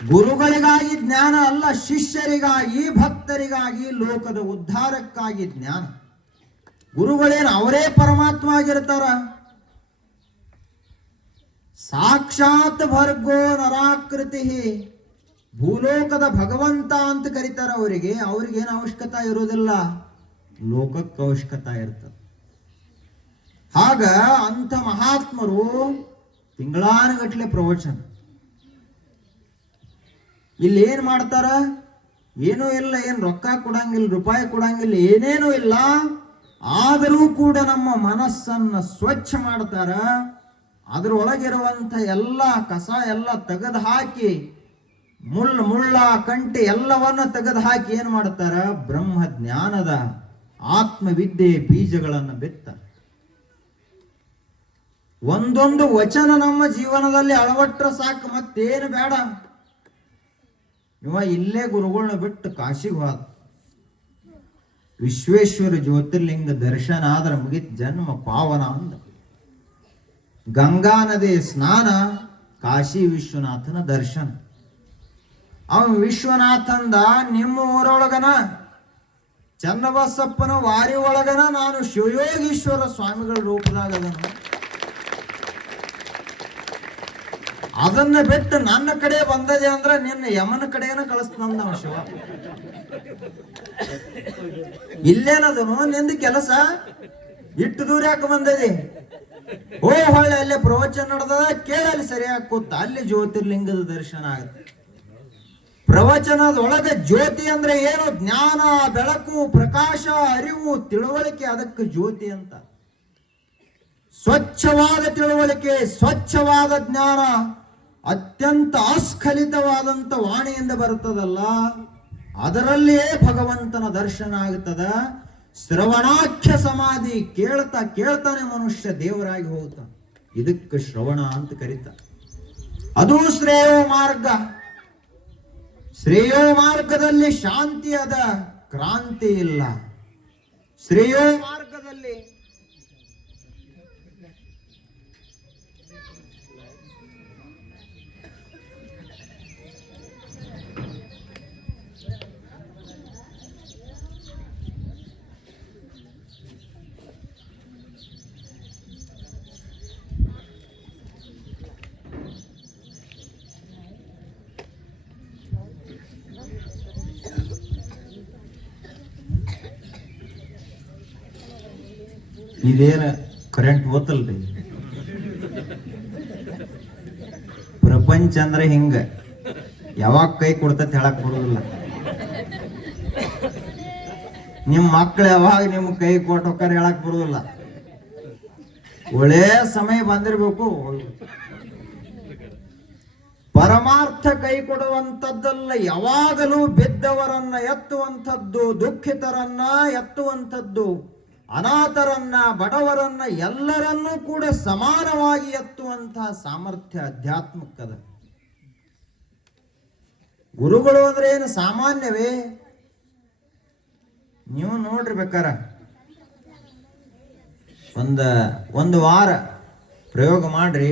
ಗುರುಗಳಿಗಾಗಿ ಜ್ಞಾನ ಅಲ್ಲ, ಶಿಷ್ಯರಿಗಾಗಿ, ಭಕ್ತರಿಗಾಗಿ, ಲೋಕದ ಉದ್ಧಾರಕ್ಕಾಗಿ ಜ್ಞಾನ. ಗುರುಗಳೇನು ಅವರೇ ಪರಮಾತ್ಮ ಆಗಿರ್ತಾರ? ಸಾಕ್ಷಾತ್ ಭರ್ಗೋ ನರಾಕೃತಿ, ಭೂಲೋಕದ ಭಗವಂತ ಅಂತ ಕರೀತಾರ ಅವರಿಗೆ. ಅವ್ರಿಗೇನು ಅವಶ್ಯಕತೆ ಇರೋದಿಲ್ಲ, ಲೋಕಕ್ಕೆ ಅವಶ್ಯಕತೆ ಇರ್ತದೆ. ಆಗ ಅಂಥ ಮಹಾತ್ಮರು ತಿಂಗಳಾನುಗಟ್ಲೆ ಪ್ರವಚನ. ಇಲ್ಲಿ ಏನ್ ಮಾಡ್ತಾರ? ಏನೂ ಇಲ್ಲ, ಏನ್ ರೊಕ್ಕ ಕೊಡಂಗಿಲ್ಲ, ರೂಪಾಯಿ ಕೊಡಂಗಿಲ್ಲ, ಏನೇನೂ ಇಲ್ಲ. ಆದರೂ ಕೂಡ ನಮ್ಮ ಮನಸ್ಸನ್ನ ಸ್ವಚ್ಛ ಮಾಡ್ತಾರ. ಅದರೊಳಗಿರುವಂತ ಎಲ್ಲ ಕಸ ಎಲ್ಲ ತೆಗೆದು ಹಾಕಿ, ಮುಳ್ಳ ಕಂಟಿ ಎಲ್ಲವನ್ನ ತೆಗೆದು ಹಾಕಿ ಏನ್ ಮಾಡ್ತಾರ? ಬ್ರಹ್ಮ ಜ್ಞಾನದ ಆತ್ಮವಿದ್ಯೆ ಬೀಜಗಳನ್ನು ಬಿತ್ತ. ಒಂದೊಂದು ವಚನ ನಮ್ಮ ಜೀವನದಲ್ಲಿ ಅಳವಟ್ರ ಸಾಕು, ಮತ್ತೇನು ಬೇಡ. ಇವ ಇಲ್ಲೇ ಗುರುಗಳನ್ನ ಬಿಟ್ಟು ಕಾಶಿಗೆ ಹೋದ. ವಿಶ್ವೇಶ್ವರ ಜ್ಯೋತಿರ್ಲಿಂಗ ದರ್ಶನ ಆದ್ರ ಮುಗಿತ್ ಜನ್ಮ ಪಾವನ ಅಂದ. ಗಂಗಾ ನದಿ ಸ್ನಾನ, ಕಾಶಿ ವಿಶ್ವನಾಥನ ದರ್ಶನ. ಅವ ವಿಶ್ವನಾಥಂದ ನಿಮ್ಮ ಊರೊಳಗನ ಚನ್ನಬಸಪ್ಪನ ವಾರಿ ಒಳಗನ ನಾನು ಶಿವಯೋಗೀಶ್ವರ ಸ್ವಾಮಿಗಳ ರೂಪದಾಗ ಅದನ್ನು ಅದನ್ನ ಬಿಟ್ಟು ನನ್ನ ಕಡೆ ಬಂದದೆ ಅಂದ್ರ ನಿನ್ನ ಯಮನ ಕಡೆನ ಕಳಿಸ್ತಂದ ನಮ್ಮ ಶಿವ. ಇಲ್ಲೇನದನು ನಿಂದ ಕೆಲಸ? ಇಟ್ಟು ದೂರ ಯಾಕೆ ಬಂದದೆ? ಹೊಳ್ಳಿ ಅಲ್ಲೇ ಪ್ರವಚನ ನಡೆದ, ಕೇಳಲ್ಲಿ ಸರಿಯಾಗಿ ಕೂತ, ಅಲ್ಲಿ ಜ್ಯೋತಿರ್ಲಿಂಗದ ದರ್ಶನ ಆಗುತ್ತೆ. ಪ್ರವಚನದೊಳಗೆ ಜ್ಯೋತಿ ಅಂದ್ರೆ ಏನು? ಜ್ಞಾನ, ಬೆಳಕು, ಪ್ರಕಾಶ, ಅರಿವು, ತಿಳುವಳಿಕೆ. ಅದಕ್ಕೆ ಜ್ಯೋತಿ ಅಂತ. ಸ್ವಚ್ಛವಾದ ತಿಳುವಳಿಕೆ, ಸ್ವಚ್ಛವಾದ ಜ್ಞಾನ, ಅತ್ಯಂತ ಅಸ್ಖಲಿತವಾದಂತ ವಾಣಿಯಿಂದ ಬರುತ್ತದಲ್ಲ, ಅದರಲ್ಲಿಯೇ ಭಗವಂತನ ದರ್ಶನ ಆಗುತ್ತದ. ಶ್ರವಣಾಖ್ಯ ಸಮಾಧಿ, ಕೇಳ್ತಾ ಕೇಳ್ತಾನೆ ಮನುಷ್ಯ ದೇವರಾಗಿ ಹೋಗ್ತಾನೆ. ಇದಕ್ಕೆ ಶ್ರವಣ ಅಂತ ಕರೀತ. ಅದು ಶ್ರೇಯೋ ಮಾರ್ಗ. ಶ್ರೇಯೋ ಮಾರ್ಗದಲ್ಲಿ ಶಾಂತಿ ಅದ, ಕ್ರಾಂತಿ ಇಲ್ಲ. ಶ್ರೇಯೋ ಮಾರ್ಗದಲ್ಲಿ ಇದೇನ ಕರೆಂಟ್ ಓತಲ್ರಿ. ಪ್ರಪಂಚ ಅಂದ್ರೆ ಹಿಂಗ, ಯಾವಾಗ ಕೈ ಕೊಡ್ತೈತಿ ಹೇಳಕ್ ಬರುದಿಲ್ಲ. ನಿಮ್ ಮಕ್ಳು ಯಾವಾಗ ನಿಮ್ ಕೈ ಕೊಟ್ಟೋಕಾರ ಹೇಳಕ್ ಬರುದಿಲ್ಲ. ಒಳ್ಳೆ ಸಮಯ ಬಂದಿರ್ಬೇಕು. ಪರಮಾರ್ಥ ಕೈ ಕೊಡುವಂಥದ್ದಲ್ಲ, ಯಾವಾಗಲೂ ಬಿದ್ದವರನ್ನ ಎತ್ತುವಂಥದ್ದು, ದುಃಖಿತರನ್ನ ಎತ್ತುವಂಥದ್ದು, ಅನಾಥರನ್ನ, ಬಡವರನ್ನ, ಎಲ್ಲರನ್ನೂ ಕೂಡ ಸಮಾನವಾಗಿ ಎತ್ತುವಂತಹ ಸಾಮರ್ಥ್ಯ ಅಧ್ಯಾತ್ಮಕ್ಕದ. ಗುರುಗಳು ಅಂದ್ರೆ ಏನು ಸಾಮಾನ್ಯವೇ? ನೀವು ನೋಡ್ರಿ ಬೇಕಾರ ಒಂದು ವಾರ ಪ್ರಯೋಗ ಮಾಡ್ರಿ.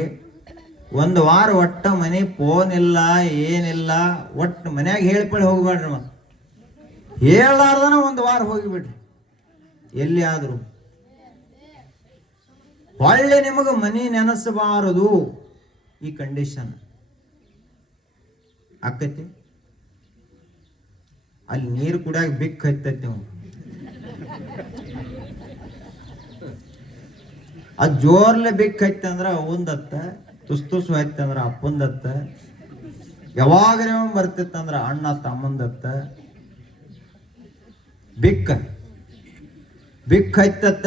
ಒಂದು ವಾರ ಒಟ್ಟ ಮನೆ ಫೋನ್ ಇಲ್ಲ, ಏನಿಲ್ಲ, ಒಟ್ಟು ಮನ್ಯಾಗ ಹೇಳ್ಪಳಿ ಹೋಗ್ಬೇಡ್ರಿ. ಮತ್ತೆ ಹೇಳಾರ್ದನ ಒಂದು ವಾರ ಹೋಗಿಬಿಡ್ರಿ ಎಲ್ಲಿ ಆದ್ರು. ಒಳ್ಳೆ ನಿಮಗ ಮನಿ ನೆನಸಬಾರದು. ಈ ಕಂಡೀಷನ್ ಆಕತಿ. ಅಲ್ಲಿ ನೀರು ಕುಡಿಯಾಗ ಬಿಕ್ ಹತ್ತೈತಿ ನೀವು. ಅದ್ ಜೋರ್ಲೆ ಬಿಕ್ ಹೈತಿ ಅಂದ್ರ ಅವಂದತ್ತ, ತುಸ್ತುಸು ಹೈತಿ ಅಂದ್ರ ಅಪ್ಪಂದತ್ತ, ಯಾವಾಗ ಬರ್ತಿತ್ತಂದ್ರ ಅಣ್ಣ ತಮ್ಮಂದತ್ತ. ಬಿಕ್ ಹೈತತ್ತ.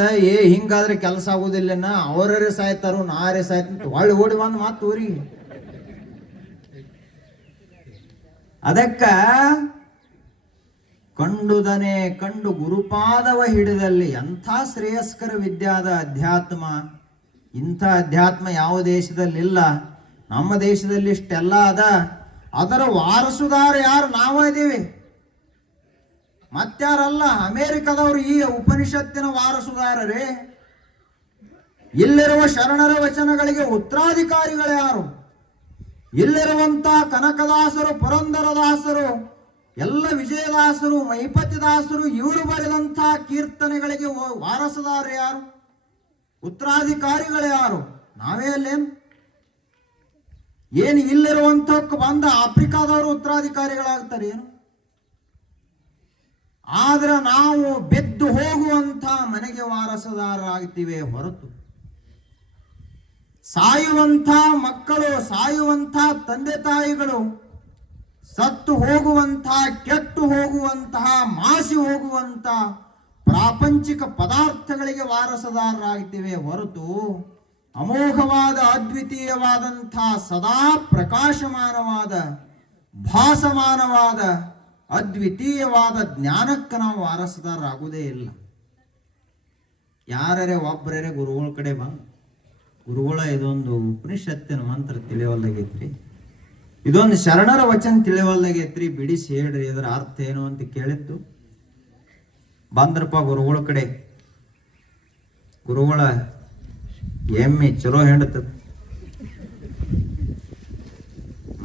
ಹಿಂಗಾದ್ರೆ ಕೆಲಸ ಆಗುದಿಲ್ಲ, ಅವರೇ ಸಾಯ್ತಾರು, ನಾರೇ ಸಾಯ್ತಂತ ಒಳ್ಳೆ ಓಡಿ ಬಂದ್ ಮಾತು ಊರಿಗೆ. ಅದಕ್ಕ ಕಂಡುದನೆ ಕಂಡು ಗುರುಪಾದವ ಹಿಡಿದಲ್ಲಿ ಎಂಥ ಶ್ರೇಯಸ್ಕರ ವಿದ್ಯಾದ ಅಧ್ಯಾತ್ಮ. ಇಂಥ ಅಧ್ಯಾತ್ಮ ಯಾವ ದೇಶದಲ್ಲಿಲ್ಲ. ನಮ್ಮ ದೇಶದಲ್ಲಿ ಇಷ್ಟೆಲ್ಲ ಅದ. ಅದರ ವಾರಸುದಾರ ಯಾರು? ನಾವ ಇದೀವಿ, ಮತ್ಯಾರಲ್ಲ. ಅಮೇರಿಕದವರು ಈ ಉಪನಿಷತ್ತಿನ ವಾರಸುದಾರರೇ. ಇಲ್ಲಿರುವ ಶರಣರ ವಚನಗಳಿಗೆ ಉತ್ತರಾಧಿಕಾರಿಗಳು ಯಾರು? ಇಲ್ಲಿರುವಂತ ಕನಕದಾಸರು, ಪುರಂದರದಾಸರು, ಎಲ್ಲ ವಿಜಯದಾಸರು, ಮಹಿಪತಿದಾಸರು, ಇವರು ಬರೆದಂತ ಕೀರ್ತನೆಗಳಿಗೆ ವಾರಸುದಾರ ಯಾರು? ಉತ್ತರಾಧಿಕಾರಿಗಳು ಯಾರು? ನಾವೇ ಅಲ್ಲೇನು? ಏನು ಇಲ್ಲಿರುವಂತಕ್ಕೆ ಬಂದ ಆಫ್ರಿಕಾದವರು ಉತ್ತರಾಧಿಕಾರಿಗಳಾಗ್ತಾರೆ ಏನು? ಆದ್ರೆ ನಾವು ಬಿದ್ದು ಹೋಗುವಂತ ಮನೆಗೆ ವಾರಸುದಾರರಾಗ್ತೀವಿ ಹೊರತು, ಸಾಯುವಂತ ಮಕ್ಕಳು, ಸಾಯುವಂತ ತಂದೆ ತಾಯಿಗಳು, ಸತ್ತು ಹೋಗುವಂತಹ, ಕೆಟ್ಟು ಹೋಗುವಂತಹ, ಮಾಸಿ ಹೋಗುವಂತಹ ಪ್ರಾಪಂಚಿಕ ಪದಾರ್ಥಗಳಿಗೆ ವಾರಸುದಾರರಾಗ್ತೀವಿ ಹೊರತು, ಅಮೋಘವಾದ ಅದ್ವಿತೀಯವಾದಂತಹ ಸದಾ ಪ್ರಕಾಶಮಾನವಾದ ಭಾಸಮಾನವಾದ ಅದ್ವಿತೀಯವಾದ ಜ್ಞಾನಕ್ಕೆ ನಾವು ವಾರಸುದಾರರಾಗುವುದೇ ಇಲ್ಲ. ಯಾರೇ ಒಬ್ಬರೇ ಗುರುಗಳ ಕಡೆ ಬಂದು, ಗುರುಗಳ ಇದೊಂದು ಉಪನಿಷತ್ತಿನ ಮಂತ್ರ ತಿಳಿಯವಲ್ದಾಗೈತ್ರಿ, ಇದೊಂದು ಶರಣರ ವಚನ ತಿಳಿಯವಲ್ದಾಗೈತ್ರಿ, ಬಿಡಿಸಿ ಹೇಳ್ರಿ ಇದರ ಅರ್ಥ ಏನು ಅಂತ ಕೇಳಿದ್ದು. ಬಂದ್ರಪ್ಪ ಗುರುಗಳ ಕಡೆ. ಗುರುಗಳ ಎಮ್ಮೆ ಚಲೋ ಹೆಂಡತ,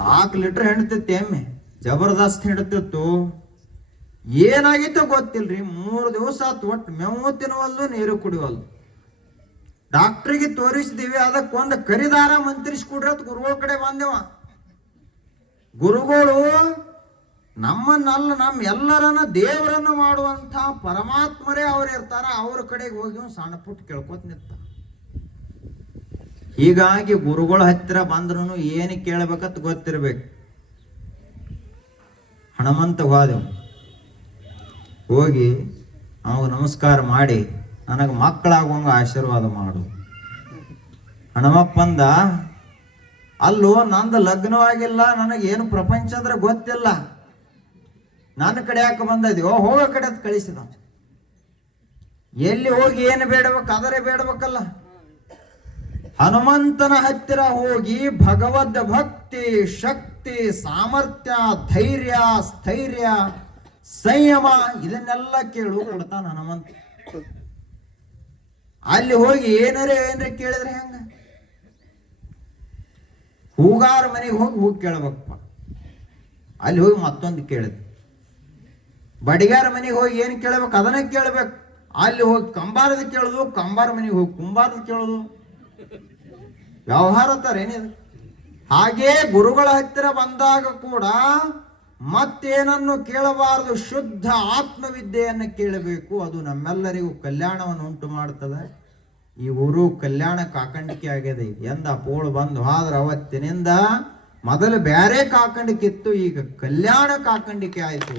4 ಲೀಟರ್ ಹೆಂಡತಿತ್ತು ಎಮ್ಮೆ, ಜಬರ್ದಸ್ತ್ ಹಿಡ್ತಿತ್ತು. ಏನಾಗಿತ್ತು ಗೊತ್ತಿಲ್ರಿ, 3 ದಿವಸ ಆತು, ಒಟ್ಟು ಮೇವು ತಿನ್ನುವಲ್ದು, ನೀರು ಕುಡಿವಲ್ದು. ಡಾಕ್ಟ್ರಿಗೆ ತೋರಿಸಿದೀವಿ, ಅದಕ್ಕೊಂದು ಕರಿದಾರ ಮಂತ್ರಿಸ್ಕೊಡ್ರಿ ಅಂತ ಗುರುಗಳ ಕಡೆ ಬಂದೇವ. ಗುರುಗಳು ನಮ್ಮನ್ನಲ್ಲ, ನಮ್ಮ ಎಲ್ಲರನ್ನ ದೇವರನ್ನ ಮಾಡುವಂತ ಪರಮಾತ್ಮರೇ ಅವ್ರು ಇರ್ತಾರ. ಅವ್ರ ಕಡೆಗೆ ಹೋಗಿ ಸಣ್ಣ ಪುಟ್ಟ ಕೇಳ್ಕೊತ ನಿಂತ. ಹೀಗಾಗಿ ಗುರುಗಳ ಹತ್ತಿರ ಬಂದ್ರು ಏನು ಕೇಳ್ಬೇಕಂತ ಗೊತ್ತಿರ್ಬೇಕು. ಹನುಮಂತ ಹೋದೆವು, ಹೋಗಿ ಅವಾಗ ನಮಸ್ಕಾರ ಮಾಡಿ, ನನಗೆ ಮಕ್ಕಳಾಗುವಂಗ ಆಶೀರ್ವಾದ ಮಾಡು. ಹನುಮಪ್ಪಂದ, ಅಲ್ಲೋ ನಂದು ಲಗ್ನವಾಗಿಲ್ಲ, ನನಗೇನು ಪ್ರಪಂಚ ಅಂದ್ರೆ ಗೊತ್ತಿಲ್ಲ, ನನ್ನ ಕಡೆ ಯಾಕೆ ಬಂದಿದ್ಯೋ, ಹೋಗೋ ಕಡೆ ಅಂತ ಕಳಿಸಿದ. ಎಲ್ಲಿ ಹೋಗಿ ಏನು ಬೇಡಬೇಕು ಅದರೇ ಬೇಡಬೇಕಲ್ಲ. ಹನುಮಂತನ ಹತ್ತಿರ ಹೋಗಿ ಭಗವದ್ ಭಕ್ತಿ, ಶಕ್ತಿ, ಸಾಮರ್ಥ್ಯ, ಧೈರ್ಯ, ಸ್ಥೈರ್ಯ, ಸಂಯಮ ಇದನ್ನೆಲ್ಲ ಕೇಳು ಕೊಡ್ತಾನ ಹನುಮಂತ. ಅಲ್ಲಿ ಹೋಗಿ ಏನಾರೇ ಕೇಳಿದ್ರೆ ಹೆಂಗ? ಹೂಗಾರ ಮನೆಗೆ ಹೋಗಿ ಕೇಳ್ಬೇಕಪ್ಪ. ಅಲ್ಲಿ ಹೋಗಿ ಮತ್ತೊಂದು ಕೇಳಿದ್. ಬಡಿಗಾರ ಮನೆಗೆ ಹೋಗಿ ಏನು ಕೇಳ್ಬೇಕು ಅದನ್ನ ಕೇಳ್ಬೇಕು. ಅಲ್ಲಿ ಹೋಗಿ ಕಂಬಾರದ ಕೇಳುದು, ಕಂಬಾರ ಮನೆಗೆ ಹೋಗಿ ಕುಂಬಾರದ ಕೇಳುದು. ವ್ಯವಹಾರ ಅಂತಾರೇನಿದು? ಹಾಗೇ ಗುರುಗಳ ಹತ್ತಿರ ಬಂದಾಗ ಕೂಡ ಮತ್ತೇನನ್ನು ಕೇಳಬಾರದು, ಶುದ್ಧ ಆತ್ಮವಿದ್ಯೆಯನ್ನು ಕೇಳಬೇಕು. ಅದು ನಮ್ಮೆಲ್ಲರಿಗೂ ಕಲ್ಯಾಣವನ್ನು ಉಂಟು ಮಾಡುತ್ತದೆ. ಈ ಊರು ಕಲ್ಯಾಣ ಕಾಕಂಡಿಕೆ ಆಗ್ಯದ. ಎಂದ ಅಪ್ಪಗಳು ಬಂದು ಆದ್ರ ಅವತ್ತಿನಿಂದ ಮೊದಲು ಬ್ಯಾರೆ ಕಾಕಂಡಿಕೆ ಇತ್ತು, ಈಗ ಕಲ್ಯಾಣ ಕಾಕಂಡಿಕೆ ಆಯ್ತು.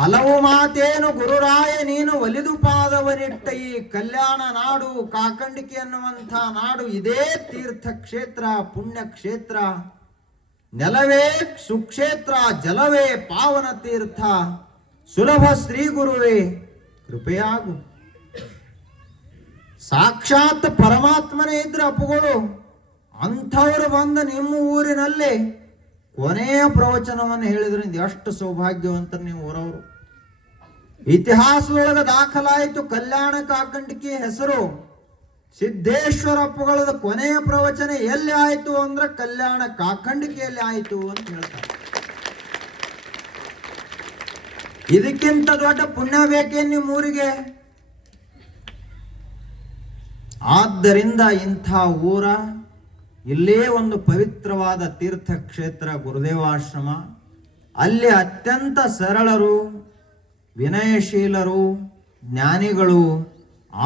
ಹಲವು ಮಾತೇನು ಗುರುರಾಯ ನೀನು ಒಲಿದು ಪಾದವನಿಟ್ಟ ಈ ಕಲ್ಯಾಣ ನಾಡು ಕಾಕಂಡಿಕೆ ಅನ್ನುವಂಥ ನಾಡು ಇದೇ ತೀರ್ಥ ಕ್ಷೇತ್ರ, ಪುಣ್ಯ ಕ್ಷೇತ್ರ, ನೆಲವೇ ಸುಕ್ಷೇತ್ರ, ಜಲವೇ ಪಾವನ ತೀರ್ಥ, ಸುಲಭ ಶ್ರೀ ಗುರುವೇ ಕೃಪೆಯಾಗು. ಸಾಕ್ಷಾತ್ ಪರಮಾತ್ಮನೇ ಇದ್ರೆ ಅಪ್ಪುಗಳು ಅಂಥವರು ಬಂದ ನಿಮ್ಮ ಊರಿನಲ್ಲಿ ಕೊನೆಯ ಪ್ರವಚನವನ್ನು ಹೇಳಿದ್ರಿಂದ ಎಷ್ಟು ಸೌಭಾಗ್ಯವಂತರು ನೀವು ಊರವರು. ಇತಿಹಾಸದೊಳಗೆ ದಾಖಲಾಯಿತು ಕಲ್ಯಾಣ ಕಾಕಂಡಿಕೆ ಹೆಸರು. ಸಿದ್ದೇಶ್ವರಪ್ಪಗಳದ ಕೊನೆಯ ಪ್ರವಚನ ಎಲ್ಲಿ ಆಯಿತು ಅಂದ್ರೆ ಕಲ್ಯಾಣ ಕಾಕಂಡಿಕೆಯಲ್ಲಿ ಆಯಿತು ಅಂತ ಹೇಳ್ತಾರೆ. ಇದಕ್ಕಿಂತ ದೊಡ್ಡ ಪುಣ್ಯ ಬೇಕೇ ನಿಮ್ಮೂರಿಗೆ? ಆದ್ದರಿಂದ ಇಂಥ ಊರ ಇಲ್ಲೇ ಒಂದು ಪವಿತ್ರವಾದ ತೀರ್ಥ ಕ್ಷೇತ್ರ ಗುರುದೇವಾಶ್ರಮ. ಅಲ್ಲಿ ಅತ್ಯಂತ ಸರಳರು, ವಿನಯಶೀಲರು, ಜ್ಞಾನಿಗಳು,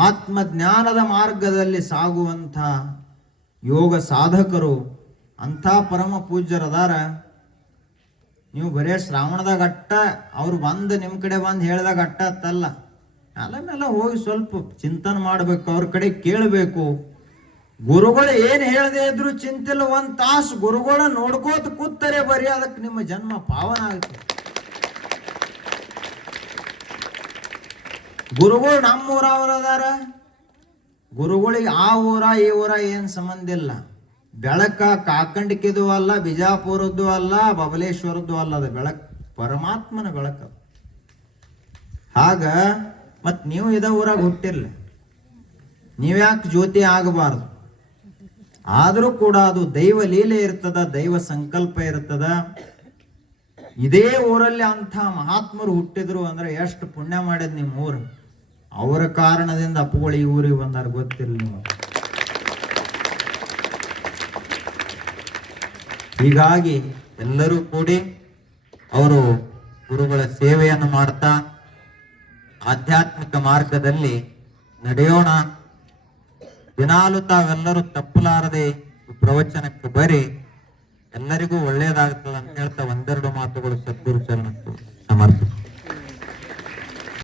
ಆತ್ಮಜ್ಞಾನದ ಮಾರ್ಗದಲ್ಲಿ ಸಾಗುವಂಥ ಯೋಗ ಸಾಧಕರು ಅಂಥ ಪರಮ ಪೂಜ್ಯರದಾರ. ನೀವು ಬರೇ ಶ್ರಾವಣದಾಗ ಅಟ್ಟ ಅವ್ರು ಬಂದು ನಿಮ್ಮ ಕಡೆ ಬಂದು ಹೇಳಿದಾಗ ಅಟ್ಟ ಅತ್ತಲ್ಲ, ಅಲ್ಲೆಲ್ಲ ಹೋಗಿ ಸ್ವಲ್ಪ ಚಿಂತನೆ ಮಾಡ್ಬೇಕು, ಅವ್ರ ಕಡೆ ಕೇಳಬೇಕು. ಗುರುಗಳು ಏನ್ ಹೇಳದೆ ಇದ್ರು ಚಿಂತಿಲ್ಲ, ಒಂದ್ ತಾಸು ಗುರುಗಳ ನೋಡ್ಕೋತ ಕೂತರೆ ಬರೀ ಅದಕ್ಕೆ ನಿಮ್ಮ ಜನ್ಮ ಪಾವನ ಆಗುತ್ತೆ. ಗುರುಗಳು ನಮ್ಮೂರವರದಾರ, ಗುರುಗಳಿಗೆ ಆ ಊರ ಈ ಊರ ಏನ್ ಸಂಬಂಧ ಇಲ್ಲ. ಬೆಳಕ ಕಾಕಂಡಿಕೆದು ಅಲ್ಲ, ಬಿಜಾಪುರದ್ದು ಅಲ್ಲ, ಬಬಲೇಶ್ವರದ್ದು ಅಲ್ಲ, ಅದು ಬೆಳಕ್ ಪರಮಾತ್ಮನ ಬೆಳಕ. ಹಾಗ ಮತ್ ನೀವು ಇದ ಊರಾಗ ಹುಟ್ಟಿರ್ಲಿ, ನೀವ್ಯಾಕೆ ಜ್ಯೋತಿ ಆಗಬಾರ್ದು? ಆದರೂ ಕೂಡ ಅದು ದೈವ ಲೀಲೆ ಇರ್ತದ, ದೈವ ಸಂಕಲ್ಪ ಇರ್ತದ. ಇದೇ ಊರಲ್ಲಿ ಅಂಥ ಮಹಾತ್ಮರು ಹುಟ್ಟಿದ್ರು ಅಂದ್ರೆ ಎಷ್ಟು ಪುಣ್ಯ ಮಾಡಿದ್ ನಿಮ್ ಊರು. ಅವರ ಕಾರಣದಿಂದ ಅಪ್ಪುಗಳು ಈ ಊರಿಗೆ ಬಂದಾರ, ಗೊತ್ತಿರಲಿ ನೀವು. ಹೀಗಾಗಿ ಎಲ್ಲರೂ ಕೂಡಿ ಅವರು ಗುರುಗಳ ಸೇವೆಯನ್ನು ಮಾಡ್ತಾ ಆಧ್ಯಾತ್ಮಿಕ ಮಾರ್ಗದಲ್ಲಿ ನಡೆಯೋಣ. ದಿನಾಲು ತಾವೆಲ್ಲರೂ ತಪ್ಪಲಾರದೆ ಪ್ರವಚನಕ್ಕೆ ಬರಿ, ಎಲ್ಲರಿಗೂ ಒಳ್ಳೇದಾಗ್ತದೆ ಅಂತ ಹೇಳ್ತಾ ಒಂದೆರಡು ಮಾತುಗಳು ಸದ್ಗುರು ಚರಣಕ್ಕೆ ಸಮರ್ಪಿತ.